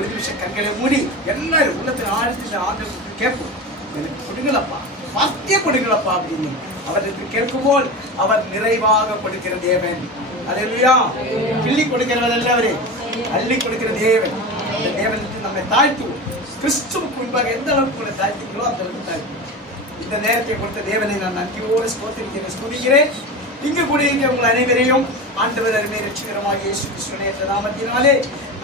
ஒரு நிமிஷம் கண்களை மூடி எல்லாரும் உள்ளத்தில் ஆழ்த்தில் ஆண்டவருக்கு கேட்போம், எனக்கு கொடுங்களப்பா, வார்த்தையை கொடுங்களப்பா அப்படின்னு. அவருக்கு கேட்கும்போது அவர் நிறைவாக கொடுக்கிற தேவன். அல்லேலூயா. கிள்ளி கொடுக்கிறவர் அல்ல அவரே, அள்ளி கொடுக்கிற தேவன். அந்த தேவனுக்கு நம்மை தாழ்த்துவோம். கிறிஸ்துவுக்கு முன்பாக எந்த அளவுக்கு கூட தாழ்த்துங்களோ அந்த அளவுக்கு தாழ்த்துவோம். இந்த நேரத்தை கொடுத்த தேவனை நான் நன்றியோடு ஸ்தோத்திரிக்கிறேன். இங்கு கூடியிருக்கிற உங்கள் அனைவரையும் ஆண்டவர் அருமை ரட்சகரமாக இயேசு கிறிஸ்துவின் நாமத்தினாலே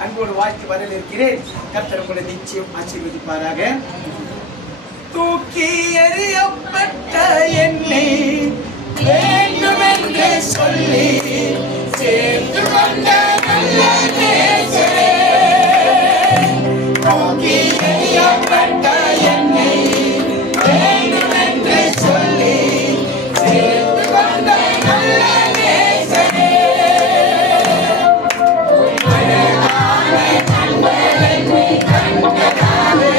அன்போடு வாழ்த்து வரவேற்கிறேன். கர்த்தர் உங்களை நிச்சயம் ஆசீர்வதிப்பாராக. தூக்கி எறியப்பட்ட என்னை வேண்டுமென்று சொல்லி சேர்த்து கொண்ட நல்ல நேசரே, தூக்கி எறியப்பட்ட என்னை வேண்டுமென்று சொல்லி சேர்த்து கொண்ட நல்ல நேசரே, அழகான கண்களை கண்டதாலே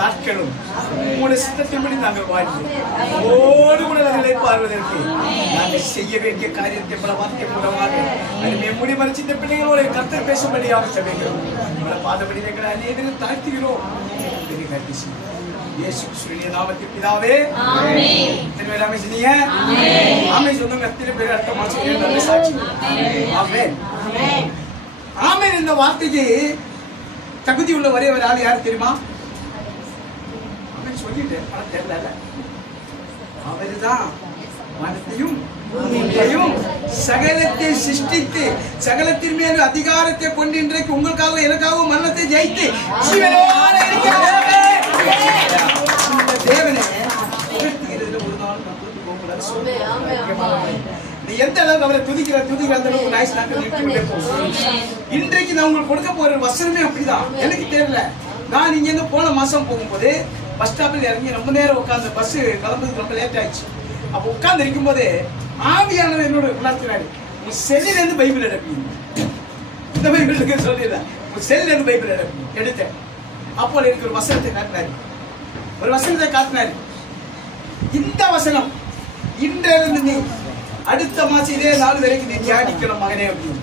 நாட்களும் உங்களுடைய சித்தத்தின்படி நாங்கள் வாழ்வோம். ஓடு உடல்களை பார்வதற்கு நாங்கள் செய்ய வேண்டிய காரியத்தை பல வார்த்தை மூலமாக முடி மறைச்சிட்ட பிள்ளைகளோட கர்த்தர் பேசும்படியாக சமைக்கிறோம். பாதபடி எங்களை அநேகரும் தாழ்த்துகிறோம். இயேசு கிறிஸ்துவின் நாமத்தில் பிதாவே ஆமென். திருவேலாமை சொன்னீங்க ஆமென் சொன்னவங்க எத்தனை பேர் அர்த்தமா சொல்லுங்க? நல்ல சாட்சி. ஆமென் ஆமென். இந்த வார்த்தைக்கு தகுதி உள்ள ஒரே ஒரு ஆள் யார் தெரியுமா? அவன் சொல்லிட்டு தெரியல. அவர்தான் வானத்தையும் பூமியையும் சகலத்தை சிருஷ்டித்து சகலத்தின் மேல் அதிகாரத்தை கொண்டு இன்றைக்கு உங்களுக்காக எனக்காகவும் மரணத்தை ஜெயித்து ஜீவனோடு இருக்கிற தேவனே ஒரு நாள் நீ எந்த அளவுக்கு அவரை துதிக்கிற அந்த அளவுக்கு நாய்ஸ் நாட்கள். இன்றைக்கு நான் உங்களுக்கு கொடுக்க போற வசனமே அப்படிதான். எனக்கு தெரியல, நான் இங்க இருந்து போன மாசம் போகும்போது பஸ் ஸ்டாப்பில் இறங்கி ரொம்ப நேரம் உட்காந்து பஸ் கிளம்புறதுக்கு ரொம்ப லேட் ஆயிடுச்சு. அப்ப உட்கார்ந்து இருக்கும் போது ஆவியானவர் என்னோட உணர்த்தினாரு, உன் செல்லில இருந்து பைபிள் எடுப்பீங்க. இந்த பைபிள் இருக்க சொல்லிடுறேன், உன் செல்லில இருந்து பைபிள் எடுத்தேன். அப்போ எனக்கு ஒரு வசனத்தை காட்டினாரு. இந்த வசனம் இன்றிலிருந்து நீ அடுத்த மாசம் இதே நாள் வரைக்கும் நீ தியானிக்கணும் மகனே அப்படின்னு.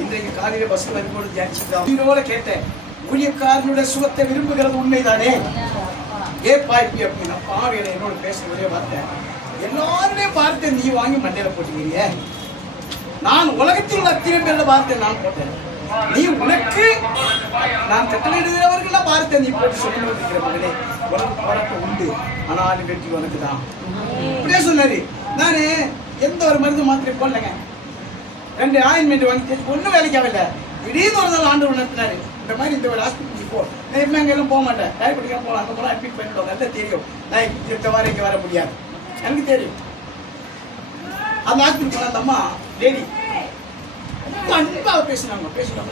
இன்றைக்கு காலையில பஸ் வரும்போது தியானிச்சுதான் கேட்டேன். ஊழியக்காரனுடைய சுகத்தை விரும்புகிறது உண்மைதானே? ஏ பாய்ப்பி அப்படின்னா பாவிகளை என்னோட பேசுறதே பார்த்தேன். எல்லாருமே பார்த்தேன், நீ வாங்கி மண்டையில போட்டுக்கிறீங்க. நான் உலகத்தில் உள்ள அத்தனை பேர்ல பார்த்தேன், நான் போட்டேன். நீ உனக்கு நான் கட்டளையிடுகிறவர்கள பார்த்தேன், நீ போட்டு சொல்லணும் இருக்கிற மகனே. உனக்கு போராட்டம் உண்டு, ஆனாலும் வெற்றி உனக்கு தான் அப்படியே சொன்னாரு. நானு எந்த ஒரு மருந்து மாத்திரை போடலைங்க. 2 ஆயின்மெண்ட் வாங்கி ஒன்றும் வேலைக்காகல. திடீர்னு ஒரு நாள் ஆண்டு உணர்த்தினாரு, இந்த மாதிரி இந்த ஒரு ஹாஸ்பிட்டலுக்கு போ. நான் எப்பவுமே அங்கெல்லாம் போக மாட்டேன், டயபெட்டிக்காக போகலாம், அங்கே போனால் அட்மிட் பண்ணிடுவாங்க. எல்லாம் தெரியும், நான் இந்த வாரம் இங்கே வர முடியாது, எனக்கு தெரியும். அந்த ஹாஸ்பிட்டல் போனால் அந்த அம்மா லேடி ரொம்ப அன்பாக பேசினாங்க.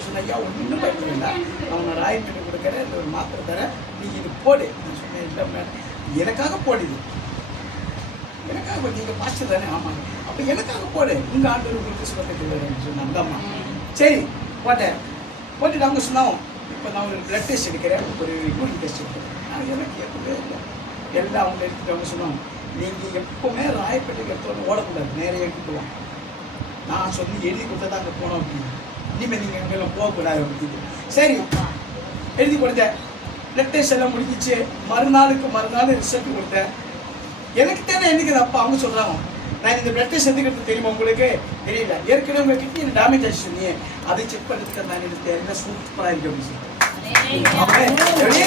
சொன்ன ஐயா ஒன்றும் பயப்படல, நான் உன்னோட ஆயின்மெண்ட் கொடுக்குறேன், இந்த ஒரு மாத்திரை தரேன், நீ இது போடு. நான் சொன்னேன், இல்லை எனக்காக போடுது, எனக்காக நீங்கள் பாஸ்டர் தானே? ஆமாங்க. அப்போ எனக்காக போடு, உங்கள் ஆண்டு உங்களுக்கு சுகத்தை சொன்னாங்க அந்த அம்மா. சரி போட்டேன். போட்டுட்டு அவங்க சொன்னாங்க, இப்போ நான் ஒரு பிளட் டெஸ்ட் எடுக்கிறேன், ஒரு யூரின் டெஸ்ட் எடுக்கிறேன். நான் எனக்கு எப்பவுமே இல்லை, எல்லாம் அவங்க எடுத்துட்டு அவங்க சொன்னாங்க, நீங்கள் எப்பவுமே ராயப்பேட்டைக்கு எடுத்து ஓடக்கூடாது, நேரே எடுத்துக்குவோம். நான் சொல்லி எழுதி கொடுத்தா அங்கே போனோம் அப்படின்னு. இனிமேல் நீங்கள் அங்கெல்லாம் போகக்கூடாது அப்படின்னு. சரி எழுதி கொடுத்தேன். பிளட் டெஸ்ட் எல்லாம் முடிஞ்சிச்சு. மறுநாள் ரிசல்ட் கொடுத்தேன். எனக்கு தானே என்னைக்கு அப்பா அவங்க சொல்றாங்க. நான் இந்த பிளட் டெஸ்ட் எதுக்கு தெரியுமா உங்களுக்கு? தெரியல. ஏற்கனவே உங்க கிட்னி டேமேஜ் ஆச்சு சொன்னீங்க, அதை செக் பண்ணிட்டு நான் எனக்கு என்ன சூப்பரா இருக்கு அப்படின்னு சொல்லி.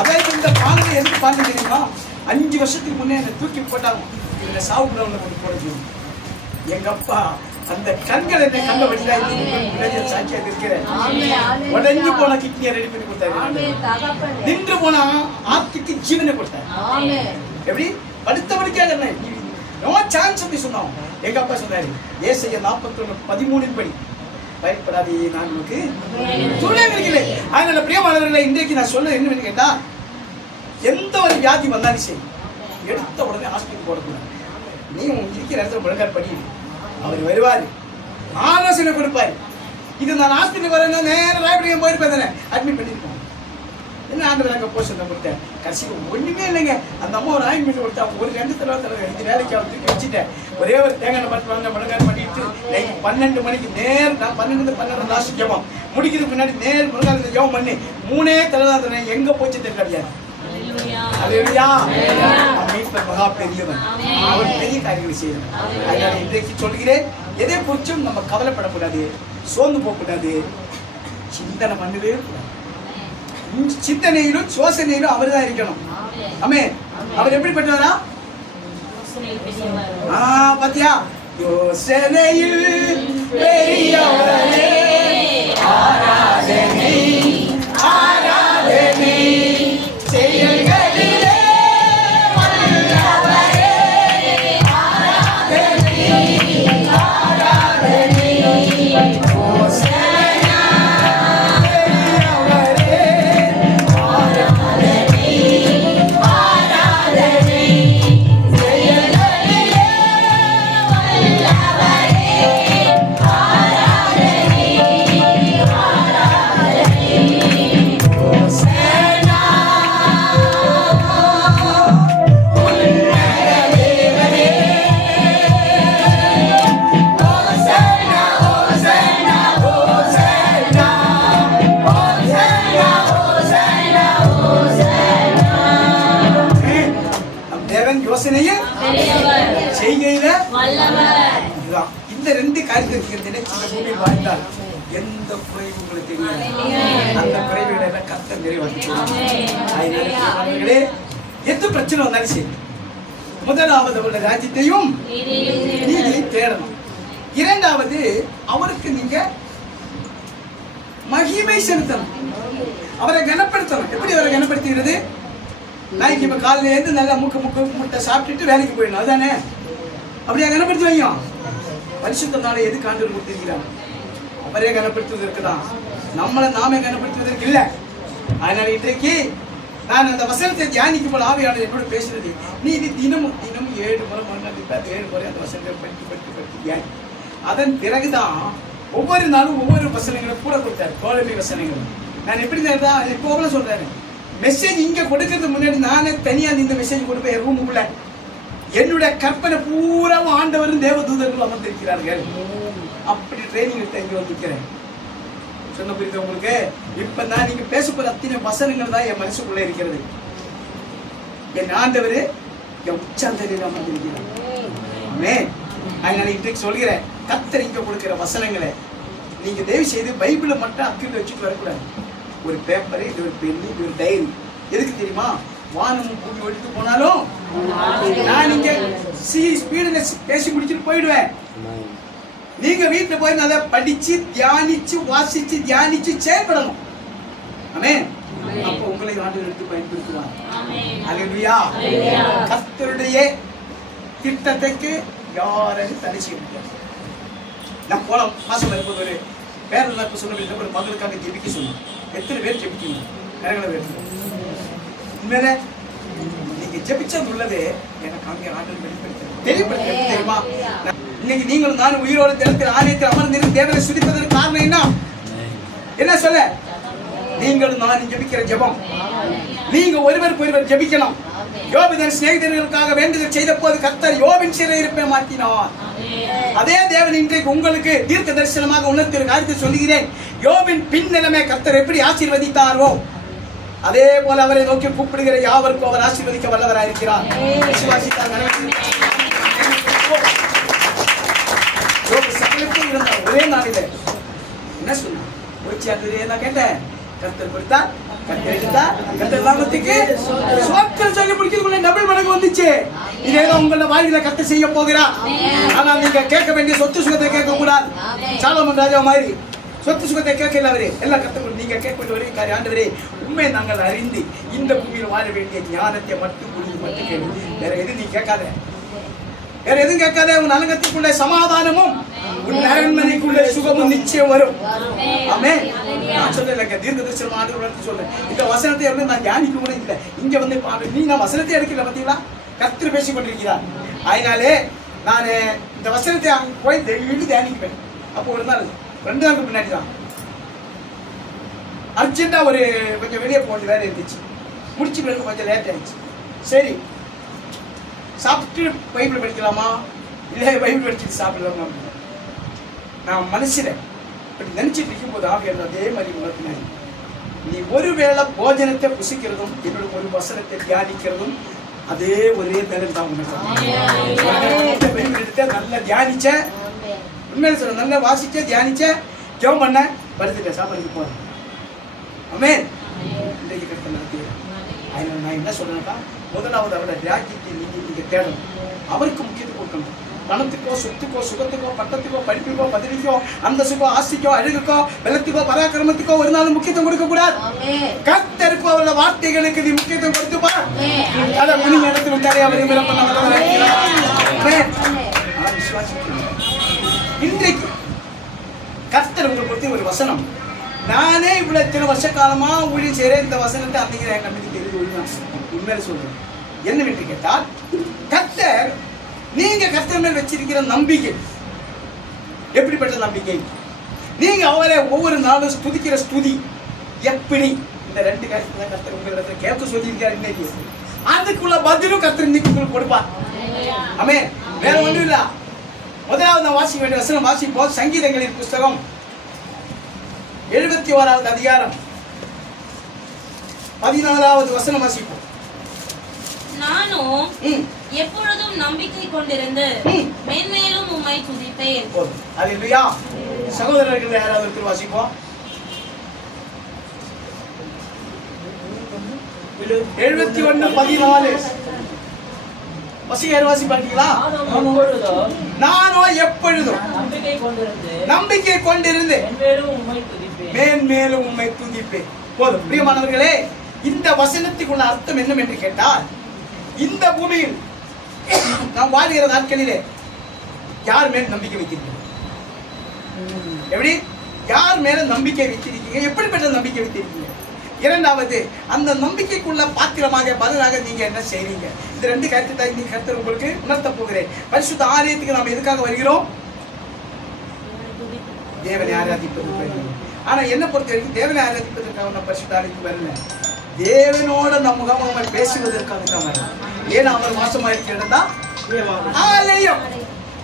அதாவது இந்த பானை எதுக்கு பானை தெரியுமா? 5 வருஷத்துக்கு முன்னே என்னை தூக்கி போட்டாங்க. இந்த சாவு கிரவுண்ட்ல கொண்டு போறது. எங்க அப்பா அந்த கண்கள் என்ன கண்ட வழியில சாட்சியா இருக்கிறேன். உடஞ்சி போன கிட்னியை ரெடி பண்ணி கொடுத்தாரு. நின்று போன ஆத்துக்கு ஜீவனை கொடுத்தாரு. எப்படி படுத்தபடிக்காக நோ சான்ஸ் அப்படி சொன்னோம். எங்க அப்பா சொன்னாரு, ஏசாயா 41:13 படி, பயப்படாதே நான் உங்களுக்கு துணை இருக்கிறேன். அதனால பிரியமானவர்களை, இன்றைக்கு நான் சொல்ல என்ன கேட்டா, எந்த ஒரு வியாதி வந்தாலும் சரி எடுத்த உடனே ஹாஸ்பிட்டல் போடக்கூடாது. நீ இருக்கிற இடத்துல முழங்கால் படி, அவர் வருவாரு, ஆலோசனை கொடுப்பாரு. இது நான் ஹாஸ்பிட்டல் வரேன்னா நேரம் ராயபடியும் போயிருப்பேன், அட்மிட் பண்ணிருப்போம். என்ன ஆண்டு அங்கே போய் சொன்ன கொடுத்தேன். கடைசியில் ஒண்ணுமே இல்லைங்க. அந்த அம்மா ஒரு ஆயின்மெண்ட் கொடுத்தா, ஒரு 2 தடவை இது வேலைக்கு அவர் தூக்கி வச்சுட்டேன். ஒரே ஒரு தேங்காய் பட்டு வாங்க முழங்கால் பண்ணிட்டு 12 மணிக்கு நேரம், நான் 12 லாஸ்ட் ஜபம் முடிக்கிறதுக்கு முன்னாடி நேர் முழங்கால் ஜபம் பண்ணி 3 தடவை எங்க போச்சு தெரியல. மகா பெரியவன், அவர் பெரிய காரியங்களை செய்யணும். அதனால இன்றைக்கு சொல்கிறேன், எதை குறிச்சும் நம்ம கவலைப்படக்கூடாது, சோர்ந்து போகக்கூடாது, சிந்தனை பண்ணவே கூடாது. சிந்தனையிலும் யோசனையிலும் அவர் தான் இருக்கணும். ஆமென். அவர் எப்படிப்பட்டவரா? பாத்தியா, யோசனையில் பெரியவரே, ஆராதனை ஆராதனை, செயல்களிலே வல்லவரே, ஆராதனை ஆராதனை, யோசனா பெரியவரே, ஆராதனை ஆராதனை, செயல்களிலே வல்லவரே, ஆராதனை ஆராதனை, யோசனா உன்னத தேவனே, ஹோசன்னா ஹோசன்னா ஹோசன்னா, ஹோசன்னா ஹோசன்னா ஹோசன்னா. நம் தேவன் யோசனையில் செய்கையில வல்லவர். இதுதான். இந்த 2 காரியத்தை நினைச்சு பூமியில் வாழ்ந்தால் எந்த குறைவும் உங்களுக்கு தெரியாது. அந்த குறைவுகளை கர்த்தர் நிறைவேற்றுவார். அதனாலே எது பிரச்சனை வந்தாலும் சரி, முதலாவது அவருடைய ராஜ்யத்தையும் நீதியையும் தேடணும். 2வது அவருக்கு நீங்க மகிமை செலுத்தணும், அவரை கனப்படுத்தணும். எப்படி அவரை கனப்படுத்துகிறது? நாளைக்கு இப்ப காலையில இருந்து நல்லா முட்டை சாப்பிட்டுட்டு வேலைக்கு போயிடணும், அதுதானே? அப்படியா கனப்படுத்தி வைங்க. பரிசுத்த நாளை எதுக்கு ஆண்டவர் கொடுத்திருக்கிறார்? அவரே கனப்படுத்துவதற்கு தான், நம்மளை நாமே கனப்படுத்துவதற்கு இல்லை. அதனால இன்றைக்கு நான் அந்த வசனத்தை தியானிக்கும் போது ஆவியானவர் என்னோட பேசுறது, நீ இது தினமும் 7 முறை மறுநாள் 7 முறை அந்த வசனத்தை படித்து தியானி. அதன் பிறகுதான் ஒவ்வொரு நாளும் ஒவ்வொரு வசனங்களும் கூட கொடுத்தாரு, தோழமை வசனங்கள். நான் எப்படி தான் இப்போ சொல்றேன், மெசேஜ் இங்க கொடுக்கறதுக்கு முன்னாடி நானே தனியா இந்த மெசேஜ் கொடுப்பேன் ரூமுக்குள்ள. என்னுடைய கற்பனை பூரா ஆண்டவரும் தேவதூதர்கள் அமர்ந்திருக்கிறார்கள். அப்படி ட்ரைனிங் எடுத்து இங்க வந்திருக்கிறேன். சொன்ன புரியுது உங்களுக்கு? இப்ப நான் நீங்க பேச போற அத்தனை வசனங்கள் தான் என் மனசுக்குள்ள இருக்கிறது. என் ஆண்டவர் என் உச்சாந்தரில் அமர்ந்திருக்கிறார். ஆமென். அதனால இன்றைக்கு சொல்கிறேன், கர்த்தர் இங்க கொடுக்கிற வசனங்களை நீங்க தயவு செய்து பைபிளை மட்டும் அக்கிட்டு வச்சுட்டு வரக்கூடாது. ஒரு பேப்பரு, இது ஒரு பெண்ணு, இது ஒரு டைரி. எதுக்கு தெரியுமா? வானமும் பூமி ஒழித்து போனாலும் நான் இங்க ஸ்பீடுல பேசி முடிச்சுட்டு போயிடுவேன். நீங்க வீட்டுல போய் அதை படிச்சு தியானிச்சு வாசிச்சு தியானிச்சு செயல்படணும். ஆமென். அப்ப உங்களை ஆண்டவர் எடுத்து பயன்படுத்துவார். அல்லேலூயா. கர்த்தருடைய திட்டத்துக்கு யாரும் தடை செய்ய முடியாது. நான் போன மாசம் வரும்போது ஒரு பேரலாக்கு சொன்ன ஒரு மகளுக்காக ஜெபிக்க சொன்னோம். எத்தனை பேர் ஜெபிக்கணும்? கரங்களை பேர் உண்மையில நீங்க ஜெபிச்சது உள்ளது எனக்கு அங்கே ஆண்டவர் வெளிப்படுத்த தெளிவுபடுத்த தெரியுமா? இன்னைக்கு நீங்களும் நானும் உயிரோடு தினத்தில் ஆலயத்தில் அமர்ந்திருந்து தேவனை சுதிப்பதற்கு காரணம் என்ன? என்ன சொல்ல? நீங்களும் நானும் ஜெபிக்கிற ஜெபம். நீங்க ஒருவருக்கு ஒருவர் ஜெபிக்கணும். யோபின் சிநேகிதர்களுக்காக வேண்டுதல் செய்த போது கர்த்தர் யோபின் சிறையிருப்பை மாற்றினார். அதே தேவன் இன்றைக்கு உங்களுக்கு தீர்க்க தரிசனமாக உணர்த்திய காரியத்தை சொல்லுகிறேன். யோபின் பின் நிலைமை கர்த்தர் எப்படி ஆசீர்வதித்தாரோ அதே போல அவரை நோக்கி கூப்பிடுகிற யாவருக்கும் அவர் ஆசீர்வதிக்க வல்லவராயிருக்கிறார். சகலத்தில் இருந்த ஒரே நாளில என்ன சொன்னா கேட்டேன், கர்த்தர் கொடுத்தார், கர்த்தர் எடுத்தார், கர்த்தர் நாமத்துக்கு ஸ்தோத்திரம் சொல்லி முடிக்கிறதுக்குள்ள டபுள் மடங்கு வந்துச்சு. இதேதான் உங்களோட வாழ்க்கையில கர்த்தர் செய்ய போகிறார். ஆனா நீங்க கேட்க வேண்டிய சொத்து சுகத்தை கேட்க கூடாது. சாலமோன் ராஜா மாதிரி சொத்து சுகத்தை கேட்கல அவரு எல்லாம் கத்துக்கணும். நீங்க கேட்க வேண்டிய ஒரே காரியம், ஆண்டவரே உண்மை நாங்கள் அறிந்து இந்த பூமியில் வாழ வேண்டிய ஞானத்தை மட்டும் புரிந்து மட்டும் கேள்வி, வேற எதுவும் நீ கேட்காத, வேற எதுவும் கேட்காத. உன் அலங்கத்துக்குள்ள சமாதானமும் உன் அரண்மனைக்குள்ள சுகமும் நிச்சயம் வரும். ஆமென். நான் சொல்லல தீர்க்க தரிசனம் ஆண்டு சொல்றேன். இந்த வசனத்தை வந்து நான் தியானிக்க கூட இல்லை. இங்க வந்து நீ நான் வசனத்தை எடுக்கல பாத்தீங்களா, கர்த்தர் பேசிக் கொண்டிருக்கிறார். அதனாலே நான் இந்த வசனத்தை அங்க போய் டெய்லி தியானிக்குவேன். அப்போ ஒரு நாள் 2 நாளுக்கு முன்னாடி தான் அர்ஜென்டா ஒரு கொஞ்சம் வெளியே போட்டு வேலை இருந்துச்சு. முடிச்சு பிறகு கொஞ்சம் லேட் ஆயிடுச்சு. சரி சாப்பிட்டு பைபிள் படிக்கலாமா இல்லை பைபிள் படிச்சுட்டு சாப்பிடலாமா? நான் மனசுல இப்படி நினைச்சிட்டு இருக்கும் போது ஆகிய அதே மாதிரி உணர்த்தினேன். நீ ஒருவேளை போஜனத்தை புசிக்கிறதும் என்னோட ஒரு வசனத்தை தியானிக்கிறதும் அதே ஒரே நிலம் தான். பைபிள் எடுத்த நல்லா தியானிச்ச, உண்மையில சொல்ல நல்லா வாசிச்ச, தியானிச்ச, ஜெபம் பண்ண, படுத்துட்டேன், சாப்பாடுக்கு போறேன். ஆமென். இன்றைக்கு கர்த்தர் நடத்துகிறேன். அதனால நான் என்ன சொல்றேன்னா, முதலாவது அவருடைய ராஜ்யத்தை நீங்க தேடணும். அவருக்கு முக்கியத்துவம் கொடுக்கணும். பணத்துக்கோ சொத்துக்கோ சுகத்துக்கோ பட்டத்துக்கோ படிப்புக்கோ பதவிக்கோ அந்தஸ்துக்கோ ஆஸ்திக்கோ அழகுக்கோ வெள்ளத்துக்கோ பராக்கிரமத்துக்கோ ஒரு நாளும் முக்கியத்துவம் கொடுக்க கூடாது. கர்த்தருக்கு அவருடைய வார்த்தைகளுக்கு நீ முக்கியத்துவம் கொடுத்துப்பா. அதை முன்னிங்க இடத்துல விட்டாரே அவரை பண்ண. இன்றைக்கு கர்த்தர் உங்களுக்கு பத்தி ஒரு வசனம், நானே இவ்வளவு இத்தனை வருஷ காலமா ஊழியம் செய்யறேன், இந்த வசனத்தை அன்னைக்கு என் கண்ணுக்கு தெரியுது. உண்மையில சொல்றேன் என்னவென்று கேட்டால், கர்த்தர் நீங்க கர்த்தர் மேல் வச்சிருக்கிற நம்பிக்கை எப்படிப்பட்ட நம்பிக்கை, நீங்க அவரை ஒவ்வொரு நாளும் ஸ்துதிக்கிற ஸ்துதி எப்படி, இந்த 2 காரியத்தை தான் கர்த்தர் உங்களிடத்துல கேட்க சொல்லியிருக்காரு. இன்னைக்கு அதுக்குள்ள பதிலும் கர்த்தர் இன்னைக்கு உங்களுக்கு கொடுப்பார். ஆமென். வேற ஒன்றும் இல்ல. முதலாவது நான் வாசிக்க வேண்டிய வசனம் வாசிப்போம். சங்கீதங்களின் புஸ்தகம் 71வது அதிகாரம் 14வது வசனம் வாசிப்போம். நானும் எப்பொழுதும் நம்பிக்கை கொண்டிருந்து மேன்மேலும் உம்மை துதிப்பேன். அல்லேலூயா. சகோதரர்கள் யாராவது வாசிப்போம். 71:14 வசிகார் வாசி பாத்தீங்களா? நானும் எப்பொழுதும் நம்பிக்கை கொண்டிருந்து மேன்மேலும் உம்மை துதிப்பேன். போதும். பிரியமானவர்களே, இந்த வசனத்துக்குள்ள அர்த்தம் என்னவென்று கேட்டால், இந்த பூமியில் நாம் வாழ்கிற நாட்களிலே யார் மேல் நம்பிக்கை வைத்திருக்கீங்க? எப்படி யார் மேல நம்பிக்கை வைத்திருக்கீங்க? எப்படிப்பட்ட நம்பிக்கை வைத்திருக்கீங்க? இரண்டாவது, அந்த நம்பிக்கைக்குள்ள பாத்திரமாக பதிலாக நீங்க என்ன செய்றீங்க? இந்த 2 காரியத்தை இன்னைக்கு கர்த்தர் உங்களுக்கு உணர்த்த போகிறேன். பரிசுத்த ஆலயத்துக்கு நாம் எதுக்காக வருகிறோம்? தேவனை ஆராதிப்பதற்கு. ஆனா என்ன பொறுத்த வரைக்கும் தேவனை ஆராதிப்பதற்காக நம்ம பரிசுத்த ஆலயத்துக்கு வரல, தேவனோட நம் முகமாக பேசுவதற்காக தான் வரலாம். ஏன்னா அவர் வாசமா இருக்கிறதா ஆலயம்,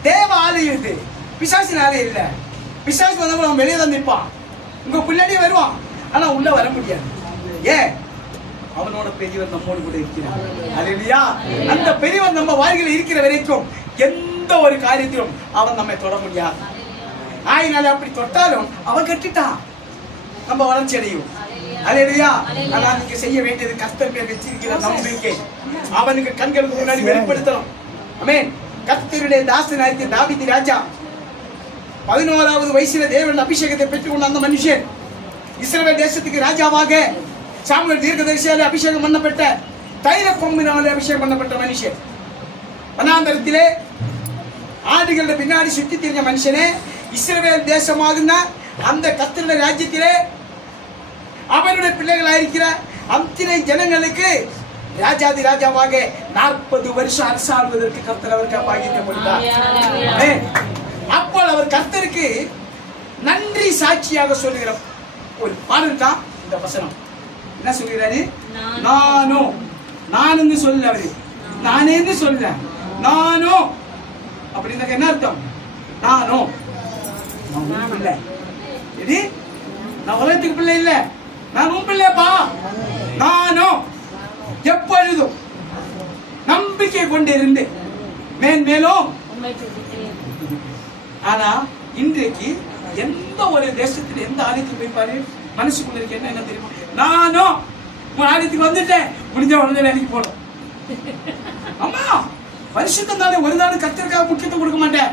தேவ ஆலயம். இது பிசாசின் ஆலயம் இல்ல. பிசாசு வந்தவங்க அவன் வெளியே தான் நிற்பான், உங்க பின்னாடியே வருவான், ஆனா உள்ள வர முடியாது. ஏன்? அவனோட பெரியவர் நம்மோடு கூட இருக்கிறார். அல்லேலூயா. அந்த பெரியவர் நம்ம வாழ்க்கையில் இருக்கிற வரைக்கும் எந்த ஒரு காரியத்திலும் அவன் நம்மை தொட முடியாது. ஆயினால அப்படி தொட்டாலும் அவன் கட்டிட்டான், நம்ம வளர்ச்சி அடையும். அல்லேலூயா. ஆனா நீங்க செய்ய வேண்டியது கர்த்தர் மேல் வச்சிருக்கிற நம்பிக்கை அவனுக்கு கண்களுக்கு முன்னாடி வெளிப்படுத்தணும். ஆமென். கர்த்தருடைய தாசனாகிய தாவீது ராஜா 11வது வயசுல தேவன் அபிஷேகத்தை பெற்றுக்கொண்ட அந்த மனுஷன் இஸ்ரவேல் தேசத்துக்கு ராஜாவாக சாமுவேல் தீர்க்கதரிசியாலே அபிஷேகம் பண்ணப்பட்ட, தைல கொம்பினாலே அபிஷேகம் பண்ணப்பட்ட மனுஷன். வனாந்தரத்திலே ஆடுகள பின்னாடி சுற்றி திரிஞ்ச மனுஷனே, இஸ்ரவேல் தேசமாகுന്ന அந்த கர்த்தருடைய ராஜ்யத்திலே அவருடைய பிள்ளைகளாயிருக்கிற அத்தனை ஜனங்களுக்கு ராஜாதி ராஜாவாக 40 வருஷம் அரசாள்வதற்கு கர்த்தர் அவருக்கு பாக்கியம் கொடுத்தார். அப்போ அவர் கர்த்தருக்கு நன்றி சாட்சியாக சொல்லுகிற ஒரு பாடல் தான் இந்த வசனம். என்ன சொல்கிறாரு? நானும், நானுன்னு சொல்ல, அவரு நானேன்னு சொல்ல, நானும் அப்படின்னு என்ன அர்த்தம்? நானும் நான் பிள்ளை, நான் உலகத்துக்கு பிள்ளை இல்ல, நான் உன் பிள்ளைப்பா. நானும் எப்பொழுதும் நம்பிக்கை கொண்டிருந்து மேன்மேலும். ஆனா இன்றைக்கு எந்த ஒரு தேசத்துல எந்த ஆலயத்துக்கு போய் பாரு, மனசுக்குள்ள இருக்க என்ன தெரியுமா? நானும் உன் ஆலயத்துக்கு வந்துட்டேன், முடிஞ்ச உடனே வேலைக்கு போடும். ஆமா, பரிசுத்தம் தானே, ஒரு நாள் கர்த்தருக்காக முக்கியத்துவம் கொடுக்க மாட்டேன்.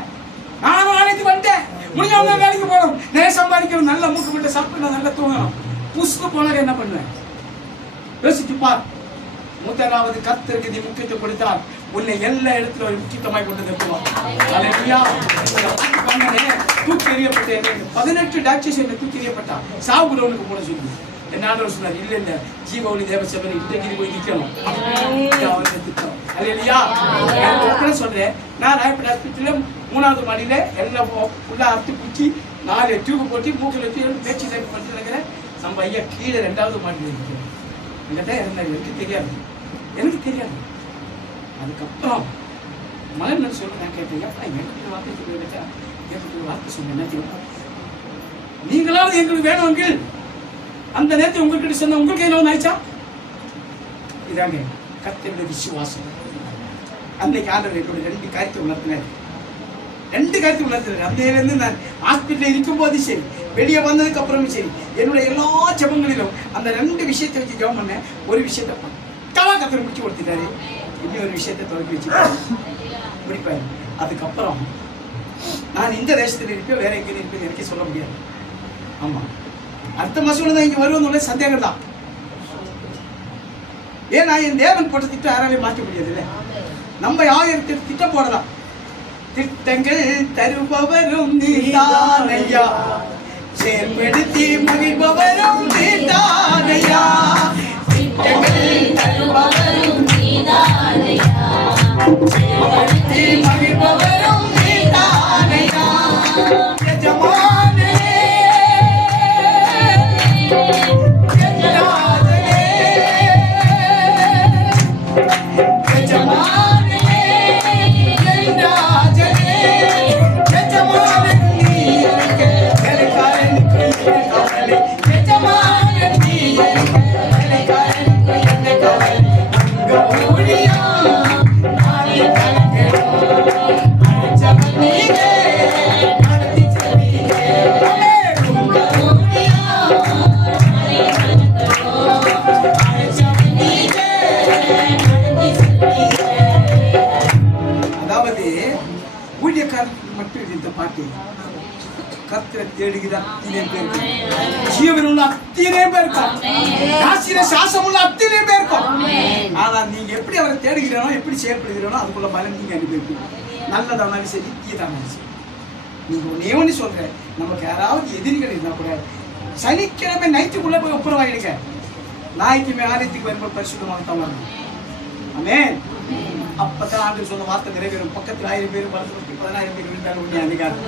நானும் ஆலயத்துக்கு வந்துட்டேன், முடிஞ்ச உடனே வேலைக்கு போடும், நிறைய சம்பாதிக்கணும், நல்ல மூக்கு விட்டு சாப்பிட்டு நல்லா தூங்கணும். புஷ்கு போனாக்க என்ன பண்ணுவேன்? யோசிச்சு பார். முதலாவது கர்த்தருக்கு நீ முக்கியத்துவம் கொடுத்தால் உன்னை எல்லா இடத்துல ஒரு முக்கியத்துவமாய் கொண்டு நிறுத்துவார். தூக்கி எறியப்பட்ட 18 டாக்டர்ஸ் என்ன தூக்கி எறியப்பட்டா சாவுடவனுக்கு போன சொல்லி என்ன ஆண்டவர் சொன்னார், இல்ல இல்ல ஜீவொளி தேவசபை இன்றைக்கு போய் நிக்கணும். சொல்றேன், நான் ராயப்பேட்டை ஹாஸ்பிட்டல்ல 3வது மாடியில எல்லாம் உள்ள அறுத்து குச்சி 4 டியூப் போட்டு மூக்கில் வச்சு பேச்சு டைப் பண்ணிட்டு இருக்கிறேன். நம்ம ஐயா கீழே 2வது மாடியில் இருக்கிறேன். என்கிட்ட இருந்தாரு, எனக்கு தெரியாது. அதுக்கப்புறம் மகன் சொல்லி நான் கேட்டேன், எனக்கு வார்த்தை சொல்லிட்டா எனக்கு வார்த்தை சொன்ன என்ன தெரியும், நீங்களாவது எங்களுக்கு வேணும். அந்த நேரத்தை உங்ககிட்ட சொன்ன உங்களுக்கு என்ன ஆயிடுச்சா? இதாங்க கர்த்தருடைய விசுவாசம். அன்னைக்கு ஆண்டவர் என்னோட 2 காரியத்தை உணர்த்தினார். 2 காரியத்தை உணர்த்தினார். அந்த இருந்து நான் ஹாஸ்பிட்டல் இருக்கும் போது சரி, வெளியே வந்ததுக்கு அப்புறமும் சரி, என்னுடைய எல்லா ஜெபங்களிலும் அந்த 2 விஷயத்தை வச்சு ஜெபம் பண்ணேன். ஒரு விஷயத்தை பக்காவா கர்த்தர் முடிச்சு கொடுத்துட்டாரு, இன்னும் ஒரு விஷயத்தை தொடக்கி வச்சு முடிப்பாரு. அதுக்கப்புறம் நான் இந்த தேசத்தில் இருப்பேன், வேற எங்கே இருப்பேன் எனக்கே சொல்ல முடியாது. ஆமா, அடுத்த மாசம் தான் இங்க வருவது சந்தேகம் தான். ஏன்னா என் தேவன் போட்ட திட்டம் யாராலையும் மாற்ற முடியாது. இல்ல, நம்ம 1000 திட்டம் போடலாம். திட்டங்கள் தருபவரும் நீதானையா, செயல்படுத்தி மகிழ்பவரும் நீதானையா. திட்டங்கள் தருபவரும் நீதானையா, செயல்படுத்தி மகிழ்பவரும் நீதானையா. எஜமானே நீங்க எப்படி அவரை தேடுகிறோம், எப்படி செயல்படுகிறோம், அதுக்குள்ள பலன் நீங்க அனுபவிப்பீங்க. நல்லதானாலும் சரி, தீதானாலும் சரி. நீங்க ஒன்னே ஒண்ணு சொல்றேன், நமக்கு யாராவது எதிரிகள் இருந்தா கூட சனிக்கிழமை நைட்டுக்குள்ள போய் ஒப்புரவாயிடுங்க. ஞாயிற்றுமே ஆலயத்துக்கு வரும்போது பரிசுத்தமாக தான் வரணும். ஆமென். அப்பதான் ஆண்டு சொன்ன வார்த்தை நிறைவேறும். பக்கத்தில் 1000 பேர் 10,000 பேர் இருந்தாலும் உண்மை அதிகாரம்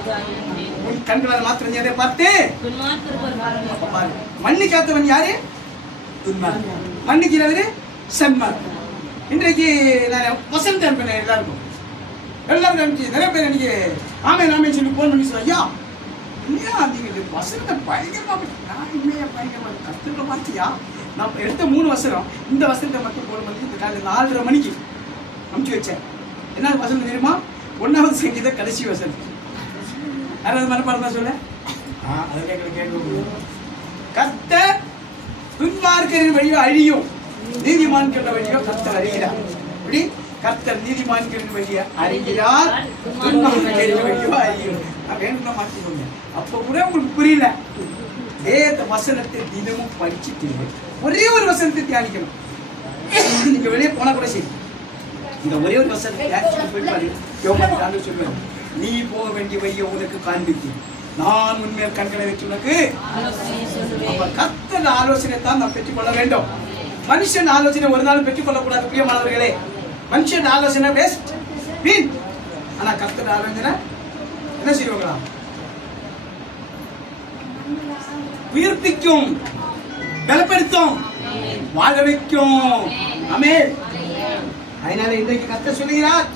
உன் கண்களால் மாத்திரம் எதை பார்த்து மன்னிக்காத்தவன் யாரு? மன்னிக்கிறவரு சன்மார்க்கன். இன்றைக்கு நான் வசந்த் அனுப்பினேன் எல்லாருக்கும் அனுப்பிச்சு நிறைய பேர் எனக்கு ஆமே சொல்லி போன் பண்ணி சொல்ல, ஐயா இல்லையா நீங்க வசனத்தை பயங்கரமா நான் உண்மையா பயங்கரமா கஷ்டத்தை பார்த்தியா? நான் எடுத்த 3 வசனம், இந்த வசனத்தை மட்டும் போன பண்ணி இந்த காலையில் 4:30 மணிக்கு அனுப்பிச்சு வச்சேன். என்ன வசனம் தெரியுமா? 1வது சங்கீத கடைசி வசனம். யாராவது மனப்பாடம் தான் சொல்ல? அதை கேட்க கர்த்தர் துன்மார்க்கரின் வழியோ அழியும், நீதிமான்கள் வழியோ கர்த்தர் அறிகிறார். இப்படி கர்த்தர் நீதிமான்களின் வழியை அறிகிறார், துன்மார்க்கரின் வழியோ அழியும். நான் வேணும்னா மாற்றிக்கோங்க. அப்போ கூட உங்களுக்கு புரியல. வேத வசனத்தை தினமும் படிச்சுட்டு ஒரே ஒரு வசனத்தை தியானிக்கணும். நீங்க வெளியே போனா கூட சரி, இந்த ஒரே ஒரு வசனத்தை தியானிச்சு போய் பாருங்க. சொல்லுவேன், நீ போக வேண்டிய வழியை உனக்கு காண்பித்து நான் உண்மையில் கண்களை வச்சு உனக்கு. கர்த்தர் ஆலோசனை தான் நாம் பெற்றுக்கொள்ள வேண்டும். மனுஷன் ஆலோசனை ஒரு நாள் பெற்றுக்கொள்ளக்கூடாது பிரியமானவர்களே. மனுஷன் ஆலோசனை வேஸ்ட், வீண். ஆனா கர்த்தர் ஆலோசனை என்ன செய்வாங்களா? உயிர்ப்பிக்கும், பலப்படுத்தும், வாழ வைக்கும். ஆமென். அதனால இன்றைக்கு கர்த்தர் சொல்லுகிறார்,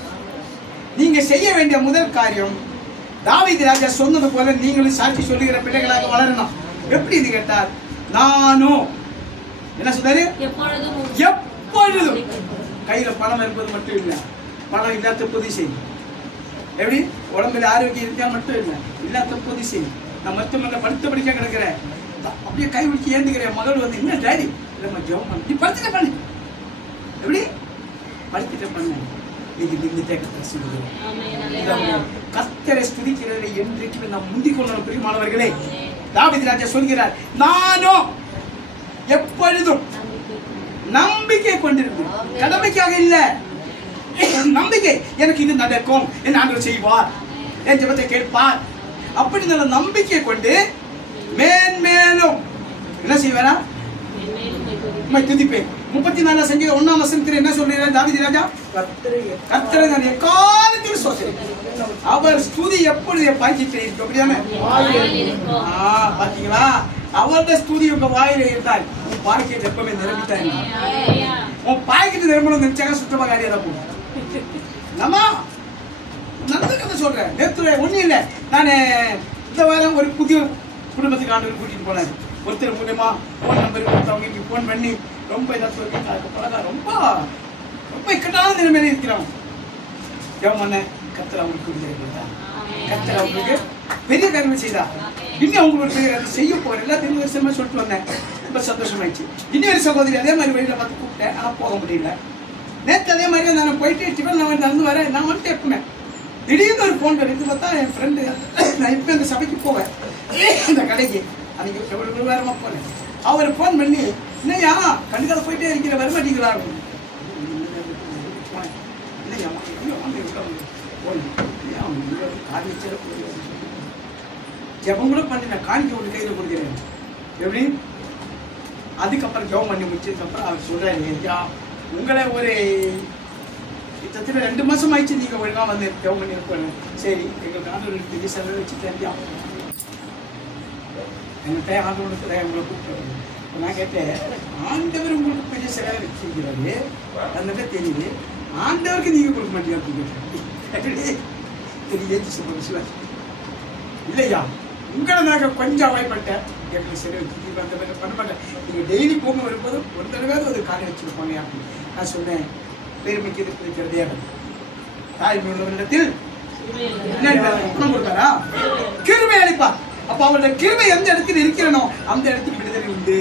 நீங்க செய்ய வேண்டிய முதல் காரியம் தாவீது ராஜா சொன்னது போல நீங்களும் சாட்சி சொல்லுகிற பிள்ளைகளாக வளரணும். எப்படி கேட்டார், நானும் என்ன சொன்னாரு? எப்பொழுதும் எப்பொழுதும். கையில பணம் இருப்பது மட்டும் இல்லை, பணம் இல்லாத பொதி செய்யும். எப்படி உடம்புல ஆரோக்கியம் இருக்கா மட்டும் இல்லை, இல்லாத பொதி செய்யும். நான் மருத்துவமனை படுத்த படிக்க கிடக்கிறேன், அப்படியே கை பிடிச்சி ஏந்துக்கிறேன். மகள் வந்து என்ன டாடி இல்லைம்மா ஜெபம் பண்ணு, நீ படுத்துட்ட பண்ணு. எப்படி படுத்துட்ட பண்ண கர்த்தரை ஸ்துதிக்கிறதை என்றைக்கு நாம் முந்திக் கொள்ள பிரியமானவர்களே. தாவீது ராஜா சொல்கிறார், நானும் எப்பொழுதும் நம்பிக்கை கொண்டிருந்தேன். கடமைக்காக இல்ல, நம்பிக்கை. எனக்கு இது நடக்கும், என் ஆண்டவர் செய்வார், என் ஜெபத்தை கேட்பார், அப்படி நல்ல நம்பிக்கை கொண்டு மேன்மேலும் என்ன செய்வாரா? துதிப்பேன். 34 சங்கீதம் 1ஆம் வசனத்தில் என்ன சொல்றார் தாவீது ராஜா? கர்த்தரை நான் எக்காலத்திலும் ஸ்தோத்திரிப்பேன். அவர் ஸ்துதி எப்பொழுது பாய்ச்சிட்டு இருக்கு. அப்படிதானே? பாத்தீங்களா? அவருடைய ஸ்துதி உங்க வாயில இருந்தால் உன் பாக்கெட் எப்பவுமே நிரம்பித்தான். உன் பாக்கெட் நிரம்பணும் நினைச்சாங்க சுத்தமாக காரியம் போகும். நம்ம நல்ல கதை சொல்றேன். நேற்று ஒன்றும் இல்லை, நான் இந்த வாரம் ஒரு புதிய குடும்பத்துக்கு ஆண்டவர் கூட்டிட்டு போனாரு. ஒருத்தர் மூலமா ஃபோன் நம்பர் கொடுத்தவங்க ஃபோன் பண்ணி ரொம்ப பழகா ரொம்ப ரொம்ப இக்கட்டான நிலைமையில இருக்கிறோம். ஜெபம் கர்த்தர் அவங்களுக்கு கர்த்தர் அவங்களுக்கு பெரிய காரியம் செய்தா. இன்னும் அவங்களுக்கு பெரிய காரியம் செய்ய போறேன். எல்லாத்தையும் வருஷமா சொல்லிட்டு வந்தேன். ரொம்ப சந்தோஷமாயிடுச்சு. இன்னொரு சகோதரி அதே மாதிரி வழியில பார்த்து கூப்பிட்டேன், ஆனால் போக முடியல. நேற்று அதே மாதிரி நான் போயிட்டு டிஃபன் நான் நடந்து வரேன். நான் வந்துட்டு எப்பவுமே திடீர்னு ஒரு ஃபோன் பண்ணி பார்த்தா என் ஃப்ரெண்டு, நான் இப்போ இந்த சபைக்கு போவேன் இந்த கடைக்கு, அன்னைக்கு எவ்வளவு வேறமா போனேன். அவர் ஃபோன் பண்ணி, இல்லையா கண்டுக்காத போயிட்டே இருக்கிற வரமாட்டீங்களா? ஜெபம் கூட பண்ணி நான் காணிக்க ஒரு கையில் கொடுக்கிறேன். எப்படி? அதுக்கப்புறம் ஜெபம் பண்ணி முடிச்சதுக்கப்புறம் அவர் சொல்றாரு, ஐயா உங்களை ஒரு கிட்டத்தட்ட 2 மாசம் ஆயிடுச்சு நீங்க ஒழுங்கா வந்து ஜெபம் பண்ணி இருப்பாங்க. சரி, எங்களுக்கு ஆண்டவர் பெரிய செலவு வச்சுட்டேன். என்கிட்ட ஆண்டவனுக்கு உங்களை கூப்பிட்டு நான் கேட்டேன், ஆண்டவர் உங்களுக்கு பெரிய செலவு வச்சிருக்கிறாரு, அதனால தெரியுது, ஆண்டவருக்கு நீங்க கொடுக்க மாட்டீங்க. இல்லையா உங்களை நாங்கள் கொஞ்சம் அவாய்ப்பட்டேன், எங்களுக்கு செலவு வச்சு அந்த மாதிரி பண்ண மாட்டேன். நீங்க டெய்லி போக வரும்போது ஒரு தடவையாவது ஒரு காரியம் வச்சிருப்பாங்க அப்படின்னு நான் சொன்னேன். பெருமைக்கு இருக்கிறதே தாய்மை உள்ளவரிடத்தில் பணம் கொடுத்தாரா? கிருபை அளிப்பார். அப்ப அவருடைய கிருபை எந்த இடத்தில் இருக்கிறனோ அந்த இடத்தில் விடுதலை உண்டு,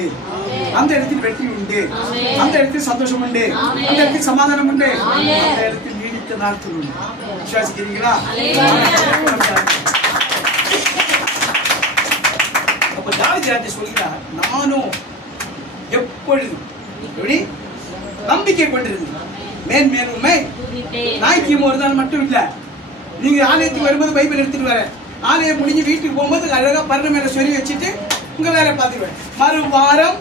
அந்த இடத்தில் வெற்றி உண்டு, அந்த இடத்தில் சந்தோஷம் உண்டு, அந்த இடத்தில் சமாதானம் உண்டு, அந்த இடத்தில் நீடித்த நாட்கள் உண்டு. விசுவாசிக்கிறீங்களா? அப்ப தாவீது ராஜா சொல்கிறார், நானும் எப்பொழுதும் எப்படி நம்பிக்கை கொண்டிருந்தேன், மேன்மேலும் ஞாயிற்றுக்கிழமை ஒரு நாள் மட்டும் இல்ல, நீங்க ஆலயத்துக்கு வரும்போது பைபிள் எடுத்துட்டு வர, ஆலயம் முடிஞ்சு வீட்டுக்கு போகும்போது அழகா பரண மேல சொல்லி வச்சுட்டு உங்க வேலை பார்த்துக்குவேன். மறு வாரம்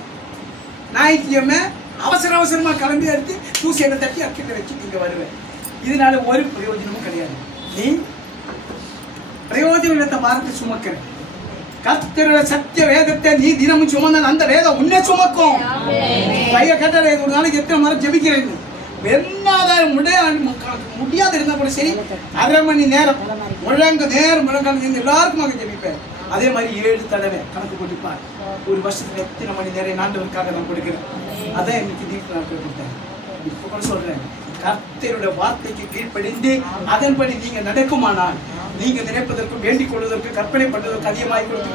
ஞாயிற்றுக்கிழமை அவசரமா கிளம்பி எடுத்து தூசியில தட்டி அக்கிட்ட வச்சுட்டு இங்க வருவேன். இதனால ஒரு பிரயோஜனமும் கிடையாது. நீ பிரயோஜனத்தை பாரத்தை சுமக்கிற கர்த்தரோட சத்திய வேதத்தை நீ தினமும் சுமந்த அந்த வேதம் உன்னை சுமக்கும். பைய கட்டளை ஒரு நாளைக்கு எத்தனை முறை ஜெபிக்கிறேன், முடியாத இருந்தா கூட சரி 1/2 மணி நேரம் முழங்கால் எல்லாருக்கும் ஜெபிப்பேன். அதே மாதிரி 7 தடவை கணக்கு கொடுப்பார். ஒரு வருஷத்துல எத்தனை மணி நேரம் ஆண்டவருக்காக நான் கொடுக்கிறேன். அதான் இன்னைக்கு தீர்ப்பு நாட்கள் கொடுத்தேன். இப்ப கூட சொல்றேன், கர்த்தருடைய வார்த்தைக்கு கீழ்ப்படிந்து அதன்படி நீங்க நடக்குமானால் நீங்க நினைப்பதற்கும் வேண்டிக் கொள்வதற்கும் கற்பனை பண்ணுவதற்கு அதிகமாக கொடுத்து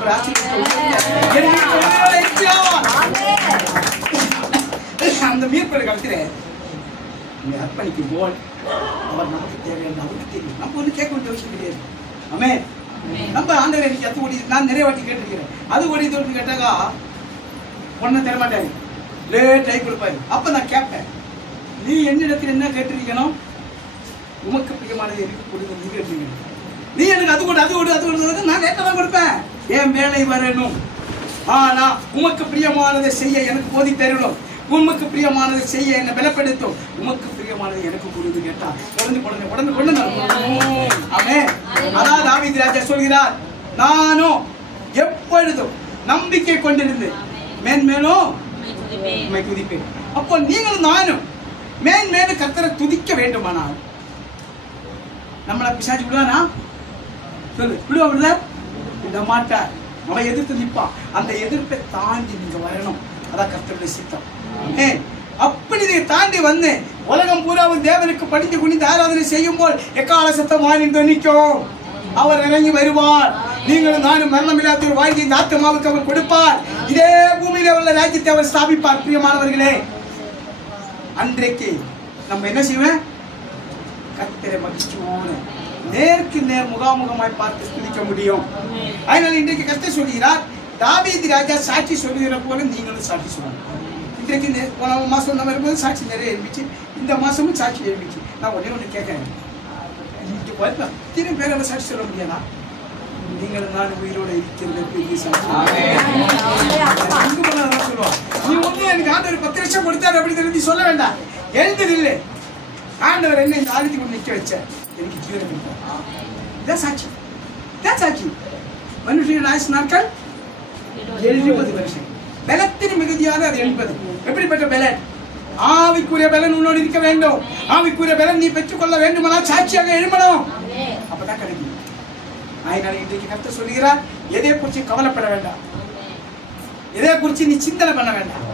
அந்த மீட்பு காலத்துல அர்ப்பணிக்கும் போல் அவர் நமக்கு தேவையான அவருக்கு தெரியும். நம்ம ஒண்ணு கேட்க வேண்டிய விஷயம் கிடையாது. ஆமே, நம்ம ஆண்டவரை எனக்கு எத்து ஓடி நான் நிறைய வாட்டி கேட்டிருக்கிறேன். அது ஓடி தோற்று கேட்டாக்கா ஒன்னும் தரமாட்டாரு, லேட் ஆகி கொடுப்பாரு. அப்ப நான் கேட்பேன், நீ என்னிடத்தில் என்ன கேட்டிருக்கணும்? உமக்கு பிரியமானது எனக்கு கொடுக்க நீங்க கேட்டீங்க. நீ எனக்கு அது கூட நான் லேட்டா தான் கொடுப்பேன். என் வேலை வரணும், ஆனா உமக்கு பிரியமானதை செய்ய எனக்கு போதி தரணும். உமக்கு பிரியமானதை செய்ய என்னை பலப்படுத்தும். உமக்கு பிரியமானதை எனக்கு கொடுத்து கேட்டா உடனே ஆமே. அதான் தாவீது ராஜா சொல்கிறார், நானும் எப்பொழுதும் நம்பிக்கை கொண்டிருந்தேன், மேன்மேலும் உம்மை துதிப்பேன். அப்போ நீங்களும் நானும் மேன்மேலும் கர்த்தரை துதிக்க வேண்டுமானால் நம்மளை பிசாசு விடுவானா? சொல்லு, விடுவா? விட மாட்டார். அவன் எதிர்த்து நிற்பான். அந்த எதிர்ப்பை தாண்டி நீங்க வரணும். அதான் கர்த்தருடைய சித்தம். அப்படி இதை தாண்டி வந்து உலகம் பூராவும் தேவனுக்கு படித்து குனிந்து ஆராதனை செய்யும் போல் எக்கால சத்தம் வானில் தொனிக்கும். அவர் இறங்கி வருவார். நீங்களும் நானும் மரணமில்லாத ஒரு வாழ்க்கை இந்த ஆத்மாவுக்கு அவர் கொடுப்பார். இதே பூமியில உள்ள ராஜ்யத்தை அவர் ஸ்தாபிப்பார். பிரியமானவர்களே, அன்றைக்கு நம்ம என்ன செய்வேன்? கர்த்தரை மகிழ்ச்சியோடு நேருக்கு நேர் முகாமுகமாய் பார்த்து துதிக்க முடியும். அதனால இன்றைக்கு கர்த்தர் சொல்கிறார், தாவீது ராஜா சாட்சி சொல்லுகிற போல நீங்களும் சாட்சி சொல்லணும். இன்றைக்கு போன மாசம் நம்ம இருக்கும்போது சாட்சி நிறைய எழுப்பிச்சு, இந்த மாசமும் சாட்சி எழுப்பிச்சு. நான் ஒண்ணு கேட்கிறேன், இன்றைக்கு பார்த்தா இத்தனை பேர் சாட்சி சொல்ல முடியாதா? நீங்கள் நான் உயிரோட இருக்கிறது பெரிய சாட்சி. சொல்லுவான், நீ ஒண்ணு எனக்கு ஆண்டவர் 10 லட்சம் கொடுத்தாரு அப்படின்னு நீ சொல்ல வேண்டாம். எழுந்தது இல்லை, ஆண்டவர் என்ன இந்த ஆளுக்கு கொண்டு நிற்க வச்ச, எனக்கு ஜீவனம் கொடுத்தார். இதான் சாட்சி, இதான் சாட்சி. மனுஷன் ஆயுசு நாட்கள் 70 வருஷம். பலத்தின் மிகுதியாக அது 80. எப்படிப்பட்ட பலன்? ஆவிக்குரிய பலன் உன்னோடு இருக்க வேண்டும். ஆவிக்குரிய பலன் நீ பெற்றுக்கொள்ள வேண்டுமானால் சாட்சியாக எழுமணும். அப்பதான் கிடைக்கும். அதனால இன்றைக்கு கர்த்தர் சொல்லுகிறார், எதை குறித்து கவலைப்பட வேண்டாம், எதை குறித்து நீ சிந்தனை பண்ண வேண்டாம்.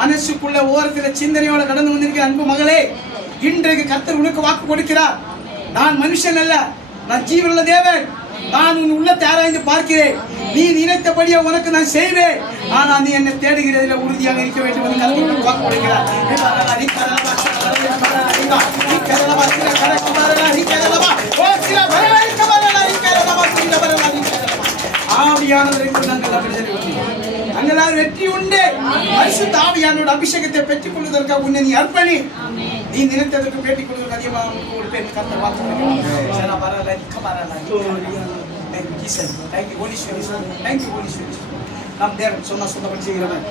மனசுக்குள்ள ஓரத்தில் சிந்தனையோட கடந்து வந்திருக்கிற அன்பு மகளே, இன்றைக்கு கர்த்தர் உனக்கு வாக்கு கொடுக்கிறார். நான் மனுஷன் அல்ல, நான் ஜீவனுள்ள தேவன். நான் உன் உள்ளத்தை ஆராய்ந்து பார்க்கிறேன். நீ நினைத்தபடியே உனக்கு நான் செய்வேன். ஆனா நீ என்னை தேடுகிறதுல உறுதியாக இருக்க வேண்டும் என்று கர்த்தர் வாக்கு கொடுக்கிறார். அங்கெல்லாம் வெற்றி உண்டு. பரிசுத்த ஆவியானோட அபிஷேகத்தை பெற்றுக் கொள்வதற்காக உன்னை நீ அர்ப்பணி. நீ நினைத்ததற்கு பேட்டிக் கொள்வதற்கு அதிகமாக ஒரு பேர் கர்த்தர் வாக்கு நாம் தேவன் சொன்ன சொந்தப்படி செய்கிறவன்.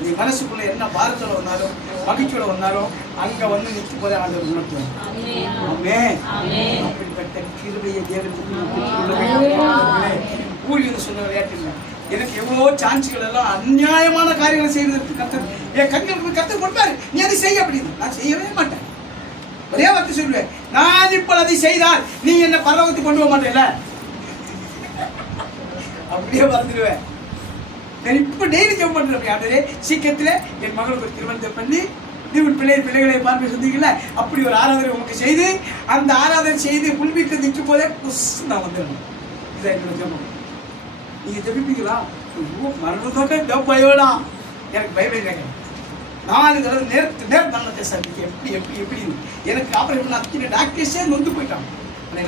நீ மனசுக்குள்ள என்ன பாரத்தோட வந்தாலும் மகிழ்ச்சியோட வந்தாலும் அங்க வந்து நிற்கும் போதே ஆண்டவர் உணர்த்துவார். அப்படிப்பட்ட கிருபையை தேவனுக்கு ஊழியர் சொன்ன விளையாட்டு இல்லை. எனக்கு எவ்வளவோ சான்ஸ்கள் எல்லாம் அநியாயமான காரியங்களை செய்வதற்கு கர்த்தர் என் கண்களுக்கு கர்த்தர் கொடுப்பாரு. நீ அதை செய்ய அப்படின்னு நான் செய்யவே மாட்டேன். ஒரே வார்த்தை சொல்லுவேன், நான் இப்ப அதை செய்தால் நீ என்ன பரவத்துக்கு கொண்டு போக மாட்டேல, அப்படியே மறந்துடுவேன். நான் இப்ப டெய்லி ஜெபம் பண்றேன். ஆண்டவரே, சீக்கிரத்துல என் மகளுக்கு ஒரு திருமணத்தை பண்ணி நீ உன் பிள்ளைகளை பார்க்க சொன்னீங்கல்ல, அப்படி ஒரு ஆராதனை உனக்கு செய்து அந்த ஆராதனை செய்து புல்வீட்டில் நிற்கும் போதே நான் வந்துடணும். இதான் என்னோட ஜெபம். நீங்க ஜெபிப்பீங்களா? மரணத்தோட பயம்டா, எனக்கு பயமே இல்லைங்க. 4 தடவை நேருக்கு நேர் மரணத்தை சந்திக்க எப்படி எப்படி எப்படி எனக்கு ஆபரேஷன் பண்ண டாக்டர்ஸே நொந்து போயிட்டான்.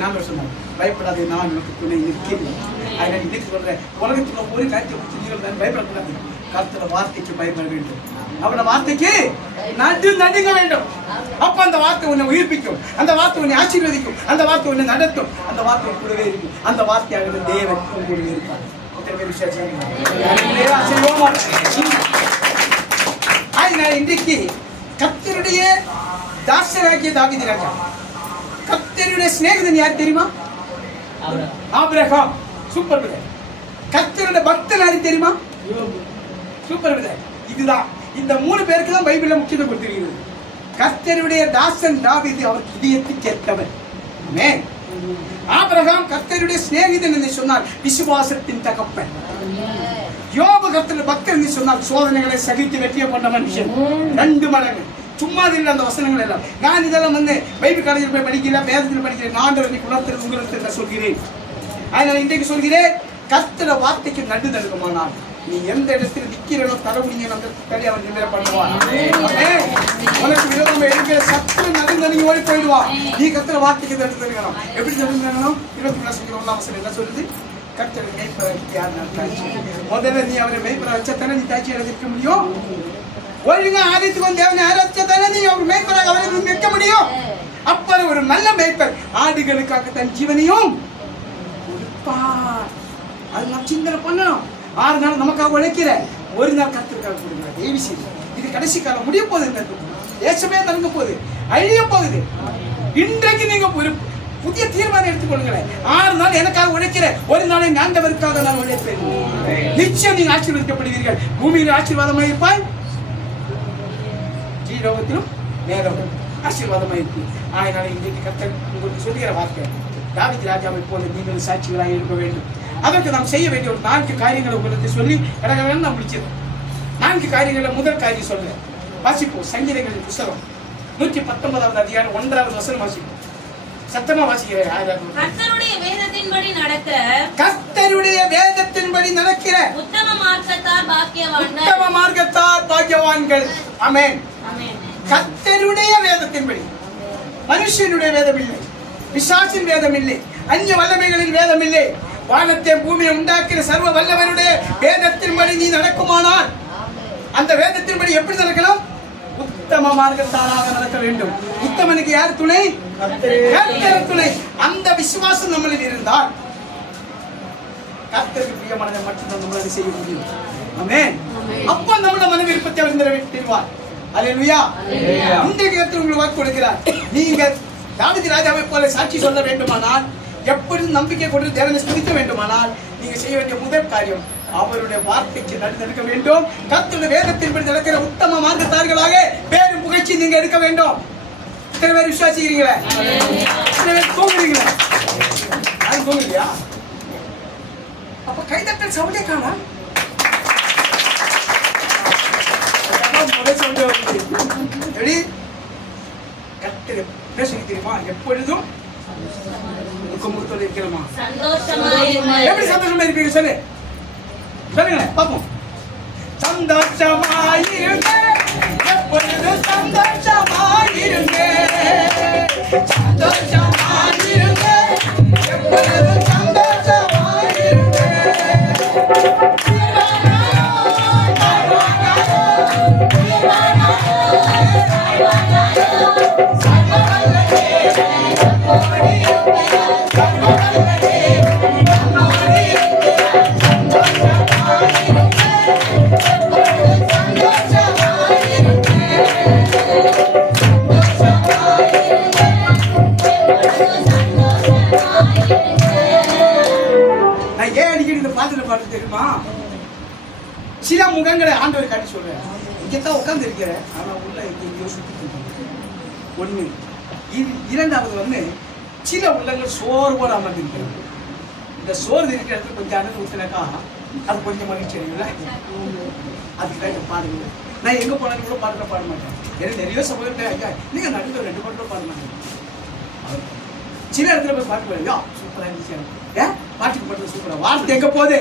நான் சொன்னேன், பயப்படாது, நான் உனக்கு துணை நிற்கிறேன். அதனால இன்னைக்கு சொல்றேன், உலகத்துல ஒரு காரியத்தை குறித்து நீங்கள் பயப்படக்கூடாது. கர்த்தர் வார்த்தைக்கு பயப்பட வேண்டும். அவரோட வார்த்தைக்கு நடுங்க வேண்டும். அப்ப அந்த வார்த்தை உன்னை உயிர்ப்பிக்கும், அந்த வார்த்தை உன்னை ஆசீர்வதிக்கும், அந்த வார்த்தை உன்னை நடத்தும், அந்த வார்த்தை கூடவே இருக்கும். அந்த வார்த்தையாக தேவன் கூடவே இருப்பார். இன்றைக்கு கர்த்தருடைய தாசராகிய தாவீது ராஜா, கர்த்தருடைய சிநேகிதன் யார் தெரியுமா? ஆபிரகாம். Super brother. கர்த்தருடைய பக்தன் யாரு தெரியுமா? Super brother. இதுதான் இந்த 3 பேருக்கு தான் பைபிள்ல முக்கியத்துவம் கொடுத்திருக்கிறது. கர்த்தருடைய தாசன் தாவீது அவர் இதயத்துக்கு ஏற்றவர். ஆமென். ஆபிரகாம் கர்த்தருடைய சிநேகிதன் என்று சொன்னார், விசுவாசத்தின் தகப்பன். யோபு கர்த்தருடைய பக்தன் என்று சொன்னால் சோதனைகளை சகித்து வெற்றியை கொண்ட மனுஷன். 2 மடங்கு. சும்மா இல்லை அந்த வசனங்கள் எல்லாம். நான் இதெல்லாம் வந்து பைபிள் காலேஜில் போய் படிக்கல, வேதத்தில் படிக்கிறேன். ஆண்டவரை குணத்தில் உங்களுக்கு நான் சொல்கிறேன். அதனால இன்றைக்கு சொல்கிறேன், கர்த்தருடைய வார்த்தைக்கு நடு நடுக்குமானால் நீ எந்த இடத்துல நிக்கிறனோ தரவுடிங்க அந்த கல்யாணம் நிம்மதியா பண்ணுவான். உனக்கு விரோதமா இருக்கிற சத்து நடுங்கி ஓடி போயிடுவான். நீ கர்த்தருடைய வார்த்தைக்கு நடு நடுங்கணும். எப்படி நடுங்கணும்? 21 என்ன சொல்லுது? கர்த்தரை மேய்ப்பராக யார் நான் தாட்சி. முதல்ல நீ அவரை மேய்ப்பரா வச்சாத்தானே நீ தாட்சி இருக்க முடியும். ஒழுங்கா ஆதித்துவன் தேவனை ஆராய்ச்சாத்தானே நீ அவர் மேய்ப்பராக அவரை நிற்க முடியும். அப்ப ஒரு நல்ல மேய்ப்பர் ஆடுகளுக்காக தன் ஜீவனையும் கொடுப்பார். அது நாம் சிந்தனை பண்ணணும். 6 நாள் நமக்காக உழைக்கிற, ஒரு நாள் கர்த்தருக்காக கொடுங்க. தேவி செய்தி இது கடைசி காலம் முடிய போகுது. தேசமே தங்க போகுது, அழிய போகுது. இன்றைக்கு நீங்க ஒரு புதிய தீர்மானம் எடுத்துக்கொள்ளுங்களேன். 6 நாள் எனக்காக உழைக்கிற, ஒரு நாளை ஆண்டவருக்காக நான் உழைப்பேன். நிச்சயம் நீங்க ஆசீர்வதிக்கப்படுவீர்கள். பூமியில் ஆசீர்வாதமாக இருப்பாய், ஜீரோகத்திலும் நேரம் ஆசீர்வாதமாக இருப்பீர். அதனால இன்றைக்கு கர்த்தர் உங்களுக்கு சொல்லுகிற வார்த்தை, தாவீது ராஜாவை போல நீங்கள் சாட்சிகளாக இருக்க வேண்டும். அதற்கு நாம் செய்ய வேண்டிய ஒரு 4 காரியங்களை உங்களுக்கு சொல்லி கடகடன்னு நான் முடிச்சிருக்கேன். 4 காரியங்களை முதல் காரியம் சொல்றேன். வாசிப்போம். சங்கீதங்களின் புத்தகம் 119வது அதிகாரம் 1வது வசனம் வாசிப்போம். சத்தமா வாசிக்கிறேன். கர்த்தருடைய வேதத்தின்படி நடக்க, கர்த்தருடைய வேதத்தின்படி நடக்கிற உத்தம மார்க்கத்தார் பாக்கியவான்கள். உத்தம மார்க்கத்தார் பாக்கியவான்கள். ஆமென். ஆமென். கர்த்தருடைய வேதத்தின்படி, மனுஷனுடைய வேதம் இல்லை, பிசாசின் வேதம் இல்லை, அந்நிய வல்லமைகளின் வேதம் இல்லை, வானத்தை பூமியை உண்டாக்கிற சர்வ வல்லவனுடைய வேதத்தின்படி நீ நடக்குமானால், அந்த வேதத்தின்படி எப்படி நடக்கலாம்? உத்தம மார்க்கத்தாராக நடக்க வேண்டும். உத்தமனுக்கு யார் துணை? கர்த்தர் துணை. அந்த விசுவாசம் நம்மளில் இருந்தால் கர்த்தருக்கு பிரியமானதை மட்டும்தான் நம்மளால செய்ய முடியும். ஆமென். அப்ப நம்மளோட மன விருப்பத்தை அவர் நிறைவேற்றுவார். அல்லேலூயா. இன்றைக்கு கர்த்தர் உங்களுக்கு வாக்கு கொடுக்கிறார். நீங்க தாவீது ராஜாவை போல சாட்சி சொல்ல வேண்டுமானால், எப்பொழுதும் நம்பிக்கை கொண்டு தேவனை ஸ்துதிக்க வேண்டுமானால், நீங்க செய்ய வேண்டிய முதல் காரியம் அவருடைய வார்த்தைக்கு நடக்க வேண்டும். கர்த்தருடைய வேதத்தின்படி நடக்கிற உத்தம மார்க்கத்தார்களாக பேரும் புகழ்ச்சி நீங்க எடுக்க வேண்டும். இத்தனை பேர் விசுவாசிக்கிறீங்களா? இத்தனை பேர் தூங்குறீங்களா? அது தூங்குறியா? அப்ப கைதட்டல் சவுண்டே காணா. கர்த்தர் பேசுங்க தெரியுமா? எப்பொழுதும் இருக்கிறோமா? எப்படி சந்தோஷமா இருப்பீங்க? சொல்லு சொல்லுங்க பாப்போம். சந்தோஷமாயிருங்க, எப்பொழுதும் சந்தோஷமாயிருங்க, சந்தோஷமாயிருங்க, எப்பொழுதும் சந்தோஷமாயிருங்க. தெரியுமா? சில முகங்களை ஆண்டவர் காட்டி சொல்றேன். இங்கதான் உட்கார்ந்து இருக்கிறேன், ஆனா உள்ள எங்கேயோ சுத்தி. ஒண்ணு. இரண்டாவது சில உள்ளங்கள் சோர்வோடு அமர்ந்திருக்கிறது. இந்த சோர்வு இருக்கிற இடத்துல கொஞ்சம் அனுமதி ஊத்தினாக்கா அது கொஞ்சம் மகிழ்ச்சி அடையும்ல. அதுக்காக பாடுங்க. நான் எங்க போனாலும் கூட பாடல பாட மாட்டேன். எனக்கு நிறைய சமயம் ஐயா நீங்க நடுவில் 2 பாட்டு பாட மாட்டேன். சில இடத்துல போய் பாட்டு பாருங்க, சூப்பரா இருந்துச்சு. ஏன் பாட்டுக்கு பாட்டு சூப்பரா வார்த்தை எங்க போகுது?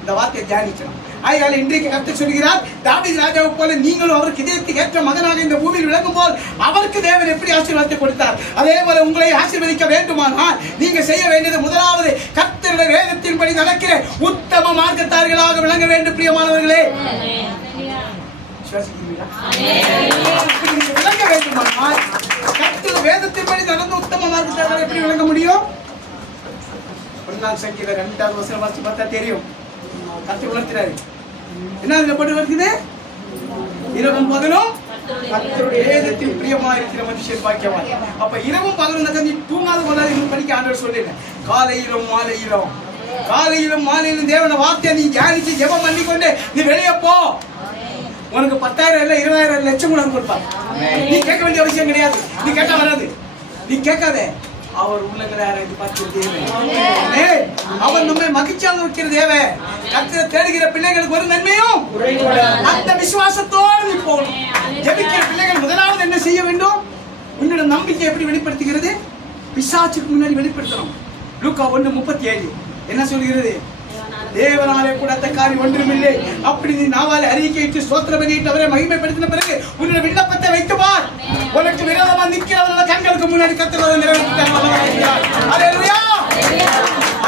இந்த வார்த்தையை தியானிக்கணும். அதனால இன்றைக்கு கர்த்தர் சொல்கிறார், தாவீது ராஜாவை போல நீங்களும் அவருக்கு இதயத்துக்கு ஏற்ற மகனாக இந்த பூமியில் விளங்கும் போது அவருக்கு தேவன் எப்படி ஆசீர்வாதத்தை கொடுத்தார், அதே போல உங்களை ஆசீர்வதிக்க வேண்டுமானால் நீங்க செய்ய வேண்டியது முதலாவது கர்த்தருடைய வேதத்தின்படி நடக்கிற உத்தம மார்க்கத்தார்களாக விளங்க வேண்டும். பிரியமானவர்களே, விளங்க வேண்டுமானால் கர்த்தருடைய வேதத்தின்படி நடந்த உத்தம மார்க்கத்தார்கள் எப்படி விளங்க முடியும்? 1 சங்கீதம் 2வது வசனம் வாசிச்சு பார்த்தா தெரியும். கர்த்தர் உணர்த்துறாரு. என்ன அதுல போட்டு வருது? இரவும் பகலும் கர்த்தருடைய வேதத்தில் பிரியமா இருக்கிற மனுஷன் பாக்கியவான். அப்ப இரவும் பகலும் நீ தூங்காத போதாது படிக்க ஆண்டவர் சொல்லல. காலையிலும் மாலையிலும், காலையிலும் மாலையிலும் தேவன வார்த்தையை நீ தியானிச்சு ஜெபம் பண்ணி கொண்டு நீ வெளியே போ. உனக்கு 10,000 இல்ல 20,000 லட்சம் கூட கொடுப்பார். நீ கேட்க வேண்டிய அவசியம் கிடையாது. நீ கேட்டா வராது. நீ கேட்காதே. அவர் உள்ளங்களை ஆராய்ந்து பார்க்கிற தேவன். அவர் நம்மை மகிழ்ச்சியாக வைக்கிற தேவன். கர்த்தரை தேடுகிற பிள்ளைகளுக்கு ஒரு நன்மையும் அந்த விசுவாசத்தோடு நீ போகணும். ஜெபிக்கிற பிள்ளைகள் முதலாவது என்ன செய்ய வேண்டும்? உன்னோட நம்பிக்கை எப்படி வெளிப்படுத்துகிறது? பிசாசுக்கு முன்னாடி வெளிப்படுத்தணும். லூக்கா 1:37 என்ன சொல்கிறது? தேவனாலே கூட அந்த காரியம் ஒன்றுமில்லை. அப்படி நீ நாவாலே அறிக்கையிட்டு ஸ்தோத்திரம் பண்ணிட்டு அவரை மகிமைப்படுத்தின பிறகு உன்னுடைய விண்ணப்பத்தை வைத்து பார். உனக்கு விரோதமா நிற்கிறவர்களோட கண்களுக்கு முன்னாடி கர்த்தர் அதை நிறைவேற்றினார். அல்லேலூயா.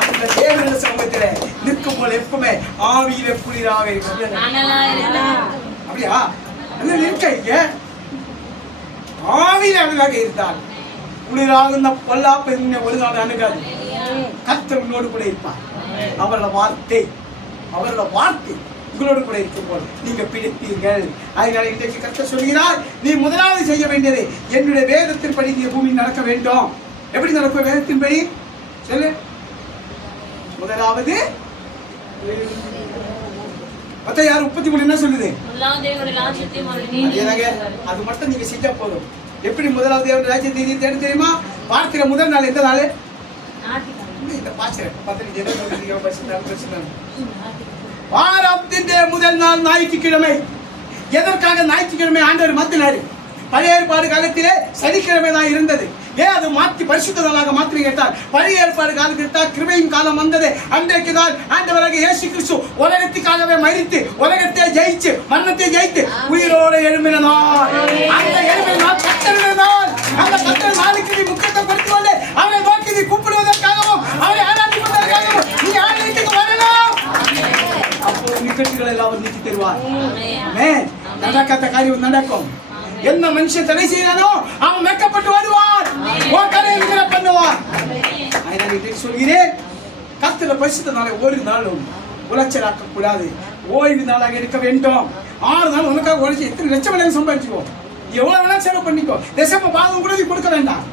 அந்த தேவனுடைய சமூகத்திலே நிற்கும் போது எப்பவுமே ஆவியிலே குளிராக இருக்கும். அப்படியா? அல்ல நிற்க ஆவியிலே அழகாக இருந்தால் குளிராக இந்த பொல்லாப்பு ஒரு நாள் அணுகாது. கர்த்தர் உன்னோடு கூட இருப்பார். அவரோட வார்த்தை உங்களோடு கூட இருக்கும் போது நீங்க பிடிப்பீர்கள். அதனால இன்றைக்கு கர்த்தர் சொல்கிறார், நீ முதலாவது செய்ய வேண்டியது என்னுடைய வேதத்தின்படி நீ பூமியில் நடக்க வேண்டும். எப்படி நடக்கும் வேதத்தின்படி? சொல்லு. முதலாவது மத்தேயு 33 என்ன சொல்லுது? அது மட்டும் நீங்க செஞ்சா போதும். எப்படி முதலாவது தேவனுடைய ராஜ்யத்தை நீ தேட தெரியுமா? வாரத்தில முதல் நாள் எந்த நாள்? வாரத்தின் முதல் நாள் ஞாயிற்றுக்கிழமை. எதற்காக ஞாயிற்றுக்கிழமை ஆண்டவர் மாத்தினாரு? பழைய ஏற்பாடு காலத்திலே சனிக்கிழமை தான் இருந்தது. ஏன் அது மாற்றி பரிசுத்த நாளாக மாற்றி கேட்டார்? பழைய ஏற்பாடு காலத்தில் கிருபையின் காலம் வந்தது. அன்றைக்கு தான் ஆண்டவராக இயேசு கிறிஸ்து உலகத்துக்காகவே மரித்து உலகத்தை ஜெயிச்சு மரணத்தை ஜெயித்து உயிரோடு எழும்பின நாள். அந்த எழும்பின நாள் கர்த்தருடைய நாள். அந்த கர்த்தர் நாளுக்கு நீ முக்கியத்துவப்படுத்துவது அவரை நோக்கி நீ கூப்பிடுவதற்காகவும் அவரை ஆராதிப்பதற்காகவும் நீ ஆலயத்துக்கு வரலாம். அப்போ நிகழ்ச்சிகள் எல்லாம் அவர் நீக்கி தருவார். நடக்காத காரியம் நடக்கும். என்ன மனுஷன் தடை செய்யறானோ அவன் வெட்கப்பட்டு வருவான், பண்ணுவான். சொல்கிறேன், கர்த்தருடைய பரிசுத்த நாளை ஒரு நாளும் உளைச்சலாக்க கூடாது, ஓய்வு நாளாக இருக்க வேண்டும். 6 நாள் உனக்காக உழைச்சி எத்தனை லட்சம் வேணாலும் சம்பாதிச்சுக்கோ, எவ்வளவு வேணாலும் செலவு பண்ணிக்கோ. தசம பாகம் கூட கொடுக்க வேண்டாம்,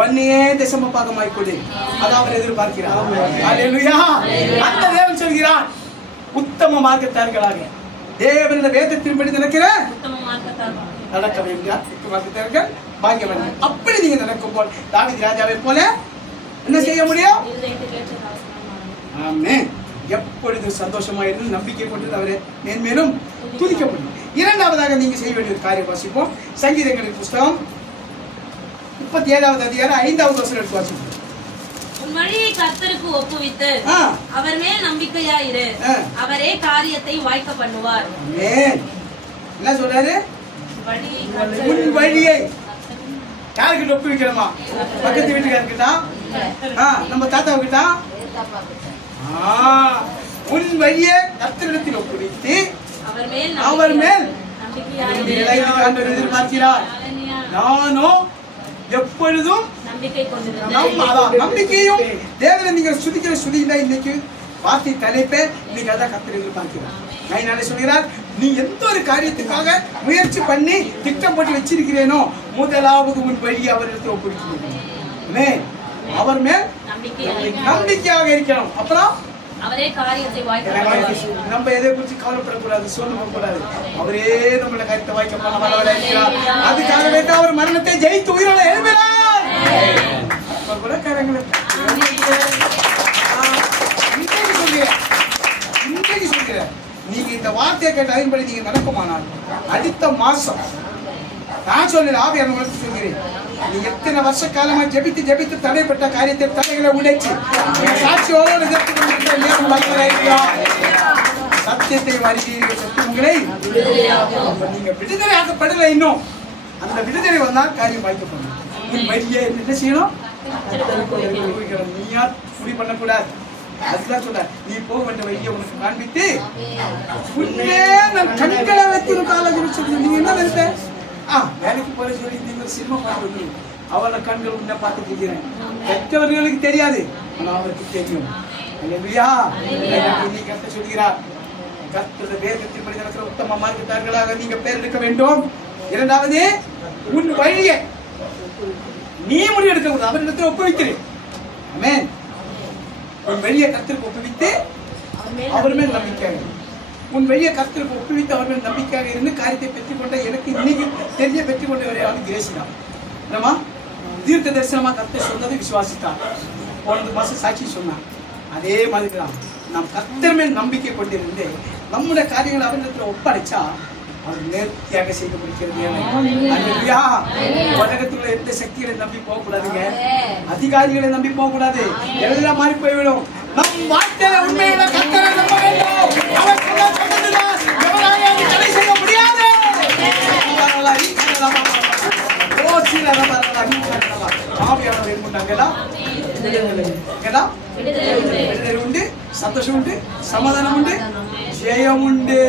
ஒன்னையே தசம பாகமாய் கொடு. அதான் அவர் எதிர்பார்க்கிறார். அல்லேலூயா. அந்த தேவன் சொல்கிறார், உத்தம மார்க்கத்தார்களாக தேவனுடைய வேதத்தின்படி நடக்கிற நடக்க வேண்டும். பாக்கியம். அப்படி நீங்க நடக்கும் போல் தாவீது ராஜாவை போல என்ன செய்ய முடியும்? ஆமென். எப்பொழுதும் சந்தோஷமா இருந்து நம்பிக்கை கொண்டு அவரை மேன்மேலும் துதிக்க முடியும். இரண்டாவதாக நீங்க செய்ய வேண்டிய காரியம் வாசிப்போம். சங்கீதங்களின் புஸ்தகம் 37வது அதிகாரம் 5வது வசனம் எடுத்து வாசிப்போம். உன் வழியை கர்த்தருக்கு ஒப்புவித்து அவர் மேல் நம்பிக்கையாயிரு, அவரே காரியத்தை வாய்க்க பண்ணுவார். என்ன சொல்றாரு? உன் வழியை யாருக்கு ஒப்புவிக்கணுமா? பக்கத்து வீட்டுக்காரர்கிட்ட, நம்ம தாத்தாவுக்கிட்ட. உன் வழியை கர்த்தரிடத்தில் ஒப்புவித்து அவர் மேல் எதிர்பார்க்கிறார். நானும் எப்பொழுதும் நம்பிக்கையும் தேவனை நீங்கள் சுதிக்கிற சுதினா இன்னைக்கு வார்த்தை தலைப்பே இன்னைக்கு அதான் கர்த்தர் எதிர்பார்க்கிறார். அதனால சொல்கிறார், நீ எந்த ஒரு காரியத்துக்காக முயற்சி பண்ணி திட்டம் போட்டு வச்சிருக்கிறேனோ முதலாவது உன் வழி அவரிடத்தில் ஒப்புவிக்கணும். அவர் மேல் நம்பிக்கையாக இருக்கணும். அப்புறம் அவரே காரியத்தை வாய்க்க. நம்ம எதை குறித்து கவலைப்படக்கூடாது, சொல்ல கூடாது. அவரே நம்மள காரியத்தை வாய்க்க பண்ண. அதுக்காகவே தான் அவர் மரணத்தை ஜெயித்து உயிரோட எழுப்பினார். கூட கரங்களுக்கு இன்றைக்கு சொல்கிறேன், நீங்க இந்த வார்த்தையை கேட்ட அதன்படி நீங்க நடக்குமானால் அடுத்த மாசம் நான் சொல்ல ஆவியான உனக்கு சொல்கிறேன், நீ எத்தனை வருஷ காலமா ஜெபித்து ஜெபித்து தடைப்பட்ட காரியத்தை தடைகளை உடைச்சு சாட்சியோடு சத்தியத்தை வருகிறீர்கள். சத்தியங்களை நீங்க விடுதலை ஆக்கப்படலை. இன்னும் அந்த விடுதலை வந்தால் காரியம் வாய்க்கப்படும். உன் வழியை என்ன செய்யணும்? நீயா முடிவு பண்ணக்கூடாது. அதுதான் சொல்ற, நீ போக வேண்டிய வழியை உனக்கு காண்பித்து உன்னே நான் கண்களை வைத்து காலேஜ் சொல்லி நீங்க என்ன நினைச்ச? வேலைக்கு போற சொல்லி நீங்க சினிமா பார்த்து அவளை கண்கள் உன்ன பார்த்துட்டு இருக்கிறேன். பெற்றவர்களுக்கு தெரியாது, ஆனா அவருக்கு தெரியும். கர்த்தர் சொல்கிறார், கர்த்தருடைய வேதத்தின்படி நடக்கிற உத்தம மார்க்கத்தார்களாக நீங்க பேர் எடுக்க வேண்டும். இரண்டாவது, உன் வழியை நீ முடிவெடுக்க கூடாது, அவரிடத்தில் ஒப்புவித்திரு. ஆமென். உன் வழியை கர்த்தருக்கு ஒப்புவித்து அவர் மேல் நம்பிக்கையாக, உன் வழியை கர்த்தருக்கு ஒப்புவித்து அவர் மேல் நம்பிக்கையாக இருந்து காரியத்தை பெற்றுக்கொண்ட எனக்கு இன்னைக்கு தெரிய பெற்றுக்கொண்டவரையாவது கிரேசிதான். நம்ம தீர்க்க தரிசனமா கர்த்தர் சொன்னதை விசுவாசித்தார். போனது மாசம் சாட்சி சொன்னார். அதே மாதிரி தான் நாம் கர்த்தர் மேல் நம்பிக்கை கொண்டிருந்து நம்முடைய காரியங்களை அவரிடத்துல ஒப்படைச்சா அவர் நேர்த்தியாக செய்து முடிக்கிறது. உலகத்துக்குள்ள எந்த சக்திகளை நம்பி போக கூடாதுங்க, அதிகாரிகளை நம்பி போக கூடாது. எல்லாம் மாறி போய்விடும். நம் வாழ்க்கையில உண்மையில கர்த்தரை நம்ப வேண்டும். அவர் தடை செய்ய முடியாது. உண்டு, சந்தோஷம் உண்டு, சமாதானம் உண்டு, ஜெயம் உண்டு.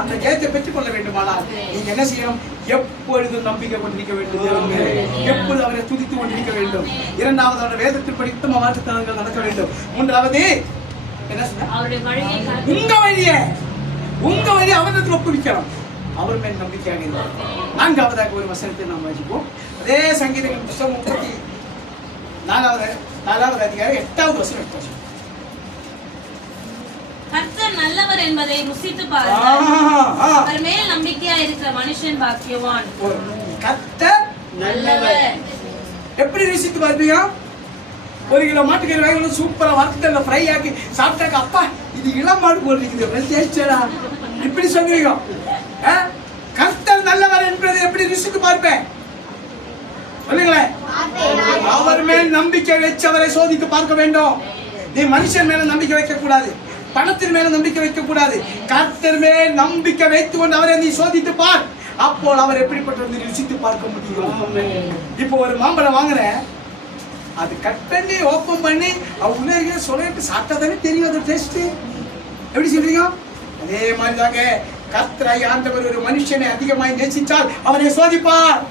அந்த ஜெயத்தை பெற்றுக் கொள்ள வேண்டுமானால் நீங்க என்ன செய்யணும்? எப்பொழுதும் நம்பிக்கை கொண்டிருக்க வேண்டும், எப்பொழுது அவரை துதித்து கொண்டிருக்க வேண்டும். இரண்டாவது, அவருடைய வேதத்தில் படித்த மாற்றத்தினர்கள் நடக்க வேண்டும். மூன்றாவது, என்ன சொன்ன? உங்க வழியை அவரிடத்தில் ஒப்புவிக்கணும், அவர் மேல் நம்பிக்கையாக இருந்தார். நான்காவதாக ஒரு வசனத்தை நாம் வாசிப்போம். அதே சங்கீதங்கள் புத்தகம் 34வது அதிகாரம் 8வது வசனம் எடுத்து. கர்த்தர் நல்லவர் என்பதை ருசித்து பாருங்கள், அவர் மேல் நம்பிக்கையா இருக்கிற மனுஷன் பாக்கியவான். கர்த்தர் நல்லவர். எப்படி ருசித்து பார்ப்பீங்க? 1 கிலோ மாட்டுக்கறி வாங்கி சூப்பரா வறுத்து ஃப்ரை ஆக்கி சாப்பிட்டாக்க, அப்பா இது இளம் மாடு போல் இருக்குது, டேஸ்டா இப்படி சொல்லுவீங்க. கர்த்தர் நல்லவர் என்பதை எப்படி ருசித்து பார்ப்பேன் சொல்லுங்களேன். அவர் மேல் நம்பிக்கை வச்சு அவரை சோதித்து பார்க்க வேண்டும். நீ மனுஷன் மேல நம்பிக்கை வைக்க கூடாது, பணத்தின் மேல நம்பிக்கை வைக்க கூடாது. கர்த்தர் மேல் நம்பிக்கை வைத்துக் கொண்டு அவரை நீ சோதித்து பார். அப்போ அவர் எப்படிப்பட்டது ருசித்து பார்க்க முடியும். இப்போ ஒரு மாம்பழம் வாங்குறேன், அது கட் பண்ணி ஓப்பன் பண்ணி உள்ள சொல்லிட்டு சாப்பிட்டா தானே தெரியும் அது டேஸ்ட். எப்படி சொல்றீங்க? அதே மாதிரி தாங்க கர்த்தராகிய ஆண்டவர் ஒரு மனுஷனை அதிகமாய் நேசித்தால் அவனை சோதிப்பார்.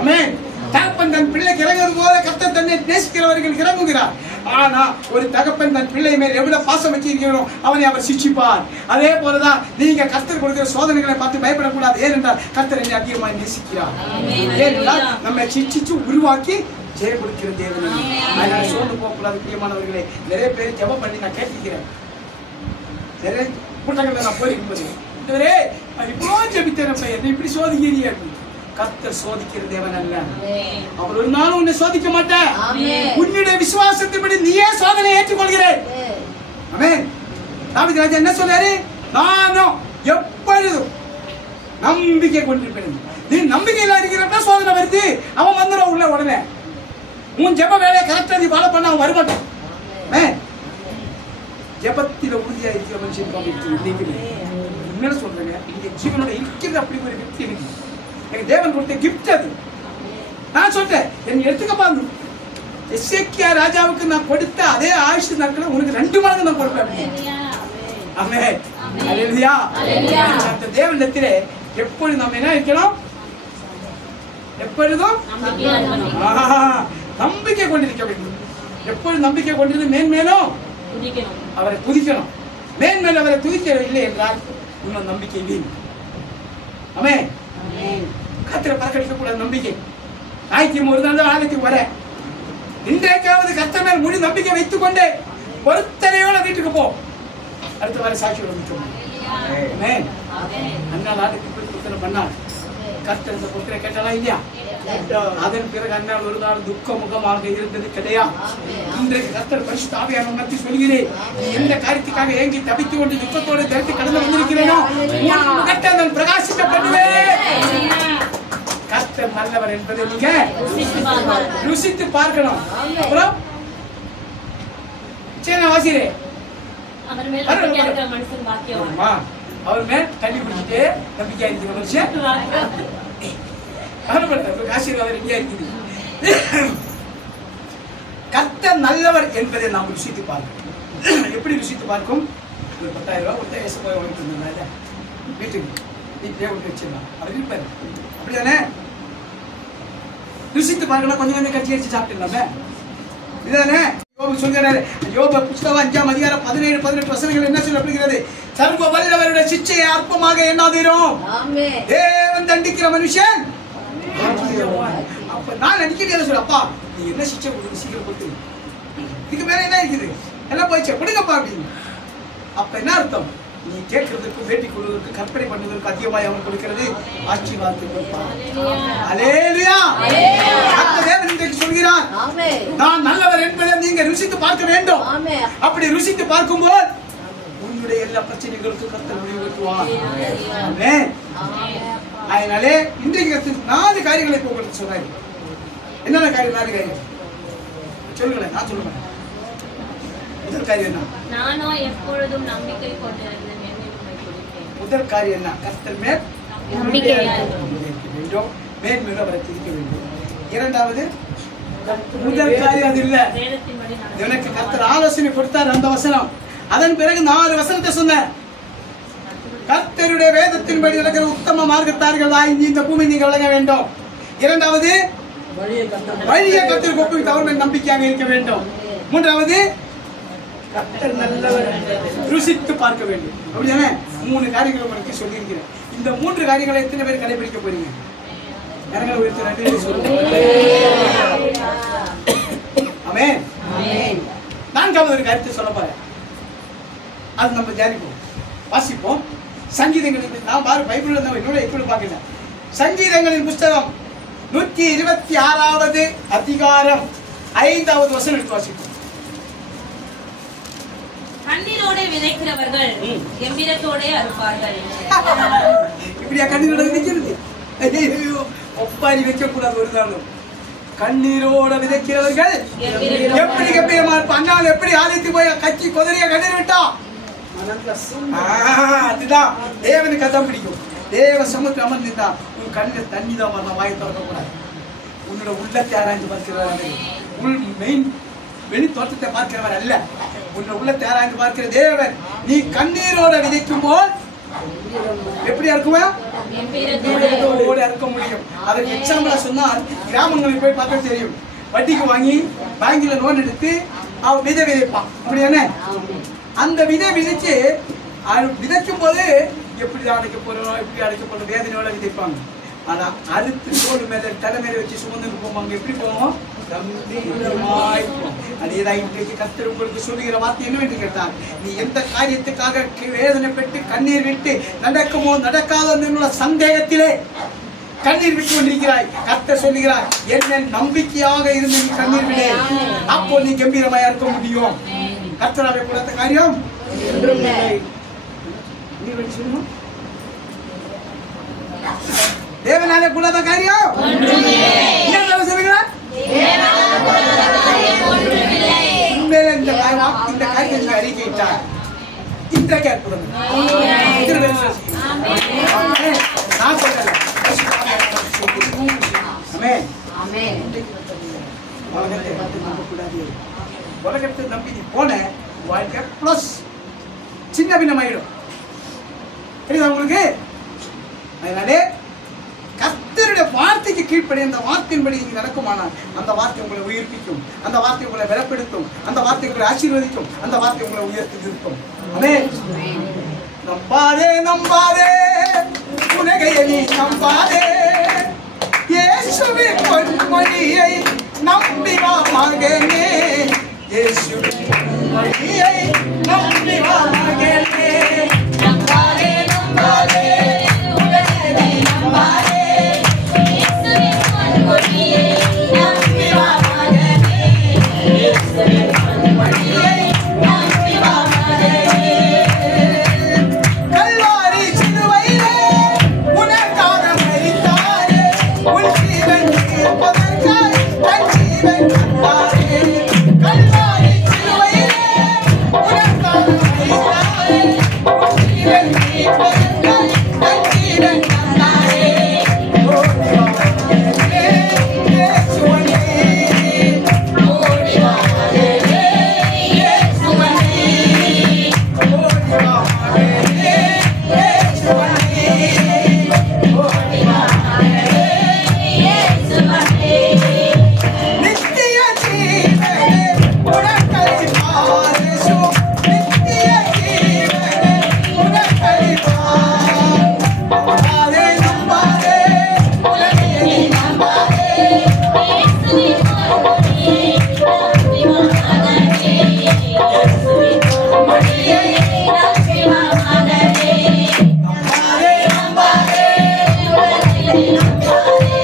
ஆமென். தகப்பன் தன் பிள்ளைக்கு இறங்குவது போல கர்த்தர் தன்னை நேசிக்கிறவர்கள் இறங்குகிறார். ஆனா ஒரு தகப்பன் தன் பிள்ளை மேல் எவ்வளவு பாசம் வச்சிருக்கிறோ அவனை அவர் சிக்ஷிப்பார். அதே போலதான் நீங்க கர்த்தர் கொடுக்கிற சோதனைகளை பார்த்து பயப்படக்கூடாது. ஏனென்றால் கர்த்தர் என்னை அதிகமாய் நேசிக்கிறார். ஏனென்றால் நம்ம சிக்ஷிச்சு உருவாக்கி ஜெய கொடுக்கிற தேவன். அதனால சோர்ந்து போகக்கூடாது பிரியமானவர்களே. நிறைய பேர் ஜெபம் பண்ணி நான் கேட்டிருக்கிறேன். நிறைய கூட்டங்கள்ல நான் போயிருக்கும்போது இப்போ ஜெபித்தேன், என்னை இப்படி சோதிக்கிறீங்க. கர்த்தர் சோதிக்கிற தேவன் அல்ல. அவர் ஒரு நாளும் உன்னை சோதிக்க மாட்டார். உன்னுடைய விசுவாசத்தின்படி நீயே சோதனை ஏற்றுக்கொள்கிறேன். ஆமென். தாவீது ராஜா என்ன சொன்னாரு? நானும் எப்பொழுதும் நம்பிக்கை கொண்டிருப்பேன். நீ நம்பிக்கையில இருக்கிறப்ப சோதனை வருது, அவன் வந்துடும் உள்ள உடனே. உன் ஜெப வேலையை கரெக்டா நீ ஃபாலோ பண்ண அவன் வரமாட்டான். ஜெபத்தில உறுதியா இருக்கிற மனுஷன் என்ன சொல்றேங்க, இங்க ஜீவனோட இருக்கிறது அப்படி ஒரு வெற்றி இருக்கு. எனக்கு தேவன் கொடுத்த கிஃப்ட் அது. நான் சொல்றேன், என்ன எடுத்துக்கப்பா. எசேக்கியா ராஜாவுக்கு நான் கொடுத்த அதே ஆயுஷ் நாட்களை உனக்கு 2 மடங்கு நான் கொடுப்பேன். ஆமென். அல்லேலூயா. அந்த தேவனிடத்திலே எப்பொழுதும் நம்ம என்ன இருக்கணும்? எப்பொழுதும் நம்பிக்கை கொண்டிருக்க வேண்டும். எப்பொழுதும் நம்பிக்கை கொண்டிருந்து மேன்மேலும் அவரை துதிக்கணும். மேன்மேலும் அவரை துதிக்கவில்லை என்றால் இன்னும் நம்பிக்கை வீண். ஆமென். கர்த்தரை பறக்கடிக்க கூடாது நம்பிக்கை. ஞாயிற்றுக்கிழமை ஒரு நாள் தான் ஆலயத்துக்கு வர. இன்றைக்காவது கர்த்தர் மேல் முழு நம்பிக்கை வைத்துக் கொண்டு பொறுத்தனையோட வீட்டுக்கு போ. அடுத்த வாரம் சாட்சி வந்துட்டோம். அண்ணா ஆலயத்துக்கு போய் பொறுத்தனை பண்ணார். கர்த்தர் இந்த பொறுத்தனை கேட்டாலா இல்லையா? அதன் பிறகு அண்ணால் ஒரு நாள் துக்க முகமாக இருந்தது கிடையாது. இன்றைக்கு கர்த்தர் பரிசுத்த ஆவியானவரை பற்றி சொல்கிறேன். நீ எந்த காரியத்துக்காக ஏங்கி தவித்துக் கொண்டு துக்கத்தோடு தடுத்து கடந்து வந்திருக்கிறேனோ நான் பிரகாசிக்க பண்ணுவேன். கர்த்தர் நல்லவர் என்பதை நீங்க ருசித்து பார்க்கணும். அப்புறம் வாசிரே அவர் மேல் தள்ளி குடிச்சிட்டு நம்பிக்கையா இருக்கிற மனுஷன் ஆசீர்வாதம் ரெடியா இருக்குது. கர்த்தர் நல்லவர் என்பதை நாம் ருசித்து பார்க்கணும். எப்படி ருசித்து பார்க்கும்? 10,000 ரூபாய் கொடுத்தா ஏசு போய் வாங்கிட்டு வீட்டுக்கு வீட்டிலே கொண்டு வச்சிடலாம். அவர் இருப்பாரு. அப்படிதானே? ருசித்து பார்க்கணும். கொஞ்சம் கொஞ்சம் கட்சி அடிச்சு சாப்பிட்டுலாமே. இதுதானே யோபு சொல்கிறாரு. யோபு புத்தகம் 5ஆம் அதிகாரம் 17-18 வசனங்கள் என்ன சொல்லப்படுகிறது? சர்வ வல்லவருடைய சிட்சையை அற்பமாக எண்ணாதீரும். தேவன் தண்டிக்கிற மனுஷன். அப்ப நான் அடிக்கடி சொல்ல, அப்பா நீ என்ன சிச்சை கொடுத்து சீக்கிரம் கொடுத்து, இதுக்கு மேல என்ன இருக்குது, எல்லாம் போயிடுச்சு கொடுங்கப்பா அப்படின்னு. அப்ப என்ன அர்த்தம்? நீ கேட்கறதுக்கு வேட்டி கொள்வதற்கு கற்பனை பண்ணுவதற்கு அதிகமாக அவன் கொடுக்கிறது ஆசீர்வாதத்தை கொடுப்பான். அல்லேலூயா. அந்த தேவன் இன்றைக்கு சொல்கிறார், நான் நல்லவர் என்பதை நீங்க ருசித்து பார்க்க வேண்டும். அப்படி ருசித்து பார்க்கும்போது உன்னுடைய எல்லா பிரச்சனைகளுக்கும் கர்த்தர் முடிவு கட்டுவார். ஆமென். அதனாலே இன்றைக்கு 4 காரியங்களை இப்போ உங்களுக்கு சொன்னாரு. என்னென்ன காரியம்? 4 காரியம் சொல்லுங்களேன். நான் சொல்லுவேன். முதல் காரியம் என்ன? நானோ எப்பொழுதும் நம்பிக்கை கொண்டிருக்கிறேன். முதல் காரியம் என்ன? கர்த்தர் மேல் நம்பிக்கை வேண்டும். மேன்மேலும் அவரை துதிக்க வேண்டும். இரண்டாவது, முதல் காரியம் அது இல்ல. எனக்கு கர்த்தர் ஆலோசனை கொடுத்தார் அந்த வசனம். அதன் பிறகு 4 வசனத்தை சொன்னேன். கர்த்தருடைய வேதத்தின்படி நடக்கிற உத்தம மார்க்கத்தார்கள் இந்த பூமி நீங்க விளங்க வேண்டும். இரண்டாவது, வழியை கர்த்தருக்கு ஒப்புவித்து அவர் மேல் நம்பிக்கையாக இருக்க வேண்டும். மூன்றாவது, கர்த்தர் நல்லவர் ருசித்து பார்க்க வேண்டும். அப்படிதானே? 3 காரியங்களை உங்களுக்கு சொல்லியிருக்கிறேன். இந்த 3 காரியங்களை எத்தனை பேர் கடைபிடிக்க போறீங்க? கரங்களை உயர்த்தி 2 பேர் சொல்லுங்க. ஆமென். நான்காவது ஒரு காரியத்தை சொல்ல போறேன். அது நம்ம தியானிப்போம், வாசிப்போம். சங்கீதங்களில் நான் பாரு பைபிள்ல என்னோட எப்படி பார்க்கல. சங்கீதங்களின் புஸ்தகம் 126வது அதிகாரம் 5வது வசனம் எடுத்து வாசிப்போம். கண்ணீரோட விதைக்கிறவர்கள் கம்பீரத்தோட அறுப்பார்கள். இப்படியா கண்ணீரோட விதைக்கிறது? ஒப்பாரி வைக்க கூடாது. ஒரு நாளும் கண்ணீரோட விதைக்கிறவர்கள் எப்படி கம்பீரமா இருப்பா. அண்ணால் எப்படி ஆலயத்து போய் கட்சி குதிரைய கண்ணீர் விட்டா, அதுதான் தேவனுக்கு அதான் பிடிக்கும். தேவ சமூகத்தில் அமர்ந்திருந்தா உன் கண்ணில் தண்ணி தான் வரணும். வாயை திறக்க கூடாது. உன்னோட உள்ளத்தை ஆராய்ந்து பார்க்கிறவர், உள் மெயின் வெளி தோற்றத்தை பார்க்கிறவர் அல்ல, உன்னோட உள்ளத்தை ஆராய்ந்து பார்க்கிற தேவன். நீ கண்ணீரோட விதைக்கும் போது எப்படியா இருக்குமா? இருக்க முடியும். அதற்கு எக்ஸாம்பிளா சொன்னால் கிராமங்களுக்கு போய் பார்த்தா தெரியும். வட்டிக்கு வாங்கி பேங்க்ல லோன் எடுத்து அவன் விதை விதைப்பான். அப்படியானே? அந்த விதை விதைச்சு விதைக்கும் போது எப்படி அடைக்க போறோம், எப்படி அடைக்க போறோம் வேதனையோட விதைப்பாங்க. ஆனா அறுத்து தோல் மேல தலைமையில வச்சு சுமந்து போவாங்க. எப்படி போவோம்? அதேதான் இன்றைக்கு கர்த்தர் உங்களுக்கு சொல்லுகிற வார்த்தை என்னவென்று கேட்டார், நீ எந்த காரியத்துக்காக வேதனை பெற்று கண்ணீர் விட்டு நடக்குமோ நடக்காதோ என்னுள்ள சந்தேகத்திலே கண்ணீர் விட்டு கொண்டிருக்கிறாய். கர்த்தர் சொல்லுகிறார், என்ன நம்பிக்கையாக இருந்து நீ கண்ணீர் விடு, அப்போ நீ கம்பீரமாயா இருக்க முடியும். கர்த்தராவே கூடாத காரியம் தேவனாலே கூடாத காரியம் சொல்லுகிறார். இந்த காரியத்தை அறிக்கையிட்டார். இன்றைக்கு அற்புதம் நான் சொல்றேன். உலகத்தை நம்பி நீ போன வாழ்க்கை பிளஸ் சின்ன பின்னமாயிடும். தெரியுதா உங்களுக்கு? அதனாலே கர்த்தருடைய வார்த்தைக்கு கீழ்ப்படி அந்த வார்த்தையின்படி நீங்க நடக்குமானால் அந்த வார்த்தை உங்களை உயிர்ப்பிக்கும், அந்த வார்த்தை உங்களை பலப்படுத்தும், அந்த வார்த்தை உங்களை ஆசீர்வதிக்கும், அந்த வார்த்தை உங்களை உயர்த்தி நிறுத்தும். நம்பாதே நம்பாதே உலகையை நீ நம்பாதே, இயேசுவின் பொன்மொழியை நம்பி வா மகனே, இயேசுவின் பொன்மொழியை நம்பி வா மகனே. நம்பாதே நம்பாதே உலகையை நீ நம்பாதே, இயேசுவின் பொன்மொழியை நம்பி வா மகனே, இயேசுவின் பொன்மொழியை நம்பி வா மகனே. கல்வாரி சிலுவையிலே உனக்காக மரித்தாரே, உன் ஜீவன் தீர்ப்பதற்காய் தன் ஜீவன் தந்தாரே. கல்வாரி சிலுவையிலே உனக்காக மரித்தாரே, உன் ஜீவன் தீர்ப்பதற்காய் தன் ஜீவன் தந்தாரே. ஓடி வா மகனே, இயேசுவனே, ஓடி வா மகனே, இயேசுவனே, ஓடி வா மகனே, இயேசுவனே, ஓடி வா மகனே, இயேசுவனே. நித்திய ஜீவனே உனக்களிப்பார் இயேசு, நித்திய ஜீவனே உனக்களிப்பார். நம்பாதே நம்பாதே உலகையை நீ நம்பாதே, இயேசுவின் பொன்மொழியை நம்பி வா மகனே, இயேசுவின் பொன்மொழியை நம்பி வா மகனே. நம்பாதே நம்பாதே உலகையை நம்பாதே,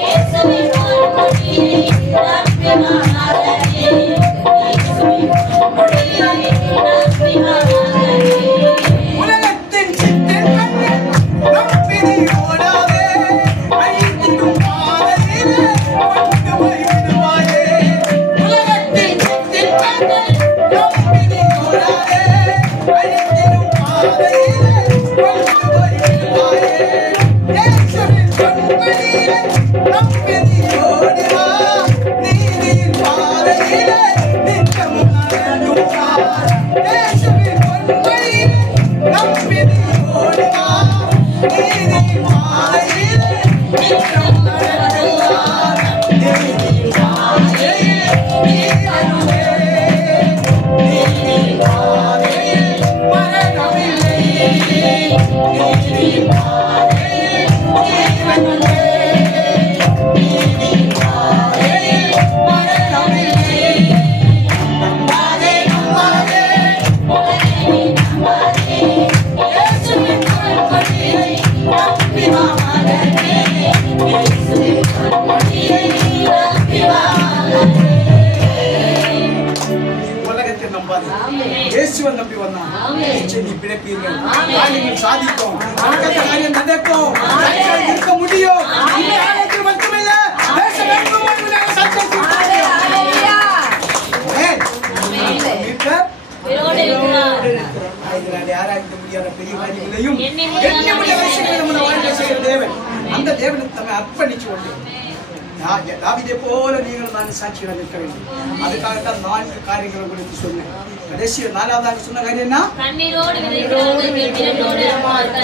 இயேசுவின் பொன்மொழியை நம்பி வா மகனே, இயேசுவின் பொன்மொழியை நம்பி வா மகனே. உலகத்தின் சிற்றின் கண்ணில் நம்பி நீ ஓடாதே, அழித்திடும் பாதையிலே கொண்டு போய் விடுவாயே. உலகத்தின் சிற்றின் கண்ணில் நம்பி நீ ஓடாதே, அழித்திடும் பாதையிலே கொண்டு போய் விடுவாயே. இயேசுவின் பொன்மொழியை நம்பி நீ ஓடி வா, நீதியின் பாதையிலே நித்தம் நடந்து வா. இயேசுவின் பொன்மொழியை நம்பி நீ ஓடி வா, நீதியின் பாதையிலே நித்தம் நடந்து வா. நீதியின் பாதையில் நீ அருளே, நீதியின் பாதையில் மரணமில்லை, நீதியின் பாதையில் ஜீவனுள்ளே, நீதியின் பாதையில் மரணமில்லை. நம்பாதே நம்பாதே உலகையை நம்பாதே, இயேசுவின் பொன்மொழியை நம்பி வா மகனே, இயேசுவின் பொன்மொழியை நம்பி வா மகனே. இயேசுவை நம்பி வந்தான். நீ பிழைப்பீர்கள், காரியங்கள் சாதிக்கும், காரியம் நடக்கும், இருக்க முடியும். மட்டுமில்ல ஆராய்ந்து முடியாத பெரிய காரியங்களையும் செய்கிற தேவன், அந்த தேவனுக்கு தம்மை அர்ப்பணிச்சு கொண்டு தாவீதை போல நீங்கள் நான் சாட்சியாக நிற்க வேண்டும். அதுக்காகத்தான் 4 காரியங்களை உங்களுக்கு சொன்னேன். கடைசி 4வதாக சொன்ன காரியம் என்ன?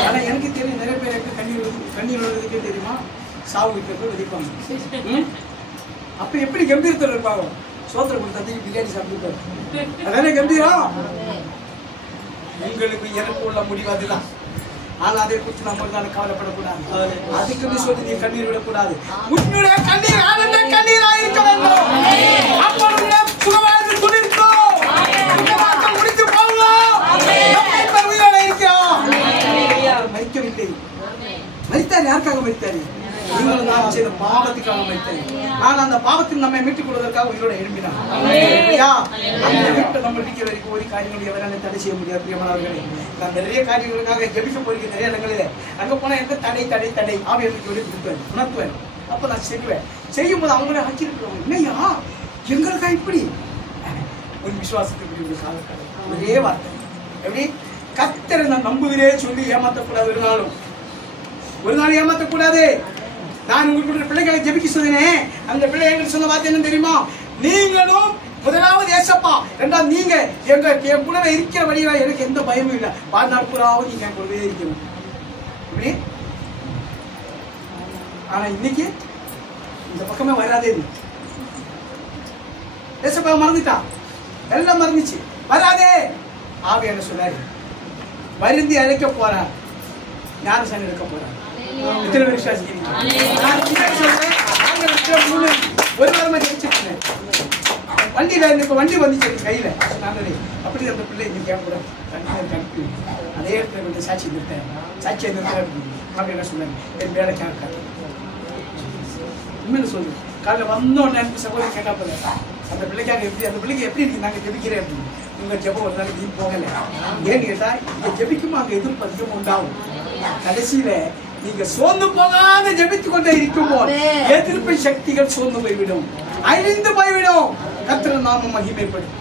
ஆனா எனக்கு தெரியும் நிறைய பேருக்கு கண்ணீர் வருவதுக்கே தெரியுமா? சாவு வீட்டுக்கு விதிப்பாங்க. அப்ப எப்படி கம்பீரத்தில் இருப்பாங்க? சோத்திரம் கொடுத்ததுக்கு பிரியாணி சாப்பிட்டு அதானே கம்பீரம். உங்களுக்கு எனக்கு உள்ள முடிவு அதுதான். ஆனா அதை குறித்து நம்ம கவலைப்படக்கூடாது. அதுக்கு சொல்லி நீ கண்ணீர் விடக்கூடாது. உன்னுடைய கண்ணீர் ஆனந்த கண்ணீரா இருக்க வேண்டும். அப்பொழுது சுகமாக துளிர்க்கும், சுகமாக முடித்து போகலாம். நம்ம உயிரோட இருக்கிறோம். மரிக்கவில்லை. மரித்தார் யாருக்காக மரித்தாரு? நீங்கள் நான் செய்த பாவத்துக்காக மரித்தாரு. நான் அந்த பாவத்தில் நம்மை மீட்டுக் கொள்வதற்காக உயிரோட எழுப்பினான். அந்த வீட்டை நம்ம இருக்கிற வரைக்கும் ஒரு காரியங்களை எவரால தடை செய்ய முடியாது. பிரியமானவர்களே, நான் நிறைய காரியங்களுக்காக ஜெபிக்க போகிறேன் நிறைய இடங்களில். அங்க போனா எந்த தடை தடை தடை ஆவியர்களுக்கு வெளியே கொடுப்பேன், உணர்த்துவேன். அப்ப நான் செய்வேன். செய்யும் போது அவங்களே ஆக்கியிருக்கிறோம். இல்லையா எங்களுக்கா இப்படி ஒரு விசுவாசத்துக்கு ஒரு காலக்கடை ஒரே வார்த்தை. எப்படி கர்த்தரை நான் நம்புகிறேன் சொல்லி ஏமாற்றக்கூடாது. ஒரு நாள் ஏமாற்றக்கூடாது. நான் உங்களுடைய பிள்ளைகளை ஜெபிக்க சொன்னேன். அந்த பிள்ளை எங்களுக்கு சொன்ன வார்த்தை என்ன தெரியுமா? நீங்களும் முதலாவது ஏசப்பா, ரெண்டாவது நீங்க என் கூட இருக்கிற வழியில எனக்கு எந்த பயமும் இல்லை. வாழ்நாள் பூராவும் நீங்க என் கூடவே இருக்கணும். இப்படி ஆனா இன்னைக்கு இந்த பக்கமே வராதே. ஏசப்பா மறந்துட்டா, எல்லாம் மறந்துச்சு, வராதே. ஆவி என்ன சொன்னாரு? வருந்தி அழைக்க போறார், ஞானசாமி எடுக்க போறார். எத்தனை பேர் விசுவாசிக்கிறீங்க? ஒரு வாரமா ஜெயிச்சிருக்கேன். வண்டியில இப்ப வண்டி வந்துச்சு கையில. அப்படி அந்த பிள்ளை இன்னைக்கு கூட அனுப்பி அதே இடத்துல கொஞ்சம் சாட்சி நிறுத்தேன். சாட்சியை நிறுத்த அப்படி என்ன சொன்னாங்க? என் வேலை கேட்காது. உண்மையில சொல்லு. காலையில் வந்தோடனே எனக்கு சகோதரி கேட்டா போல அந்த பிள்ளைக்காக எப்படி, அந்த பிள்ளைக்கு எப்படி இருக்கு நாங்க ஜெபிக்கிறேன் அப்படின்னு. உங்க ஜெபம் ஒரு நாளைக்கு நீ போகல. ஏன்னு கேட்டா இங்க ஜெபிக்குமா அங்க எதிர்ப்பு அதிகம் உண்டாகும். கடைசியில நீங்க சோர்ந்து போகாத ஜெபித்துக் கொண்டே இருக்கும் போது எதிர்ப்பு சக்திகள் சோர்ந்து போய்விடும், அழிந்து போய்விடும். கர்த்தர் நாமம் மகிமைப்படும்.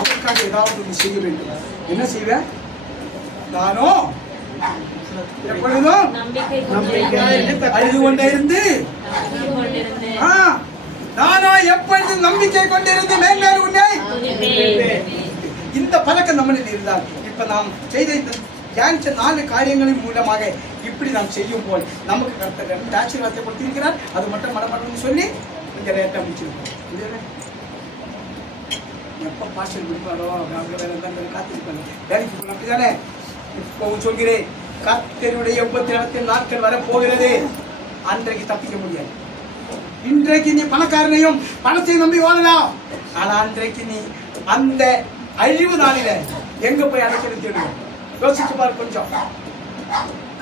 அவருக்காக ஏதாவது ஒன்று செய்ய வேண்டும். என்ன செய்வேன்? நானும் எப்பொழுதும் அழுது கொண்டே இருந்து, நானோ எப்பொழுதும் நம்பிக்கை கொண்டிருந்து மேன்மேல் உன்னை. இந்த பழக்கம் நம்மளில் இருந்தால் இப்ப நாம் செய்த 4 காரியங்களின் மூலமாக இப்படி நாம் செய்யும் போல் நமக்கு கர்த்தர் ஆசீர்வாதத்தை கொடுத்திருக்கிறார். அது மட்டும் மனப்படணும்னு சொல்லி கொஞ்சம் லேட்டா முடிச்சிருக்கோம். எப்ப பாஸ்டர் கொடுப்பாரோ காத்திருப்பாங்க. வேலைக்கு போன அப்படிதானே? இப்பவும் சொல்கிறேன், கர்த்தருடைய 87 நாட்கள் வர போகிறது. அன்றைக்கு தப்பிக்க முடியாது. இன்றைக்கு நீ பணக்காரனையும் பணத்தை நம்பி வாழலாம். ஆனா அன்றைக்கு நீ அந்த அழிவு நாளில எங்க போய் அடைக்கிறது தெரியும். யோசிச்சு பாரு கொஞ்சம்.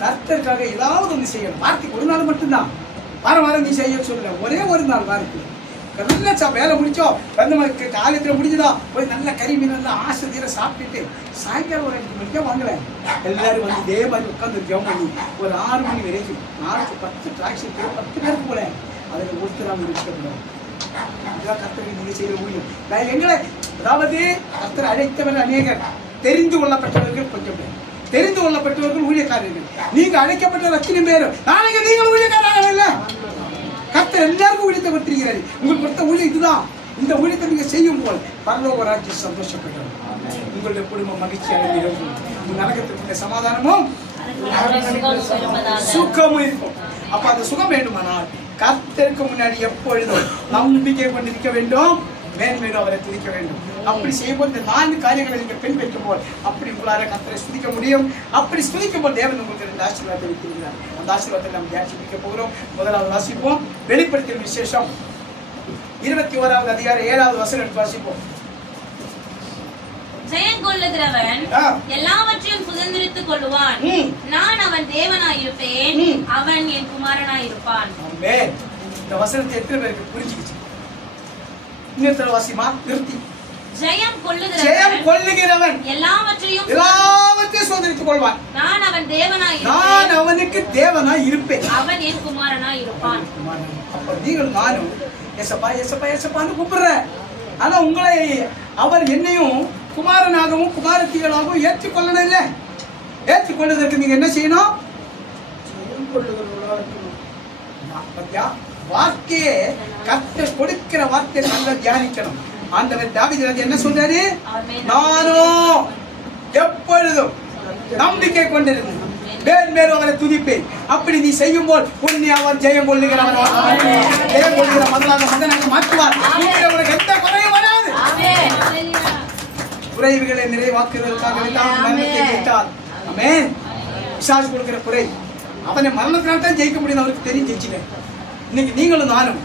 கர்த்தருக்காக ஏதாவது ஒன்று செய்யணும். வாரத்துக்கு ஒரு நாள் மட்டும்தான். வாரம் நீ செய்ய சொல்லல. ஒரே ஒரு நாள் வாரத்துக்கு நல்ல வேலை முடிச்சோம் வந்து காலத்துல முடிஞ்சுதா போய் நல்ல கறி மீன் எல்லாம் ஆசை தீர சாப்பிட்டுட்டு சாயங்காலம் ஒரு 5 மணிக்கே வாங்கல. எல்லாரும் வந்து இதே மாதிரி உட்காந்து ஜெபம் பண்ணி ஒரு 6 மணி வரைக்கும் நாளைக்கு 10 டிராக்சி 10 பேருக்கு போல அதுல ஒருத்தராக இருக்கக்கூடாது. இதுதான் கர்த்தருக்கு நீங்க செய்ய முடியும். எங்களை அதாவது கர்த்தர் அழைத்தவர்கள் அநேகர், தெரிந்து கொள்ளப்பட்டவர்கள் கொஞ்சம் பேர். தெரிந்து கொள்ளப்பட்டவர்கள் ஊழியக்காரர்கள். நீங்க அழைக்கப்பட்ட லட்சம் பேரும் நாளைக்கு நீங்கள் ஊழியக்காரர்கள் இல்ல. கர்த்தர் எல்லாருக்கும் ஊழியத்தை கொடுத்திருக்கிறாரு. உங்களுக்கு கொடுத்த ஊழியம் இதுதான். இந்த ஊழியத்தை நீங்க செய்யும் போது பரலோக ராஜ்யம் சந்தோஷப்பட்டது. உங்களுடைய குடும்பம் மகிழ்ச்சி அடைந்து நரகத்திற்கு சமாதானமும் சுகமும் இருக்கும். அப்ப அந்த சுகம் வேண்டுமானால் கர்த்தருக்கு முன்னாடி எப்பொழுதும் நம்பிக்கை கொண்டிருக்க வேண்டும், மேன்மேலும் அவரை துதிக்க வேண்டும். அப்படி செய்யும்போது இந்த 4 காரியங்களை நீங்க பின்பற்றும் போது அப்படி உங்களால கர்த்தரை ஸ்துதிக்க முடியும். அப்படி ஸ்துதிக்கும் போது தேவன் உங்களுக்கு 2 ஆசீர்வாதத்தை வைத்திருக்கிறார். அந்த ஆசீர்வாதத்தை நாம் தியானிக்க போகிறோம். முதலாவது வாசிப்போம், வெளிப்படுத்தின விசேஷம் 21வது அதிகாரம் 7வது வசனம் வாசிப்போம். ஜெயம் கொள்ளுகிறவன் எல்லாவற்றையும் சுதந்திரித்துக் கொள்ளுவான். நான் அவன் தேவனாயிருப்பேன், அவன் என் குமாரனாயிருப்பான். இந்த வசனத்தை எத்தனை பேருக்கு புரிஞ்சுக்கிச்சு? இன்னொரு வாசிமா நிறுத்தி. ஜெயம் கொள்ளுகிறவன் எல்லாவற்றையும் சோதரித்துக் கொள்வான். நான் அவன் தேவனாய் நான் அவனுக்கு தேவனாய் இருப்பேன், அவன் என் குமாரனாய் இருப்பான். அப்ப நீங்கள் நானும் ஏசப்பா ஏசப்பா ஏசப்பான்னு கூப்பிடுறேன். ஆனா உங்களை அவர் என்னையும் குமாரனாகவும் குமாரத்திகளாகவும் ஏற்றுக்கொள்ளணும். இல்லை, ஏற்றுக்கொள்வதற்கு நீங்க என்ன செய்யணும்? வார்த்தையே கர்த்தர் கொடுக்கிற வார்த்தை நல்லா தியானிக்கணும். ஆண்டவர் தாவீது ராஜா என்ன சொல்றாரு? நானும் எப்பொழுதும் நம்பிக்கை கொண்டிருந்தேன், மேல் அவரை துதிப்பேன். அப்படி நீ செய்யும் போது உன்னை அவர் ஜெயம் கொள்ளுகிறவர், ஜெயம் கொள்ளுகிற முதலாக மகனாக மாற்றுவார். உங்களுக்கு எந்த குறையும் வராது. குறைவுகளை நிறைவாக்குவதற்காக மரணத்தை கேட்டார். ஆமென். பிசாசு கொடுக்கிற குறை அவனை மரணத்தினால் தான் ஜெயிக்க முடியும், அவருக்கு தெரியும் ஜெயிச்சுட்டேன். இன்னைக்கு நீங்களும் நானும்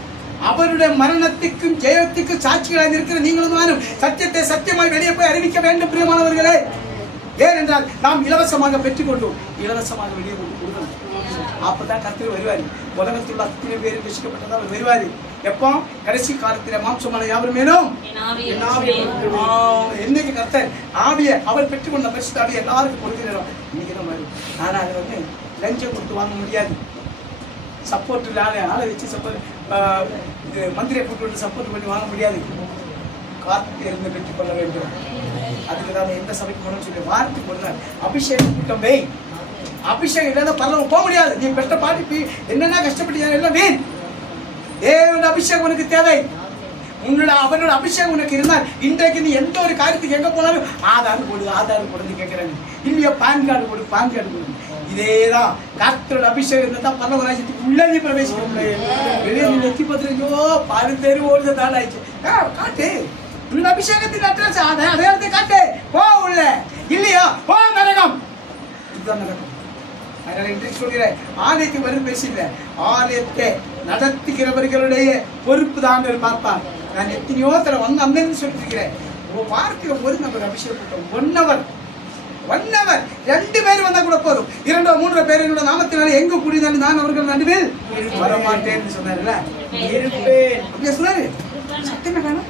அவருடைய மரணத்துக்கும் ஜெயத்துக்கும் சாட்சிகளாக இருக்கிற நீங்களும் நானும் சத்தியத்தை சத்தியமாய் வெளியே போய் அறிவிக்க வேண்டும் பிரியமானவர்களே. ஏனென்றால் நாம் இலவசமாக பெற்றுக்கொண்டோம், இலவசமாக வெளியே கொடுக்கணும். அப்பதான் கர்த்தர் வருவாரு. உலகத்தில் அத்தனை பேர் ரட்சிக்கப்பட்டதா அவர் வருவாரு. எப்போ? கடைசி காலத்தில் மாம்சமான யாவரும் மேலும் என்னைக்கு கர்த்தர் ஆவிய அவர் பெற்றுக்கொண்ட பரிசுத்த ஆவியை எல்லாருக்கும் கொடுக்கிறார். இன்னைக்கு தான் வரும். ஆனா அது வந்து லஞ்சம் கொடுத்து வாங்க முடியாது. சப்போர்ட் ஆளை வச்சு சப்போர்ட் இது மந்திரியை கூட்டு சப்போர்ட் பண்ணி வாங்க முடியாது. காத்து இருந்து பெற்றுக்கொள்ள வேண்டும். அதுக்கு தான் எந்த சபைக்கு போகணும்னு சொல்லி வார்த்தை கொடுத்தார். அபிஷேகம் கூட்டம் வை. அபிஷேகம் இல்லாத பரலோகம் போக முடியாது. நீ பெற்ற பாட்டி என்னென்ன கஷ்டப்பட்டு எல்லாம் வீண். தேவனுடைய அபிஷேகம் உனக்கு தேவை. உன்னோட அவனோட அபிஷேகம் உனக்கு இருந்தால் இன்றைக்கு நீ எந்த ஒரு காரியத்துக்கு எங்க போனாலும் ஆதார் போடுன்னு கேட்கிறேன். இல்லையா பான் கார்டு போடு, பான் கார்டு போடு. இதேதான் கர்த்தரோட அபிஷேகம் இருந்தா தான் பரலோக ராஜ்யத்துக்கு உள்ள நீ பிரவேசிக்க முடியும். வெளியே நீ நெத்தி பத்திரையோ பாரு தெரு ஓடுத தாள் ஆயிடுச்சு. காட்டு உன்னோட அபிஷேகத்தின் அட்ரஸ் அதே காட்டு. போ உள்ள, இல்லையா போ நரகம். இதுதான் நரகம். அதனால இன்றைக்கு சொல்கிறேன், ஆலயத்துக்கு வரும் பேசல, ஆலயத்தை நடத்துகிறவர்களுடைய பொறுப்பு தான் பார்ப்பான். நான் எத்தனையோ தர வந்து அந்தன்னு சொல்லிட்டு இருக்கிறேன். வாரத்துக்கு ஒரு நபர் அபிஷேகம் 1 hour 2 பேர் வந்தா கூட போதும். 2 3 பேர் என்னோட நாமத்தினால எங்க கூடினாலும் நான் அவர்கள் நடுவில் வரமாட்டேன்னு சொன்னார்ல, இருப்பேன் அப்படியே சொன்னாரு. சத்தியமா வேணும்.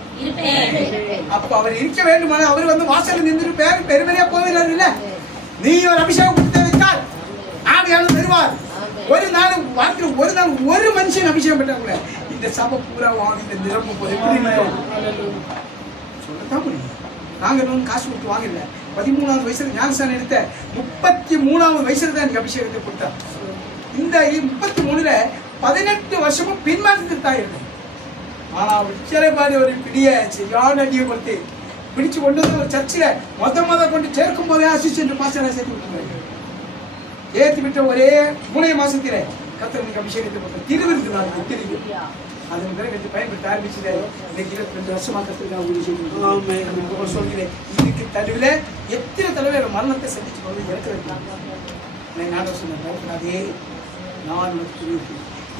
அப்ப அவர் இருக்க வேண்டுமான அவர் வந்து வாசல் நின்று பெருமையா போகிறார். இல்ல, நீ ஒரு அபிஷேகம் கொடுத்து வைத்தால் ஆவியானவர் வருவார். ஒரு நாள் ஒரு மனுஷன் அபிஷேகம் பெற்றாங்க. இந்த சபை பூரா வாங்கி நிரம்பும் போது சொல்லத்தான் முடியும். நாங்க இன்னும் காசு கொடுத்து வாங்கல. 13வது வயசுல ஞானஸ்தானம் எடுத்த 33வது வயசுல தான் எனக்கு அபிஷேகத்தை கொடுத்தா. இந்த 33ல 18 வருஷமும் பின்மாற்றத்துக்கு தான் இருந்தேன். ஆனா உச்சரைப்பாடி ஒரு பிடிய சரியான அடியை கொடுத்து பிடிச்சு கொண்டு வந்து ஒரு சர்ச்சில் மொத கொண்டு சேர்க்கும் போதே அசிஸ்டன்ட் பாஸ்டரை சேர்த்து விட்டுருவாங்க. ஏற்றி விட்ட ஒரே 3 மாசத்திலே கர்த்தருக்கு அபிஷேகத்தை கொடுத்த திருவிருந்து நான் தெரியும். அதன் பிறகு பயன்படுத்த ஆரம்பிச்சது. இன்னைக்கு 22 வருஷமா கர்த்தருக்கு சொல்கிறேன். இதுக்கு தடுவில் எத்தனை தடவை மரணத்தை சந்திச்சு போது இருக்கிறது. நான் சொன்னேன், நான்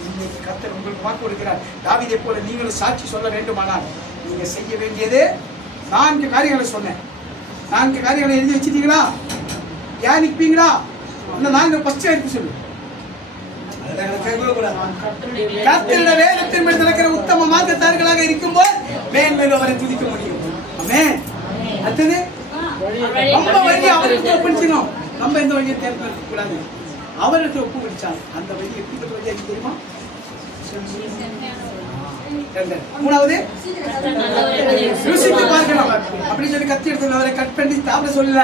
இன்னைக்கு கர்த்தர் உங்களுக்கு வாக்கு கொடுக்கிறார். தாவீதை போல நீங்களும் சாட்சி சொல்ல வேண்டுமானால் நீங்க செய்ய வேண்டியது 4 காரியங்களை சொன்னேன். 4 காரியங்களை எழுதி வச்சிட்டீங்களா? தியானிப்பீங்களா? அந்த 4 ஃபர்ஸ்ட் எடுத்து சொல்லு. கர்த்தருடைய வேதத்தின் மேல் நடக்கிற உத்தம மார்க்கத்தார்களாக இருக்கும்போது மேன்மேலும் அவரை துதிக்க முடியும். ஆமென். அடுத்தது நம்ம வழியை அவருக்கு ஒப்படைச்சிடும். நம்ம எந்த வழியை தேர்ந்தெடுக்க கூடாது. அவருக்கு ஒப்பு பிடிச்சால் அந்த வழி எப்படிப்பட்ட வழியா தெரியுமா? 3வது ருசித்து பார்க்கலாம் அப்படின்னு சொல்லி கத்தி எடுத்து அவரை கட் பண்ணி சாப்பிட சொல்லல.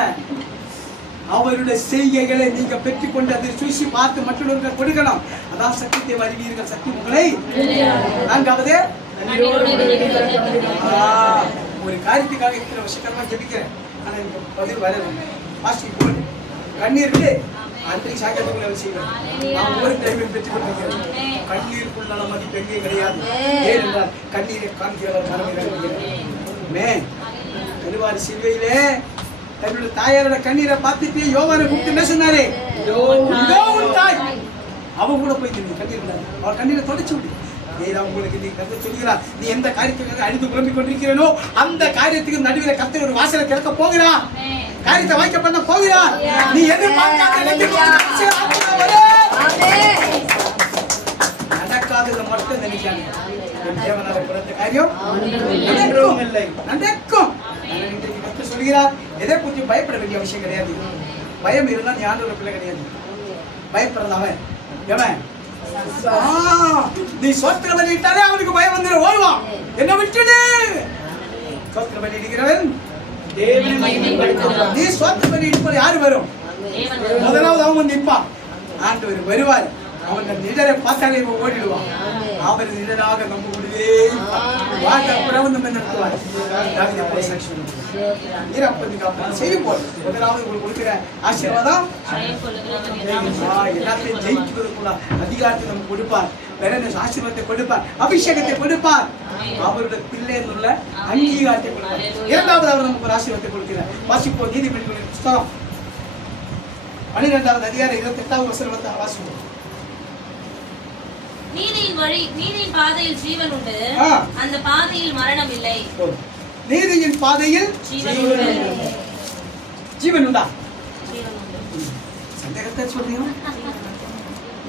அவருடைய செய்கைகளை நீங்க பெற்றுக்கொண்டு அதை சுசி பார்த்து மற்றவர்களுக்கு கொடுக்கணும். அதான் சத்தியத்தை அறிவீர்கள், சத்தியம் உங்களை. 4வது ஒரு காரியத்துக்காக இருக்கிற வருஷக்கரமா ஜெபிக்கிறேன். ஆனா எனக்கு பதில் வரவில்லை. பாஸ்டிங் போடு கண்ணீர் விடு. அன்றைக்கு சாக்கியத்துக்குள்ள செய்வேன். நான் ஒரு டைமை பெற்றுக் கொண்டிருக்கிறேன். கண்ணீருக்குள்ள மதிப்பு எங்கே கிடையாது. ஏனென்றால் கண்ணீரை காண்கிறவர் மரமே கருவாரி சிலுவையிலே தன்னுடைய தாயாரோட கண்ணீரை பார்த்துட்டு யோவானை கூப்பிட்டு என்ன சொன்னாரு? தாய் அவ கூட போய் கண்ணீர் அவர் கண்ணீரை தொடச்சு விடு. உங்களுக்கு நீ கருத்து சொல்கிறார். நீ எந்த காரியத்துக்காக அழிந்து குழம்பிக் கொண்டிருக்கிறனோ அந்த காரியத்துக்கு நடுவில் கர்த்தர் ஒரு வாசலை திறக்க போகிறார். காரியத்தை வாய்க்க பண்ண போகிறார். நீ எதிர்பார்க்காத நடக்காத மட்டும் நினைக்காங்க. தேவனால கொடுத்த காரியம் நடக்கும். இன்றைக்கு சொல்கிறார், எதை குறித்து பயப்பட வேண்டிய அவசியம் கிடையாது. பயம் இருந்தால் நீ ஆண்டவருடைய பிள்ளை கிடையாது. பயப்படுறவன் எவன்? நீ சோத்திரம் பண்ணிட்டாலே அவனுக்கு பயம் வந்து ஓடுவான். என்ன விட்டுடு. சோத்திரம் பண்ணிடுகிறவன் நீ சோத்திரம் பண்ணிட்டு யாரு வரும்? முதலாவது அவன் நிற்பான். ஆண்டவர் வருவார். அவன் நிழலை பார்த்தாலே ஓடிடுவான். அவர் நிழலாக நம்ம கூடவே நடத்துவார். செய்யும் போது முதலாவது உங்களுக்கு கொடுக்கிற ஆசீர்வாதம் எல்லாத்தையும் ஜெயிக்கிறதுக்குள்ள அதிகாரத்தை நம்ம கொடுப்பார். ஆசீர்வாதத்தை கொடுப்பார், அபிஷேகத்தை கொடுப்பார், அவருடைய பிள்ளை உள்ள அங்கீகாரத்தை கொடுப்பார். இரண்டாவது அவர் நமக்கு ஒரு ஆசீர்வாதத்தை கொடுக்கிறார். வாசிப்போம் நீதிமன்றங்களின் புத்தகம் 12வது அதிகாரம் 28வது வசனத்தை வாசிப்போம். நீதியின் பாதையில் ஜீவன் உண்டு, அந்த பாதையில் மரணம் இல்லை. நீதியின் பாதையில் ஜீவன் உண்டா? சந்தேகத்தை சொல்றீங்க.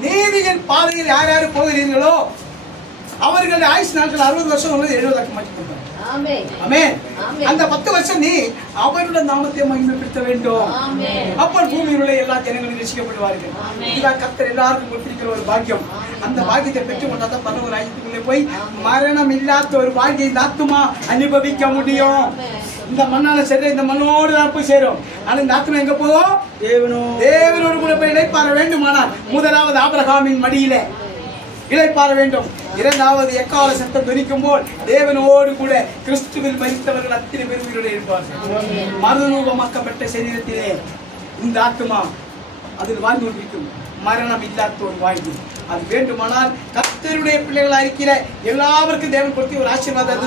நீதியின் பாதையில் யார் யாரு போகிறீர்களோ அவர்கள் ஆயுஷ் நாட்கள் 60 வருஷம் உள்ளது 70 மாற்றி கொடுத்தார். அந்த 10 வருஷம் நீ அவருடைய நாமத்தை மகிமைப்படுத்த வேண்டும். அப்போ பூமியில் உள்ள எல்லா ஜனங்களும் ரட்சிக்கப்படுவார்கள். இதுதான் கர்த்தர் எல்லாருக்கும் கொடுத்திருக்கிற ஒரு பாக்கியம். அந்த பாக்கியத்தை பெற்றுக் கொண்டாதான் பரலோக ராஜ்யத்துக்குள்ளே போய் மரணம் இல்லாத ஒரு வாழ்க்கையை ஆத்துமா அனுபவிக்க முடியும். இந்த மண்ணால சரி, இந்த மண்ணோடு தான் போய் சேரும். ஆனா இந்த ஆத்மா எங்க போகும்? தேவனோடு கூட போய் இளைப்பாற வேண்டுமானால் முதலாவது ஆபிரகாமின் மடியிலே இளைப்பாற வேண்டும். இரண்டாவது எக்கால சத்தம் துணிக்கும் போல் தேவனோடு கூட கிறிஸ்துவில் மரித்தவர்கள் அத்தனை பேர் உயிரோடு இருப்பார்கள். மறுரூபமாக்கப்பட்ட சரீரத்திலே இந்த ஆத்மா அதில் வாழ்ந்து கொண்டிருக்கும். மரணம் இல்லாத ஒரு வாழ்வு அது வேண்டுமானால் கர்த்தருடைய பிள்ளைகளா இருக்கிற எல்லாருக்கும் தேவன் கொடுத்த ஒரு ஆசீர்வாதம்.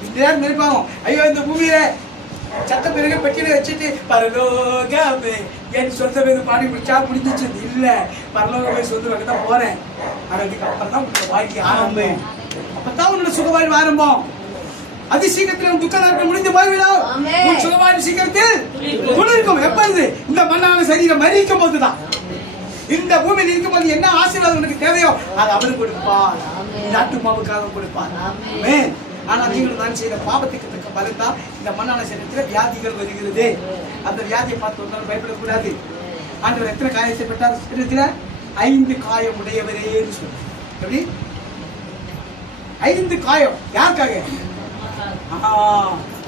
அதுதான் நினைப்பாங்க, ஐயோ இந்த பூமியில சத்த பிறகு பெட்டியில வச்சுட்டு பரலோகமே என் சொந்த பேரு பாடி முடிச்சா முடிஞ்சிச்சு. இல்ல, பரலோகமே சொந்த தான் போறேன். அதுக்கு அப்புறம் தான் உன்னோட வாழ்க்கை ஆரம்பம். அப்பதான் உன்னோட சுகவாழ்வு ஆரம்பம். அதி சீக்கிரத்தில் துக்க நாட்கள் முடிந்து போய்விடும். உன் சுகவாழ்வு சீக்கிரத்தில் துளிர்க்கும். எப்பொழுது? இந்த மண்ணான சரீரம் மறிக்கும் போதுதான். இந்த பூமியில் இருக்கும் போது என்ன ஆசீர்வாதம் உனக்கு தேவையோ அது அவரு கொடுப்பார். இந்த ஆத்துமாவுக்காக கொடுப்பார். ஆனா நீங்கள் நான் செய்த பாவத்துக்கு தக்க பலன் தான் இந்த மண்ணான சரீரத்தில் வியாதிகள் வருகிறது. அந்த வியாதியை பார்த்து ஒரு நாள் பயப்படக்கூடாது. ஆண்டவர் எத்தனை காயத்தை பெற்றார்? சரீரத்தில் 5 காயம் உடையவரேன்னு சொல்லு. எப்படி 5 காயம்? யாருக்காக?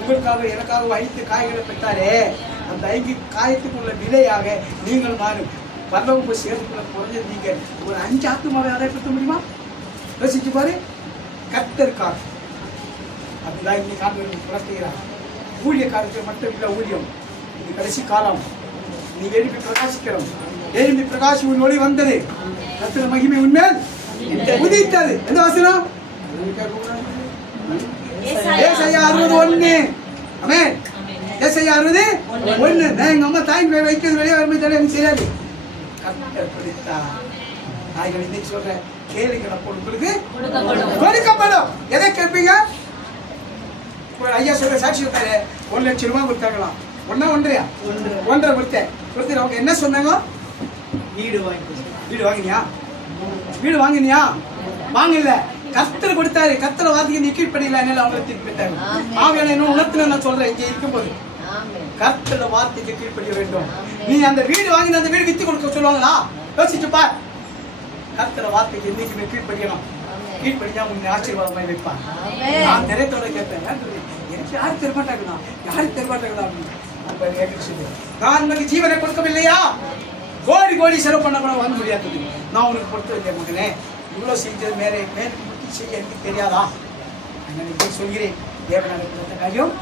உங்களுக்காக எனக்காக 5 காயங்களை பெற்றாரே. அந்த 5 காயத்துக்குள்ள விலையாக நீங்கள் மாறும் பரலோகம் போய் சேர்த்துக்குள்ள குறைஞ்சது நீங்க ஒரு 5 ஆத்துமாவை அடைப்படுத்த முடியுமா? யோசிச்சு பாரு. கர்த்தருக்காக அதுதான் இன்னைக்கு ஆண்டவர் புலர்த்துகிறார். ஊழிய காலத்தில் மட்டும் இல்லை, ஊழியம் இது கடைசி காலம். நீ எழுப்பி பிரகாசிக்கிறோம். எழுப்பி பிரகாசி உன் ஒளி வந்தது. கர்த்தர் மகிமை உண்மையில் உதித்தது. எந்த வசனம்? ஏசாயா 60:1. ஆமென். ஏசாயா 60:1. நான் எங்க அம்மா தாய் வைக்கிறது வெளியே வரும்போது எனக்கு தெரியாது. கர்த்தர் கொடுத்தார். நான் இன்னைக்கு சொல்றேன், கேளுங்க, உங்களுக்கு கொடுக்கப்படும். எதை கேட்பீங்க? ஐயா சொல்ற சாட்சி கொடுத்தாரு, 1 லட்சம் ரூபாய் கொடுத்தாங்களாம். 1.5 கொடுத்து அவங்க என்ன சொன்னாங்க? வீடு வாங்கினியா? வீடு வாங்கினியா? வாங்கல. கர்த்தர் கொடுத்தாரு. கர்த்தர் வார்த்தைக்கு நீ கீழ்ப்படியில அவங்களை திருப்பி விட்டாங்க. ஆவியான என்ன உணர்த்துல நான் சொல்றேன், இங்க இருக்கும்போது கர்த்தரோட வார்த்தைக்கு கீழ்ப்படிய வேண்டும். நீ அந்த வீடு வாங்கின அந்த வீடு வித்து கொடுக்க சொல்லுவாங்களா? யோசிச்சு பார். கர்த்தரோட வார்த்தைக்கு என்னைக்குமே கீழ்ப்படியணும். கீழ்ப்படியா உன்னை ஆசீர்வாதமாய் வைப்பார். நான் நிறையத்தோட கேட்பேன், எனக்கு யாரும் தெரியமாட்டாங்களா? யாரும் தெரியமாட்டாங்களா? நான் உனக்கு ஜீவனை கொடுக்கவில்லையா? கோடி கோடி செலவு பண்ண கூட வாங்க முடியாது. நான் உனக்கு கொடுத்து வைக்க மகனே, இவ்வளவு செஞ்சது மேலே மேற்கு செய்ய எனக்கு தெரியாதா? நான் சொல்கிறேன், தேவனாக கொடுத்த காரியம்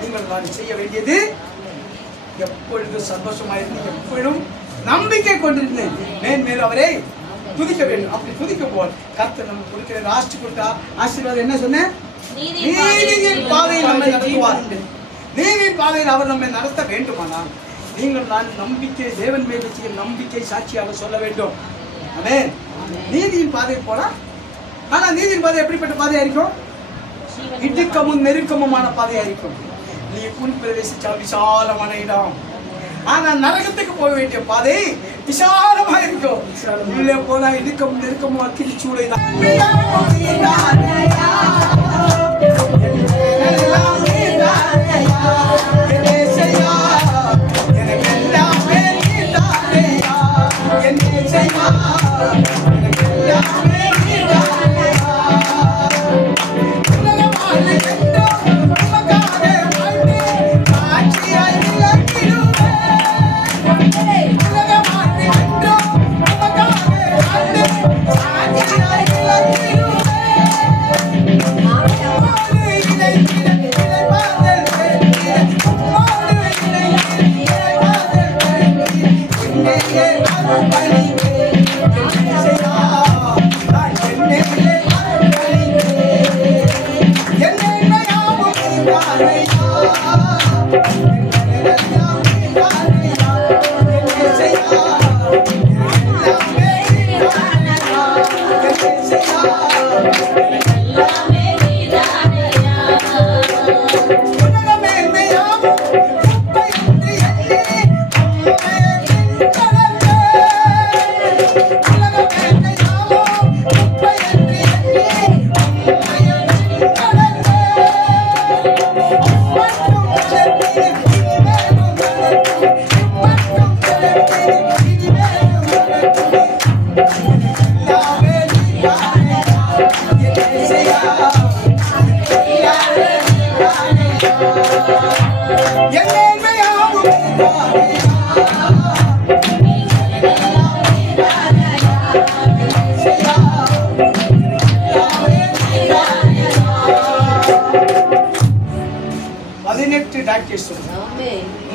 நீங்கள் நான் செய்ய வேண்டியது எப்பொழுதும் சந்தோஷமாயிருந்து எப்பொழுதும் நம்பிக்கை கொண்டிருந்தேன். மேன்மேலும் அவரை துதிக்க வேண்டும். அப்படி துதிக்க போல் கர்த்தர் நமக்கு கொடுக்கிற லாஸ்ட் கொடுத்தா ஆசீர்வாதம் என்ன சொன்னேன்? நீதியின் பாதையில் நம்மை நடத்துவார். நீதியின் பாதையில் அவர் நம்மை நடத்த வேண்டுமானால் நீங்கள் நான் நம்பிக்கை, தேவன் மேல் வச்சு நம்பிக்கை சாட்சியாக சொல்ல வேண்டும். ஆமென். நீதியின் பாதை போல. ஆனா நீதியின் பாதை எப்படிப்பட்ட பாதையா இருக்கும்? இடுக்கமும் நெருக்கமுமான பாதையா இருக்கும். நீ உன் பிரவேசிச்சால் விசாலமான இடம். ஆனா நரகத்துக்கு போக வேண்டிய பாதை விசாலமா இருக்கும். உள்ளே போனா இடுக்கம் நெருக்கமா கிழிச்சூளை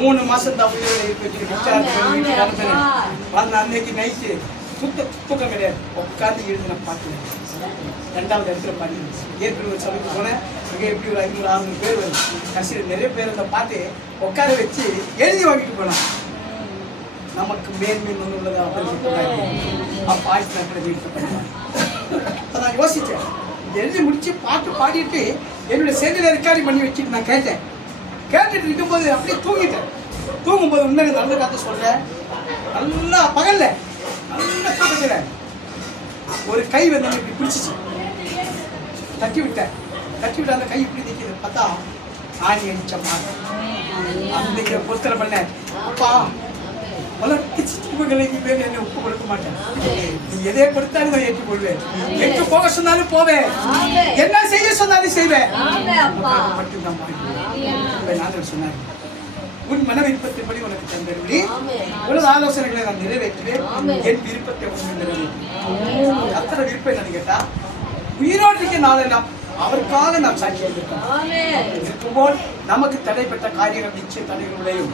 மூணு மாசம் தான் அன்னைக்கு நைட்டு தூக்கம் கிடையாது. உட்காந்து எழுதின பாட்டு ரெண்டாவது இடத்துல பண்ணி ஏற்கனவே சொல்லிட்டு போனேன். இங்கே எப்படி ஒரு 500-600 பேர் வரும். கடைசியில் நிறைய பேர் அந்த பாட்டு உட்கார வச்சு எழுதி வாங்கிட்டு போனான். நமக்கு மேன்மேன் ஒன்று உள்ளதா அப்போ ஆயிரத்தி வீட்டு நான் யோசித்தேன். எழுதி முடிச்சு பாட்டு பாடிட்டு என்னுடைய செல்லில் ரெக்கார்டிங் பண்ணி வச்சுட்டு நான் கேட்டேன். கேட்டுட்டு இருக்கும்போது அப்படியே தூங்கிட்டேன். தூங்கும்போது உண்மையில நல்ல கதை சொல்றேன். நல்லா பகல்ல நல்ல தூக்கத்துல ஒரு கை வந்து இப்படி பிடிச்சிச்சு. தட்டி விட்டேன். தட்டி விட்டு அந்த கை இப்படி நிற்கிது. பார்த்தா ஆணி அடிச்சம்மா அந்த பொருத்தனை பண்ணேன். அப்பா என்ன உப்பு கொடுக்க மாட்டேன். நீ எதை கொடுத்தாலும் நான் ஏற்று கொள்வேன். எங்க போக சொன்னாலும் போவேன். என்ன செய்ய சொன்னாலும் செய்வேன். மட்டும்தான் நான் சொன்னேன். உன் மன விருப்பத்தின்படி உனக்கு தந்தருளி உனது ஆலோசனைகளை நான் நிறைவேற்றுவேன். என் விருப்பத்தை உனக்கு நிறைவேற்றுவேன். அத்தனை விருப்பம் என்னன்னு கேட்டா உயிரோடு இருக்க நாளெல்லாம் அவருக்காக நாம் சாட்சி இருக்கும்போது நமக்கு தடைப்பட்ட காரியங்கள் நிச்சய தடைகளையும்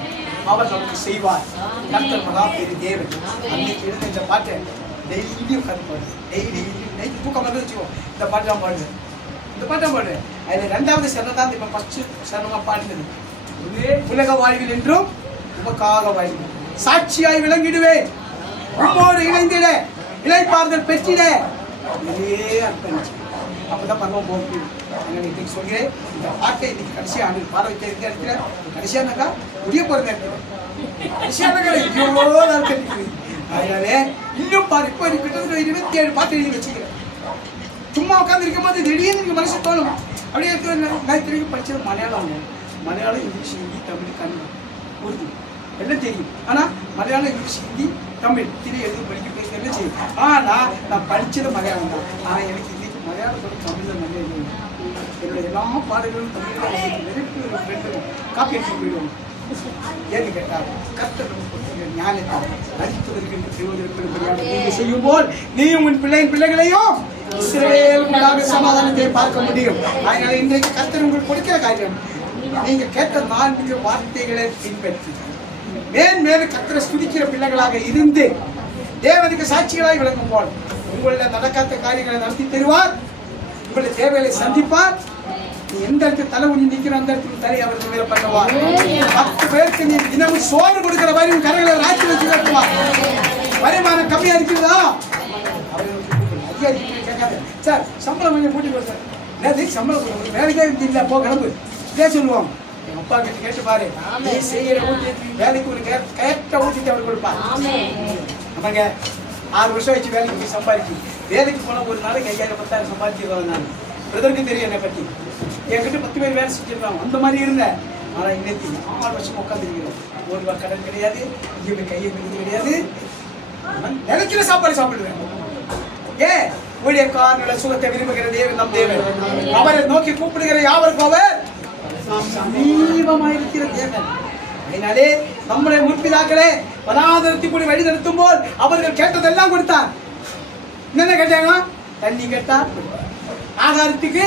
அவர் நமக்கு செய்வார். கர்த்தர் மகா பெரிய தேவன். அன்னைக்கு எழுந்த இந்த பாட்டை டெய்லியும் கருப்பாடு. டெய்லி நைட்டு தூக்கம் வந்து வச்சுக்கோ இந்த பாட்டு தான் பாடுவேன். இந்த பாட்டை பாடுவேன். அதில் ரெண்டாவது சரணம் தான் இப்போ ஃபர்ஸ்ட் சரணமாக பாடுறது. உலக வாழ்வில் என்றும் உமக்காக வாழ்வில் சாட்சியாய் விளங்கிடுவேன். உம்மோடு இணைந்திட இளைப்பாறுதல் பெற்றிட இதே அர்ப்பணிச்சு அப்பதான் பருவம் போக இன்னைக்கு சொல்கிறேன். இந்த பாட்டை இன்னைக்கு கடைசியா ஆண்டு பாட வைக்க இருக்க இடத்துல கடைசியானாக்கா முடிய போற நேரத்தில் கடைசியானாக்கா எவ்வளோ நாள் கட்டிக்குது. அதனால இன்னும் பாரு இப்போ கிட்டத்தட்ட 27 பாட்டு எழுதி வச்சுக்கிறேன். சும்மா உட்காந்து இருக்கும் போது திடீர்னு எனக்கு மனசு தோணும். அப்படியே நான் திரும்பி படிச்சது மலையாளம். மலையாளம், இங்கிலீஷ், ஹிந்தி, தமிழ், கன்னடம், உருது எல்லாம் தெரியும். ஆனால் மலையாளம், இங்கிலீஷ், ஹிந்தி, தமிழ் திரு எதுவும் படிக்க பேச எல்லாம் செய்யும். ஆனால் நான் படித்தது மலையாளம் தான். ஆனால் எனக்கு இன்னைக்கு மலையாளத்தோட தமிழில் நல்லா எழுதுவேன். என்னுடைய எல்லா பாடல்களும் தமிழில் நிறைய காப்பி எடுத்து போயிடுவோம். ஏன்னு கேட்டால் கர்த்தர் ஞானத்தை அழிப்பதற்கு செய்யும் போல் நீயும் உன் பிள்ளைகளையும் இஸ்ரவேலுக்குள்ளாக சமாதானத்தை பார்க்க முடியும். அதனால இன்றைக்கு கர்த்தர் உங்களுக்கு கொடுக்கிற காரியம் நீங்க கேட்ட 4 வார்த்தைகளை பின்பற்றி மேன்மேலும் கர்த்தரை ஸ்துதிக்கிற பிள்ளைகளாக இருந்து தேவனுக்கு சாட்சிகளாய் விளங்கும் போல் உங்களுடைய நடக்காத காரியங்களை நடத்தி தருவார். உங்களுடைய தேவைகளை சந்திப்பார். நீ எந்த இடத்துல தலை உண்ணி நிற்கிற அந்த இடத்துல தலை அவருக்கு மேல பண்ணுவார். 10 பேருக்கு நீ தினமும் சோறு கொடுக்கிற மாதிரி கரைகளை ராட்சி வச்சு கட்டுவார். வருமானம் கம்மியா இருக்கிறதா அதிகாரி கேட்காது. சார் சம்பளம் கொஞ்சம் கூட்டி சார். நேற்று சம்பளம் வேலைக்கே இல்லை போ கிளம்பு இதே சொல்லுவோம். எங்க அப்பா கிட்ட கேட்டு பாரு. நீ செய்யற ஊட்டி வேலைக்கு ஒரு கரெக்டா ஊத்திட்டு அவர் கொடுப்பார். நமக்கு 6 வருஷம் வச்சு வேலைக்கு போய் சம்பாதிச்சு வேலைக்கு போனால் ஒரு நாளைக்கு 5000 10,000 சம்பாதிச்சிருவாங்க. நான் பிரதருக்கு தெரியும் என்னை பற்றி. என்கிட்ட 10 பேர் வேலை செஞ்சிருக்காங்க. அந்த மாதிரி இருந்தேன். ஆனால் இன்னைக்கு 4 வருஷம் உட்காந்துருக்கிறோம். 1 ரூபா கடன் கிடையாது, இங்கே கையை பிடிக்க கிடையாது. நினைக்கிற சாப்பாடு சாப்பிடுவேன். ஏன் ஊழியக்காரர்கள சுகத்தை விரும்புகிற தேவன் நம் தேவன். அவரை நோக்கி கூப்பிடுகிற யாவருக்கும் அவர் சமீபமாயிருக்கிற தேவன். அதனாலே நம்முடைய முற்பிதாக்களே வனாந்தரத்துக்குடி வழி நடத்தும் போது அவர்கள் கேட்டதெல்லாம் கொடுத்தார். என்ன கேட்டாங்க? தண்ணி கேட்டார், ஆகாரத்துக்கு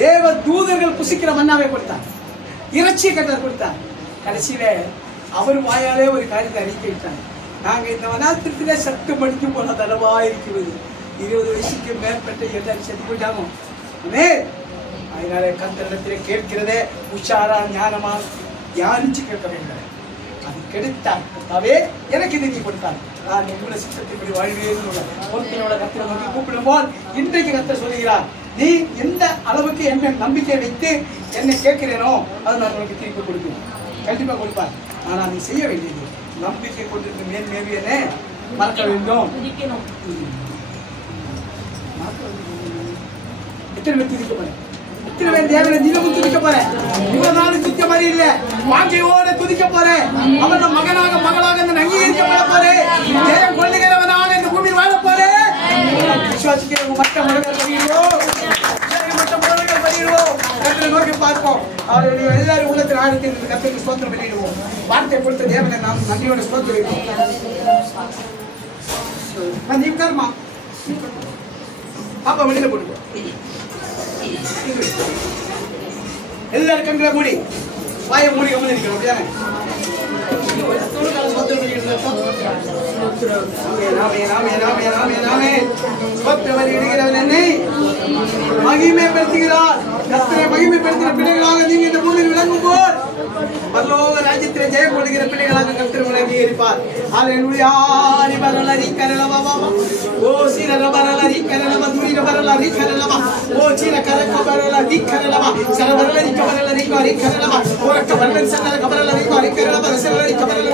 தேவ தூதர்கள் புசிக்கிற மன்னாவை கொடுத்தார், இறைச்சியை கேட்டார் கொடுத்தார். கடைசியில அவர் வாயாலே ஒரு காரியத்தை அறிக்கை விட்டார். நாங்க இந்த வனாந்திரத்திலே சத்து படிக்க போன தடவா இருக்கிறது. 20 வயசுக்கு மேற்பட்ட எல்லாரும் செத்து போயிட்டாங்க. அதனால கர்த்தரிடத்திலே கேட்கிறதே உஷாரா ஞானமா தியானிச்சு கேட்க வேண்டும். அது கெடுத்தாவே எனக்கு நிதி கொடுத்தார். நான் உங்களை சித்தத்தின்படி வாழ்வேன். பொறுப்பினோட கர்த்தரை நோக்கி கூப்பிடும் போது இன்றைக்கு கர்த்தர் சொல்லுகிறார், நீ எந்த அளவுக்கு என்ன நம்பிக்கை வைத்து என்னை கேட்கிறேனோ அதை நான் உனக்கு திருப்பி கொடுப்பேன். கண்டிப்பா கொடுப்பார். ஆனால் நீ செய்ய வேண்டியது நம்பிக்கை கொண்டிருக்க மேன்மேவியனே மறக்க வேண்டும். எத்தனை பேர் துதிக்க போறேன்? எத்தனை பேர் தேவனை தினமும் துதிக்க போறேன்? இவ்வளவு நாள் துதிக்க மாதிரி இல்ல, வாஞ்சையோட துதிக்க போறேன். அவன் மகனாக மகளாக இந்த அங்கீகரிக்கப்பட போறேன். ஜெயம் கொள்ளுகிறவனாக இந்த பூமியில் வாழ போறேன். விசுவாசிக்கிறவங்க மற்ற மகள்கள் பண்ணிடுவோம், மற்ற மகள்கள் பண்ணிடுவோம். கர்த்தரை நோக்கி பார்ப்போம். அவருடைய எல்லாரும் உள்ளத்தில் ஆழத்தில் கர்த்தருக்கு ஸ்தோத்திரம் பண்ணிடுவோம். வார்த்தை கொடுத்த தேவனை நாம் நன்றியோட ஸ்தோத்திரிப்போம். நீ உட்காருமா, பாப்பா வெளியில போட்டுக்கோ. எல்லாரும் கண்களை மூடி வாயை மூடி கவனிக்கணும். அப்படிதானே? மகிமைப்படுத்துகிறார். கர்த்தரை மகிமைப்படுத்துகிற பிள்ளைகளாக நீங்க இந்த பூமியில் விளங்கும் போது பரலோக ராஜ்யத்திலே ஜெயம் கொள்கிற பிள்ளைகளாக கர்த்தர் உங்களை அங்கீகரிப்பார். அல்லேலூயா. பரலரி கரலவா ஓ சீர பரலரி கரலவா துரி பரலரி கரலவா ஓ சீர கரக்க பரலரி கரலவா சர பரலரி கரலரி கரலவா ஓரக்க பரலரி சர கரலரி கரலவா சரலரி கரலரி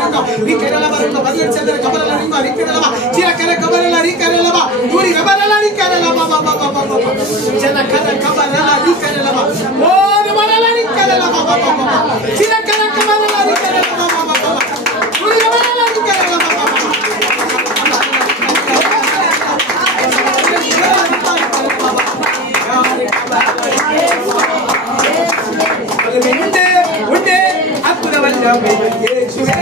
கரலவா பரலரி சர கரலரி கரலவா சீர கரக்க பரலரி கரலவா துரி பரலரி கரலவா ஜன கரக்க பரலரி கரலவா ஓ பரலரி கரலவா சீர கரக்க பரலரி கரலவா துரி பரலரி கரலவா உண்டு அற்புத வல்லமை இயேசுவே.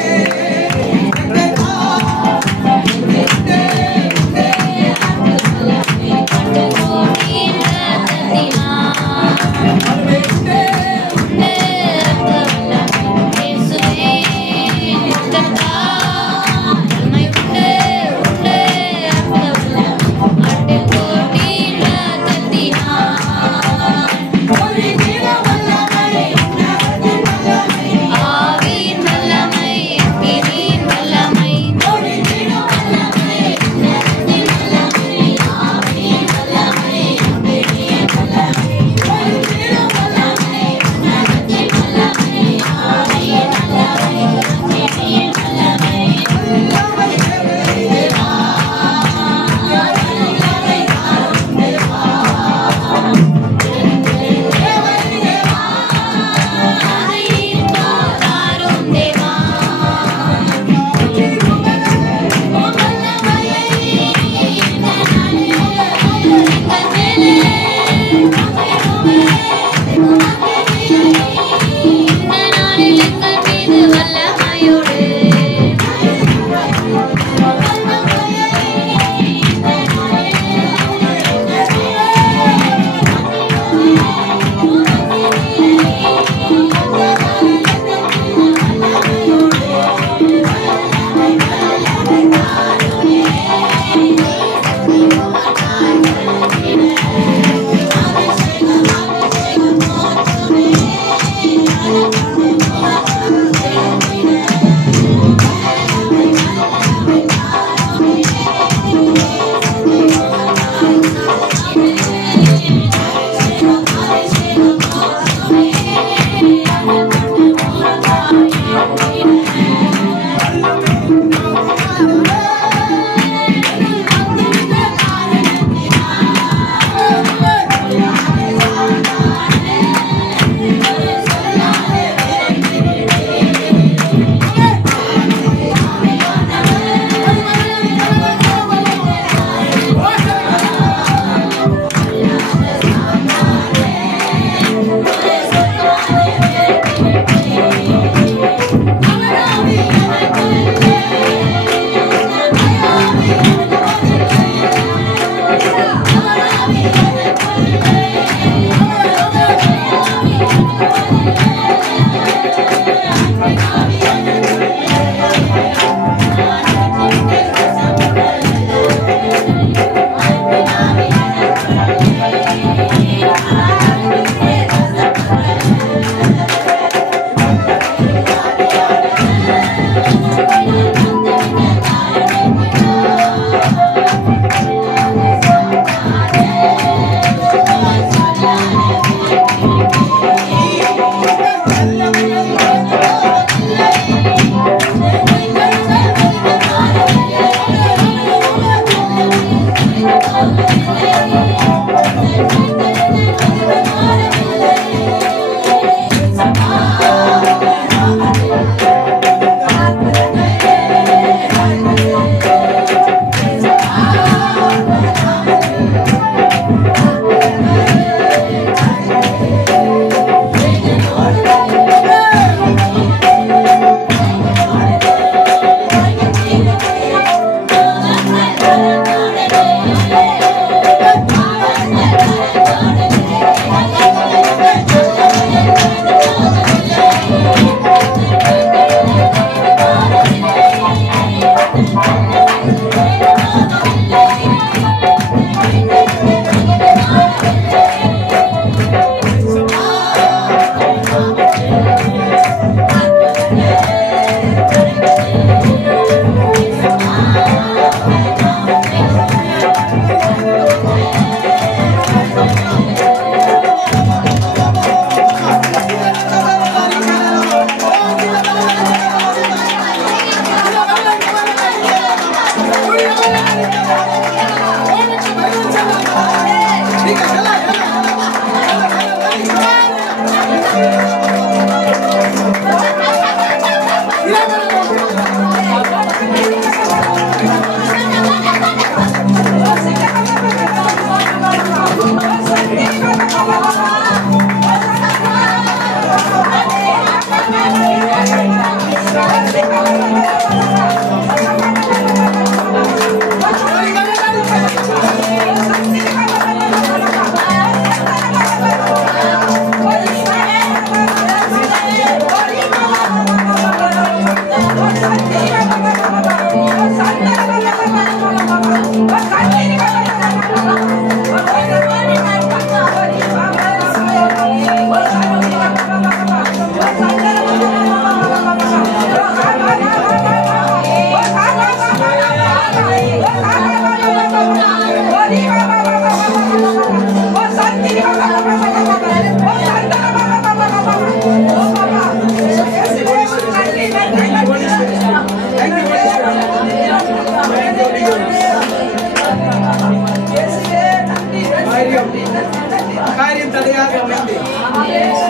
காரியம் தடையாக அமைந்து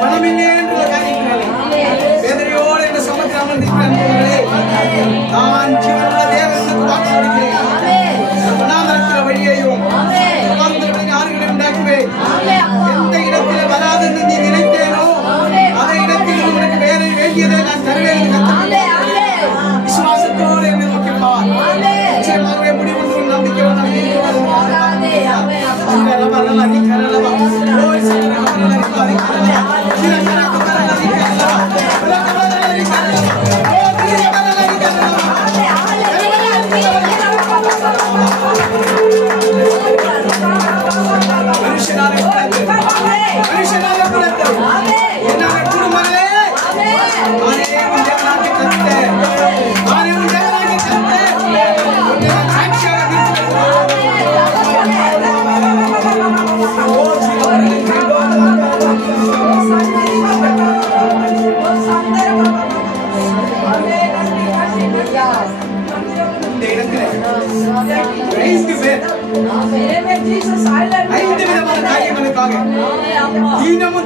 மனமில்லை என்ற காரியத்தினாலே வேதனையோடு என்ற சமத்தில் அமர்ந்திருக்கிறே நான் ஜீவனுள்ள தேவனுக்கு வாக்கு கொடுக்கிறேன். மனாந்தரத்தில் வழியையும் ஆறுகளை உண்டாக்குவேன். எந்த இடத்தில் வராது என்று நீ நினைத்தேனோ அந்த இடத்தில் உங்களுக்கு வேற வேண்டியதை நான் தருவேன். விசுவாசத்தோடு என்னை நோக்கிப்பார். நிச்சயமாகவே முடிவு நம்பிக்கை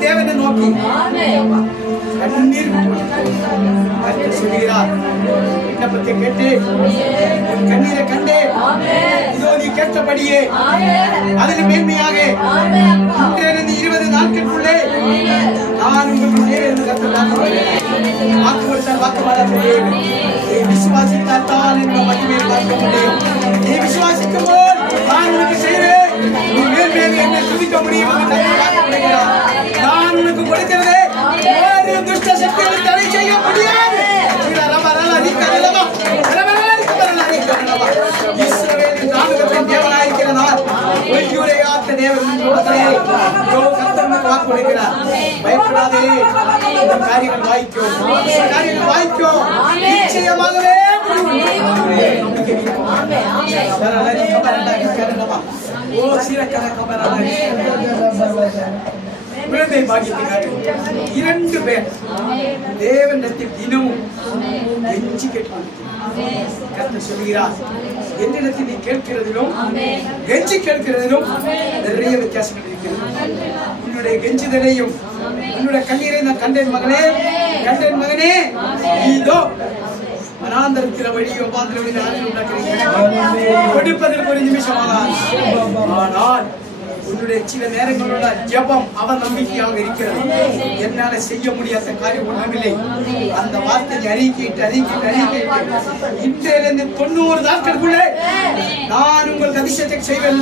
தேவனை நோக்கி கண்ணீர் சொல்கிறார். விண்ணப்பத்தை கேட்டு கண்ணீரை கண்டே இதோ நீ கேட்டபடியே அதில் மேன்மையாக 20 நாட்களுக்குள்ளே நான் உங்களுக்கு வாக்கு கொடுத்தால் வாக்கு மாறாது. விசுவாசித்தால் தான் என்ற மகிமையை பார்க்க முடியும். நீ விசுவாசிக்கும் போது நான் உனக்கு செய்வேன். நீ மேன்மையாக என்னை துதிக்க முடியும். நான் உனக்கு கொடுக்கிறதே வேறு துஷ்ட சக்திகள் தடை செய்ய முடியாது. இஸ்ரவேலின் நாமத்தின் தேவனாயிருக்கிறார். ஒய்யுரையாத்த தேவன் வாக்கு கொடுக்கிறார். பயப்படாதே, காரியங்கள் வாய்க்கும் நிச்சயமாகவே குழந்தை பாக்கியத்துக்காக 2 பேர் தேவனிடத்தில் தினமும் கெஞ்சி கர்த்தர் சொல்கிறார், என்னிடத்தில் நீ கேட்கிறதிலும் கெஞ்சி கேட்கிறதிலும் நிறைய வித்தியாசங்கள் இருக்கிறது. உன்னுடைய கெஞ்சுதலையும் உன்னுடைய கண்ணீரை நான் கண்டேன் மகனே, கண்டேன் மகனே. இதோ மனாந்தரத்தில் வழியோ பாந்திர கொடுப்பதற்கு ஒரு நிமிஷமானால், ஆனால் உன்னுடைய சில நேரங்களோட ஜெபம் அவர் நம்பிக்கையாக இருக்கிறது. என்னால செய்ய முடியாத காரியம் ஒன்றுமில்லை. அந்த வார்த்தையை அறிக்கையிட்டு இன்றையிலிருந்து 90 நாட்களுக்குள்ளே நான் உங்களுக்கு அதிசயத்தை செய்வேன்.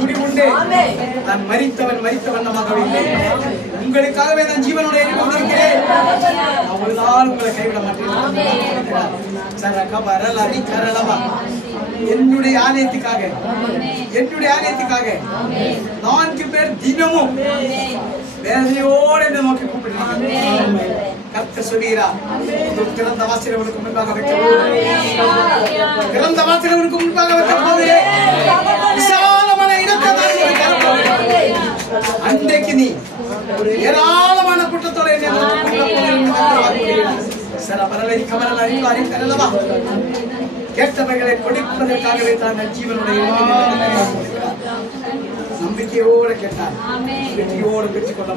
முடிவுண்டு நான் மரித்தவன் மரித்தவண்ணமாகவே இல்லை. உங்களுக்காகவே நான் ஜீவனோட கொண்டிருக்கிறேன். அவள்தான் உங்களை கைவிட மாட்டேன். என்னுடைய ஆலயத்துக்காக 4 பேர் தினமும் வேதனையோடு என்னை நோக்கி கூப்பிடுறாங்க. கர்த்தர் சொல்கிறார், திறந்த வாசலுக்கு முன்பாக வைக்க போகிறேன். விசாலமான இடத்தை அன்றைக்கு நீ ஏராளமான குற்றத்தோட கேட்டவர்களை கொடுப்பதற்காகவே தான் ஜீவனுடைய நம்பிக்கையோடு கேட்டார். வெற்றியோடு பெற்றுக் கொள்ள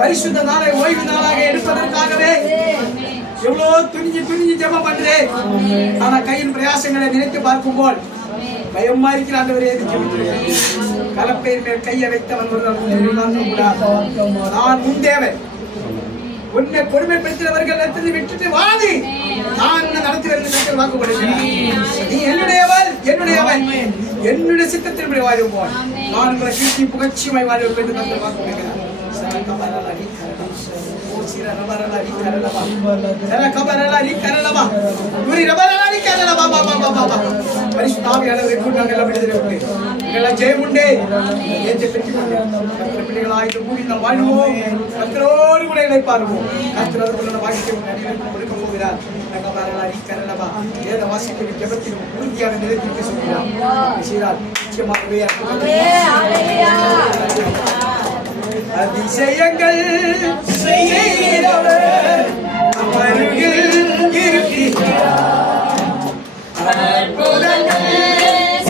பரிசுத்த நாளை ஓய்வு நாளாக எடுப்பதற்காகவே எவ்வளவு துணிஞ்சு ஜெபம் பண்றேன். ஆனா கையின் பிரயாசங்களை நினைத்து பார்க்கும்போது பயமா இருக்கிற ஆண்டவரே, கலப்பையின் மேல் கையை வைத்தவன் நான் உன் தேவன். உன்னை கொடுமைப்படுத்தினவர்கள் விட்டுட்டு வாதி, நான் உன்னை நடத்தி வருகிற வாக்குப்படுகிறேன். நீ என்னுடையவன், என்னுடைய சித்தத்தின்படி வாழ்வோம். நான் உங்களை கீழ்த்தி புகழ்ச்சியுமாய் வாழ்வோம் என்று கர்த்தர் வாக்குப்படுகிறார். ஜெயமுண்டே வாழ்வோம். கர்த்தரோடு கூட இணைப்பாருவோம். கர்த்தர் கொடுக்க போகிறார். வாசிக்கும் ஜெபத்திலும் உறுதியாக நிலைத்திருக்க சொல்கிறார். நிச்சயமாகவே அதிசயங்கள் செய்கிறவர் அருகில் இருக்கிறார். அற்புதங்கள்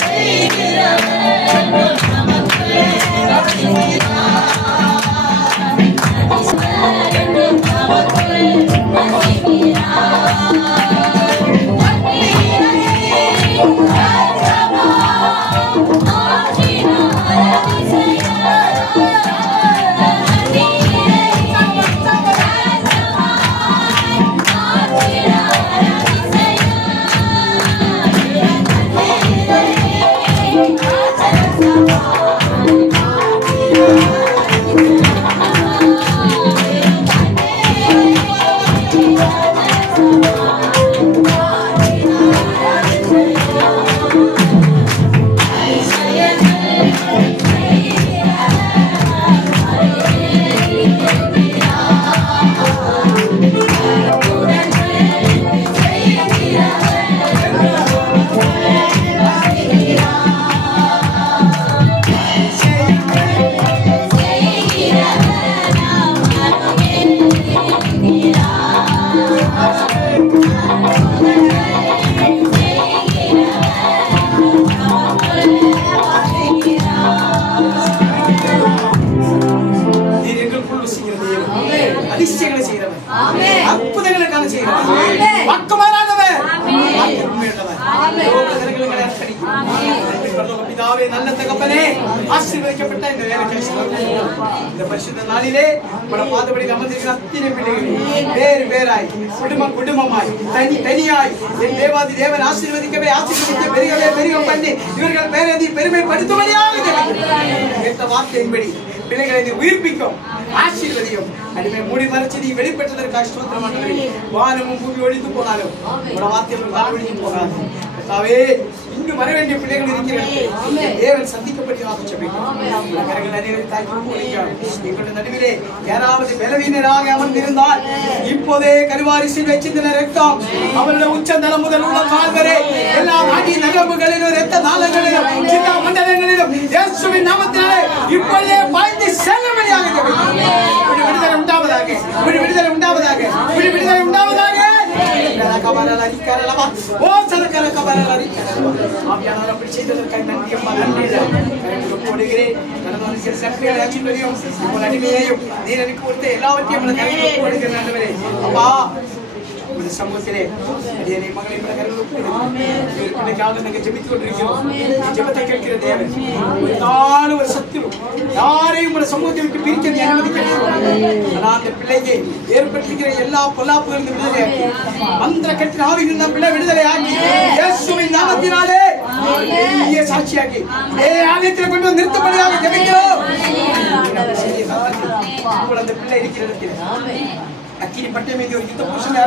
செய்கிறவர் நமக்குள்ளே இருக்கிறார். அதிசயங்களை செய்கிறவர், அற்புதங்களுக்கான செய்கிறவர், பக்கமானவர், பிதாவே, நல்ல தகப்பனே, ஆசீர்வதிக்கப்பட்ட இந்த இந்த பரிசுத்த நாளிலே பாதபடி அமர்ந்திருக்கிற அத்தனை பிள்ளைகள் வேறு வேறாய் குடும்பமாய் தனியாய் என் தேவாதி தேவன் ஆசீர்வதிக்கவே பெருக பண்ணி இவர்கள் பேரதி பெருமைப்படுத்தும்படியாக கேட்ட வார்த்தையின்படி பிள்ளைகளை உயிர்ப்பிக்கும், ஆசீர்வதியும். அடிமை மூடி மறைச்சு நீ வெளிப்பட்டதற்காக ஸ்தோத்திரம். வானமும் பூமி ஒழித்து போனாலும் வார்த்தைகள் ஒழித்து போகாது. இன்னும் வர வேண்டிய பிள்ளைகள் இருக்கிறார்கள். தேவன் சந்திக்கப்படியாக ஜெபிக்கிறோம். கரங்கள் அனைவரும் தாக்கி போடுகிறார். எங்களுடைய நடுவிலே யாராவது பலவீனராக அமர்ந்திருந்தால் இப்போதே கருவாரி சிலுவை சிந்தின ரத்தம் அவருடைய உச்சந்தலம் முதல் உள்ள கால் வரை எல்லா நாடி நரம்புகளிலும் இரத்த நாளங்களிலும் சின்ன மண்டலங்களிலும் இயேசுவின் நாமத்தினாலே இப்போதே பாய்ந்து செல்லும்படியாக ஜெபிக்கிறோம். விடுதலை உண்டாவதாக, விடுதலை உண்டாவதாக, விடுதலை உண்டாவதாக. சமூகத்திலே மகளை ஜெபித்துக் கொண்டிருக்கிறோம். ஜெபத்தை கேட்கிற தேவன் ஒரு சத்துரு யாரையும் ஒரு சமூகத்தை விட்டு பிரிக்க அனுமதிக்கிறது. அந்த பிள்ளையை ஏற்பட்டிருக்கிற எல்லா பொல்லாப்புகளும் விடுதலையாக்கி மந்திர கட்டின ஆவிகள் பிள்ளை விடுதலை ஆக்கி இயேசுவின் நாமத்தினாலே சாட்சியாக்கி ஆலயத்தில் கொண்டு நிறுத்தப்படியாக ஜெபிக்கிறோம். அந்த பிள்ளை இருக்கிற இடத்தில் அக்கினி பட்டை மீது ஒரு யுத்த புருஷனை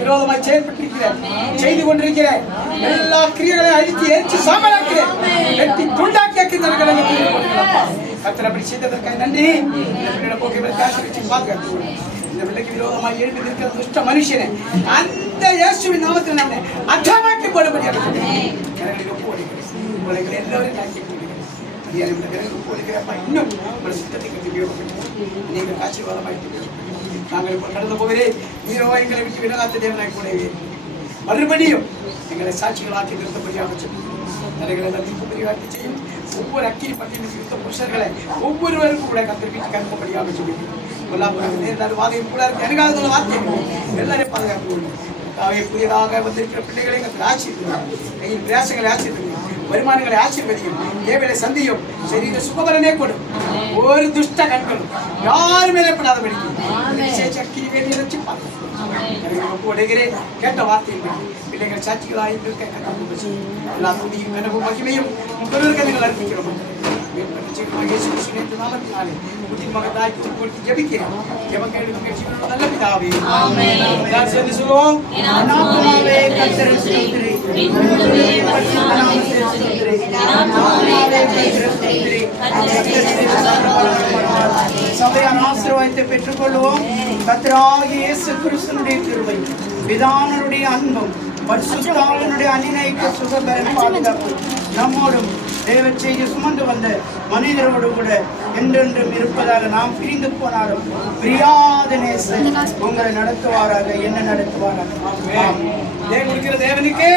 விரோதமாய் செயல்பட்டிருக்கிறேன் செய்து கொண்டிருக்கிறேன். எல்லா கிரியைகளையும் அழித்து எரிச்சு சாம்பலாக்கிறேன். வெட்டி துண்டாக்கி கர்த்தர் அப்படி செய்ததற்காக நன்றி. இந்த பிள்ளைக்கு விரோதமாய் எழுப்பி இருக்கிற துஷ்ட மனுஷனை அந்த இயேசுவின் நாமத்தில் நான் அகமாக்கி போடும்படியாக உங்களை எல்லாரும் தாக்கி போடுகிறேன். இன்னும் உங்களை சுத்தத்தை கட்டி நீங்கள் ஆசீர்வாதமாயிட்டு நாங்கள் இப்போ கடந்த போகிறே நீரோ எங்களை விட்டு விலகாத்த தேவனாய் கூடவே மறுபடியும் எங்களை சாட்சிகளாக்கி நிறுத்தப்படியாக தலைகளை நிறுத்தப்படியாக செய்யும். ஒவ்வொரு அக்கினி பட்டியலில் இருந்த புருஷர்களை ஒவ்வொருவருக்கும் கூட கத்தர் வீட்டுக்கு அனுப்பப்படியாக சொல்லிக்கிறோம். கொல்லாப்புறம் நேர்ந்தாலும் வாதையும் கூட இருக்கு எனக்காக வார்த்தை எல்லாரையும் பாதுகாத்து கொள்ளும். புதியதாக வந்திருக்கிற பிள்ளைகளை எங்களுக்கு ஆட்சியிருக்கிறாங்க. கையில் பிரயாசங்களை ஆட்சியிருக்கிறாங்க. வருமானங்களை ஆசீர்வதியும். தேவனை சந்தியும். சரீர சுகபலனே கொடும். ஒரு துஷ்ட கண்களும் யாரும் மேலப்படாத படிக்கும் கேட்ட வார்த்தையை பிள்ளைகள் சாட்சிகளாக எல்லா துணியும் கனவும் மகிமையும் கண்கள் அர்ப்பிக்கிறோம். நல்ல பிதாவே சேர்ந்து சொல்லுவோம். சபையான ஆசீர்வாதத்தை பெற்றுக் கொள்வோம். கர்த்தராகிய இயேசு கிறிஸ்துவினுடைய கிருபை, பிதாவினுடைய அன்பும், பரிசுத்தாவினுடைய அநிநயிக்க சுகபலன் பாதுகாப்பு நம்மோடும் தேவ செய்தி சுமந்து வந்த மனிதரோடு கூட என்றென்றும் இருப்பதாக நாம் பிரிந்து போனாலும் பிரியாத நேசன் உங்களை நடத்துவாராக, என்ன நடத்துவாராக. தேவனுக்கு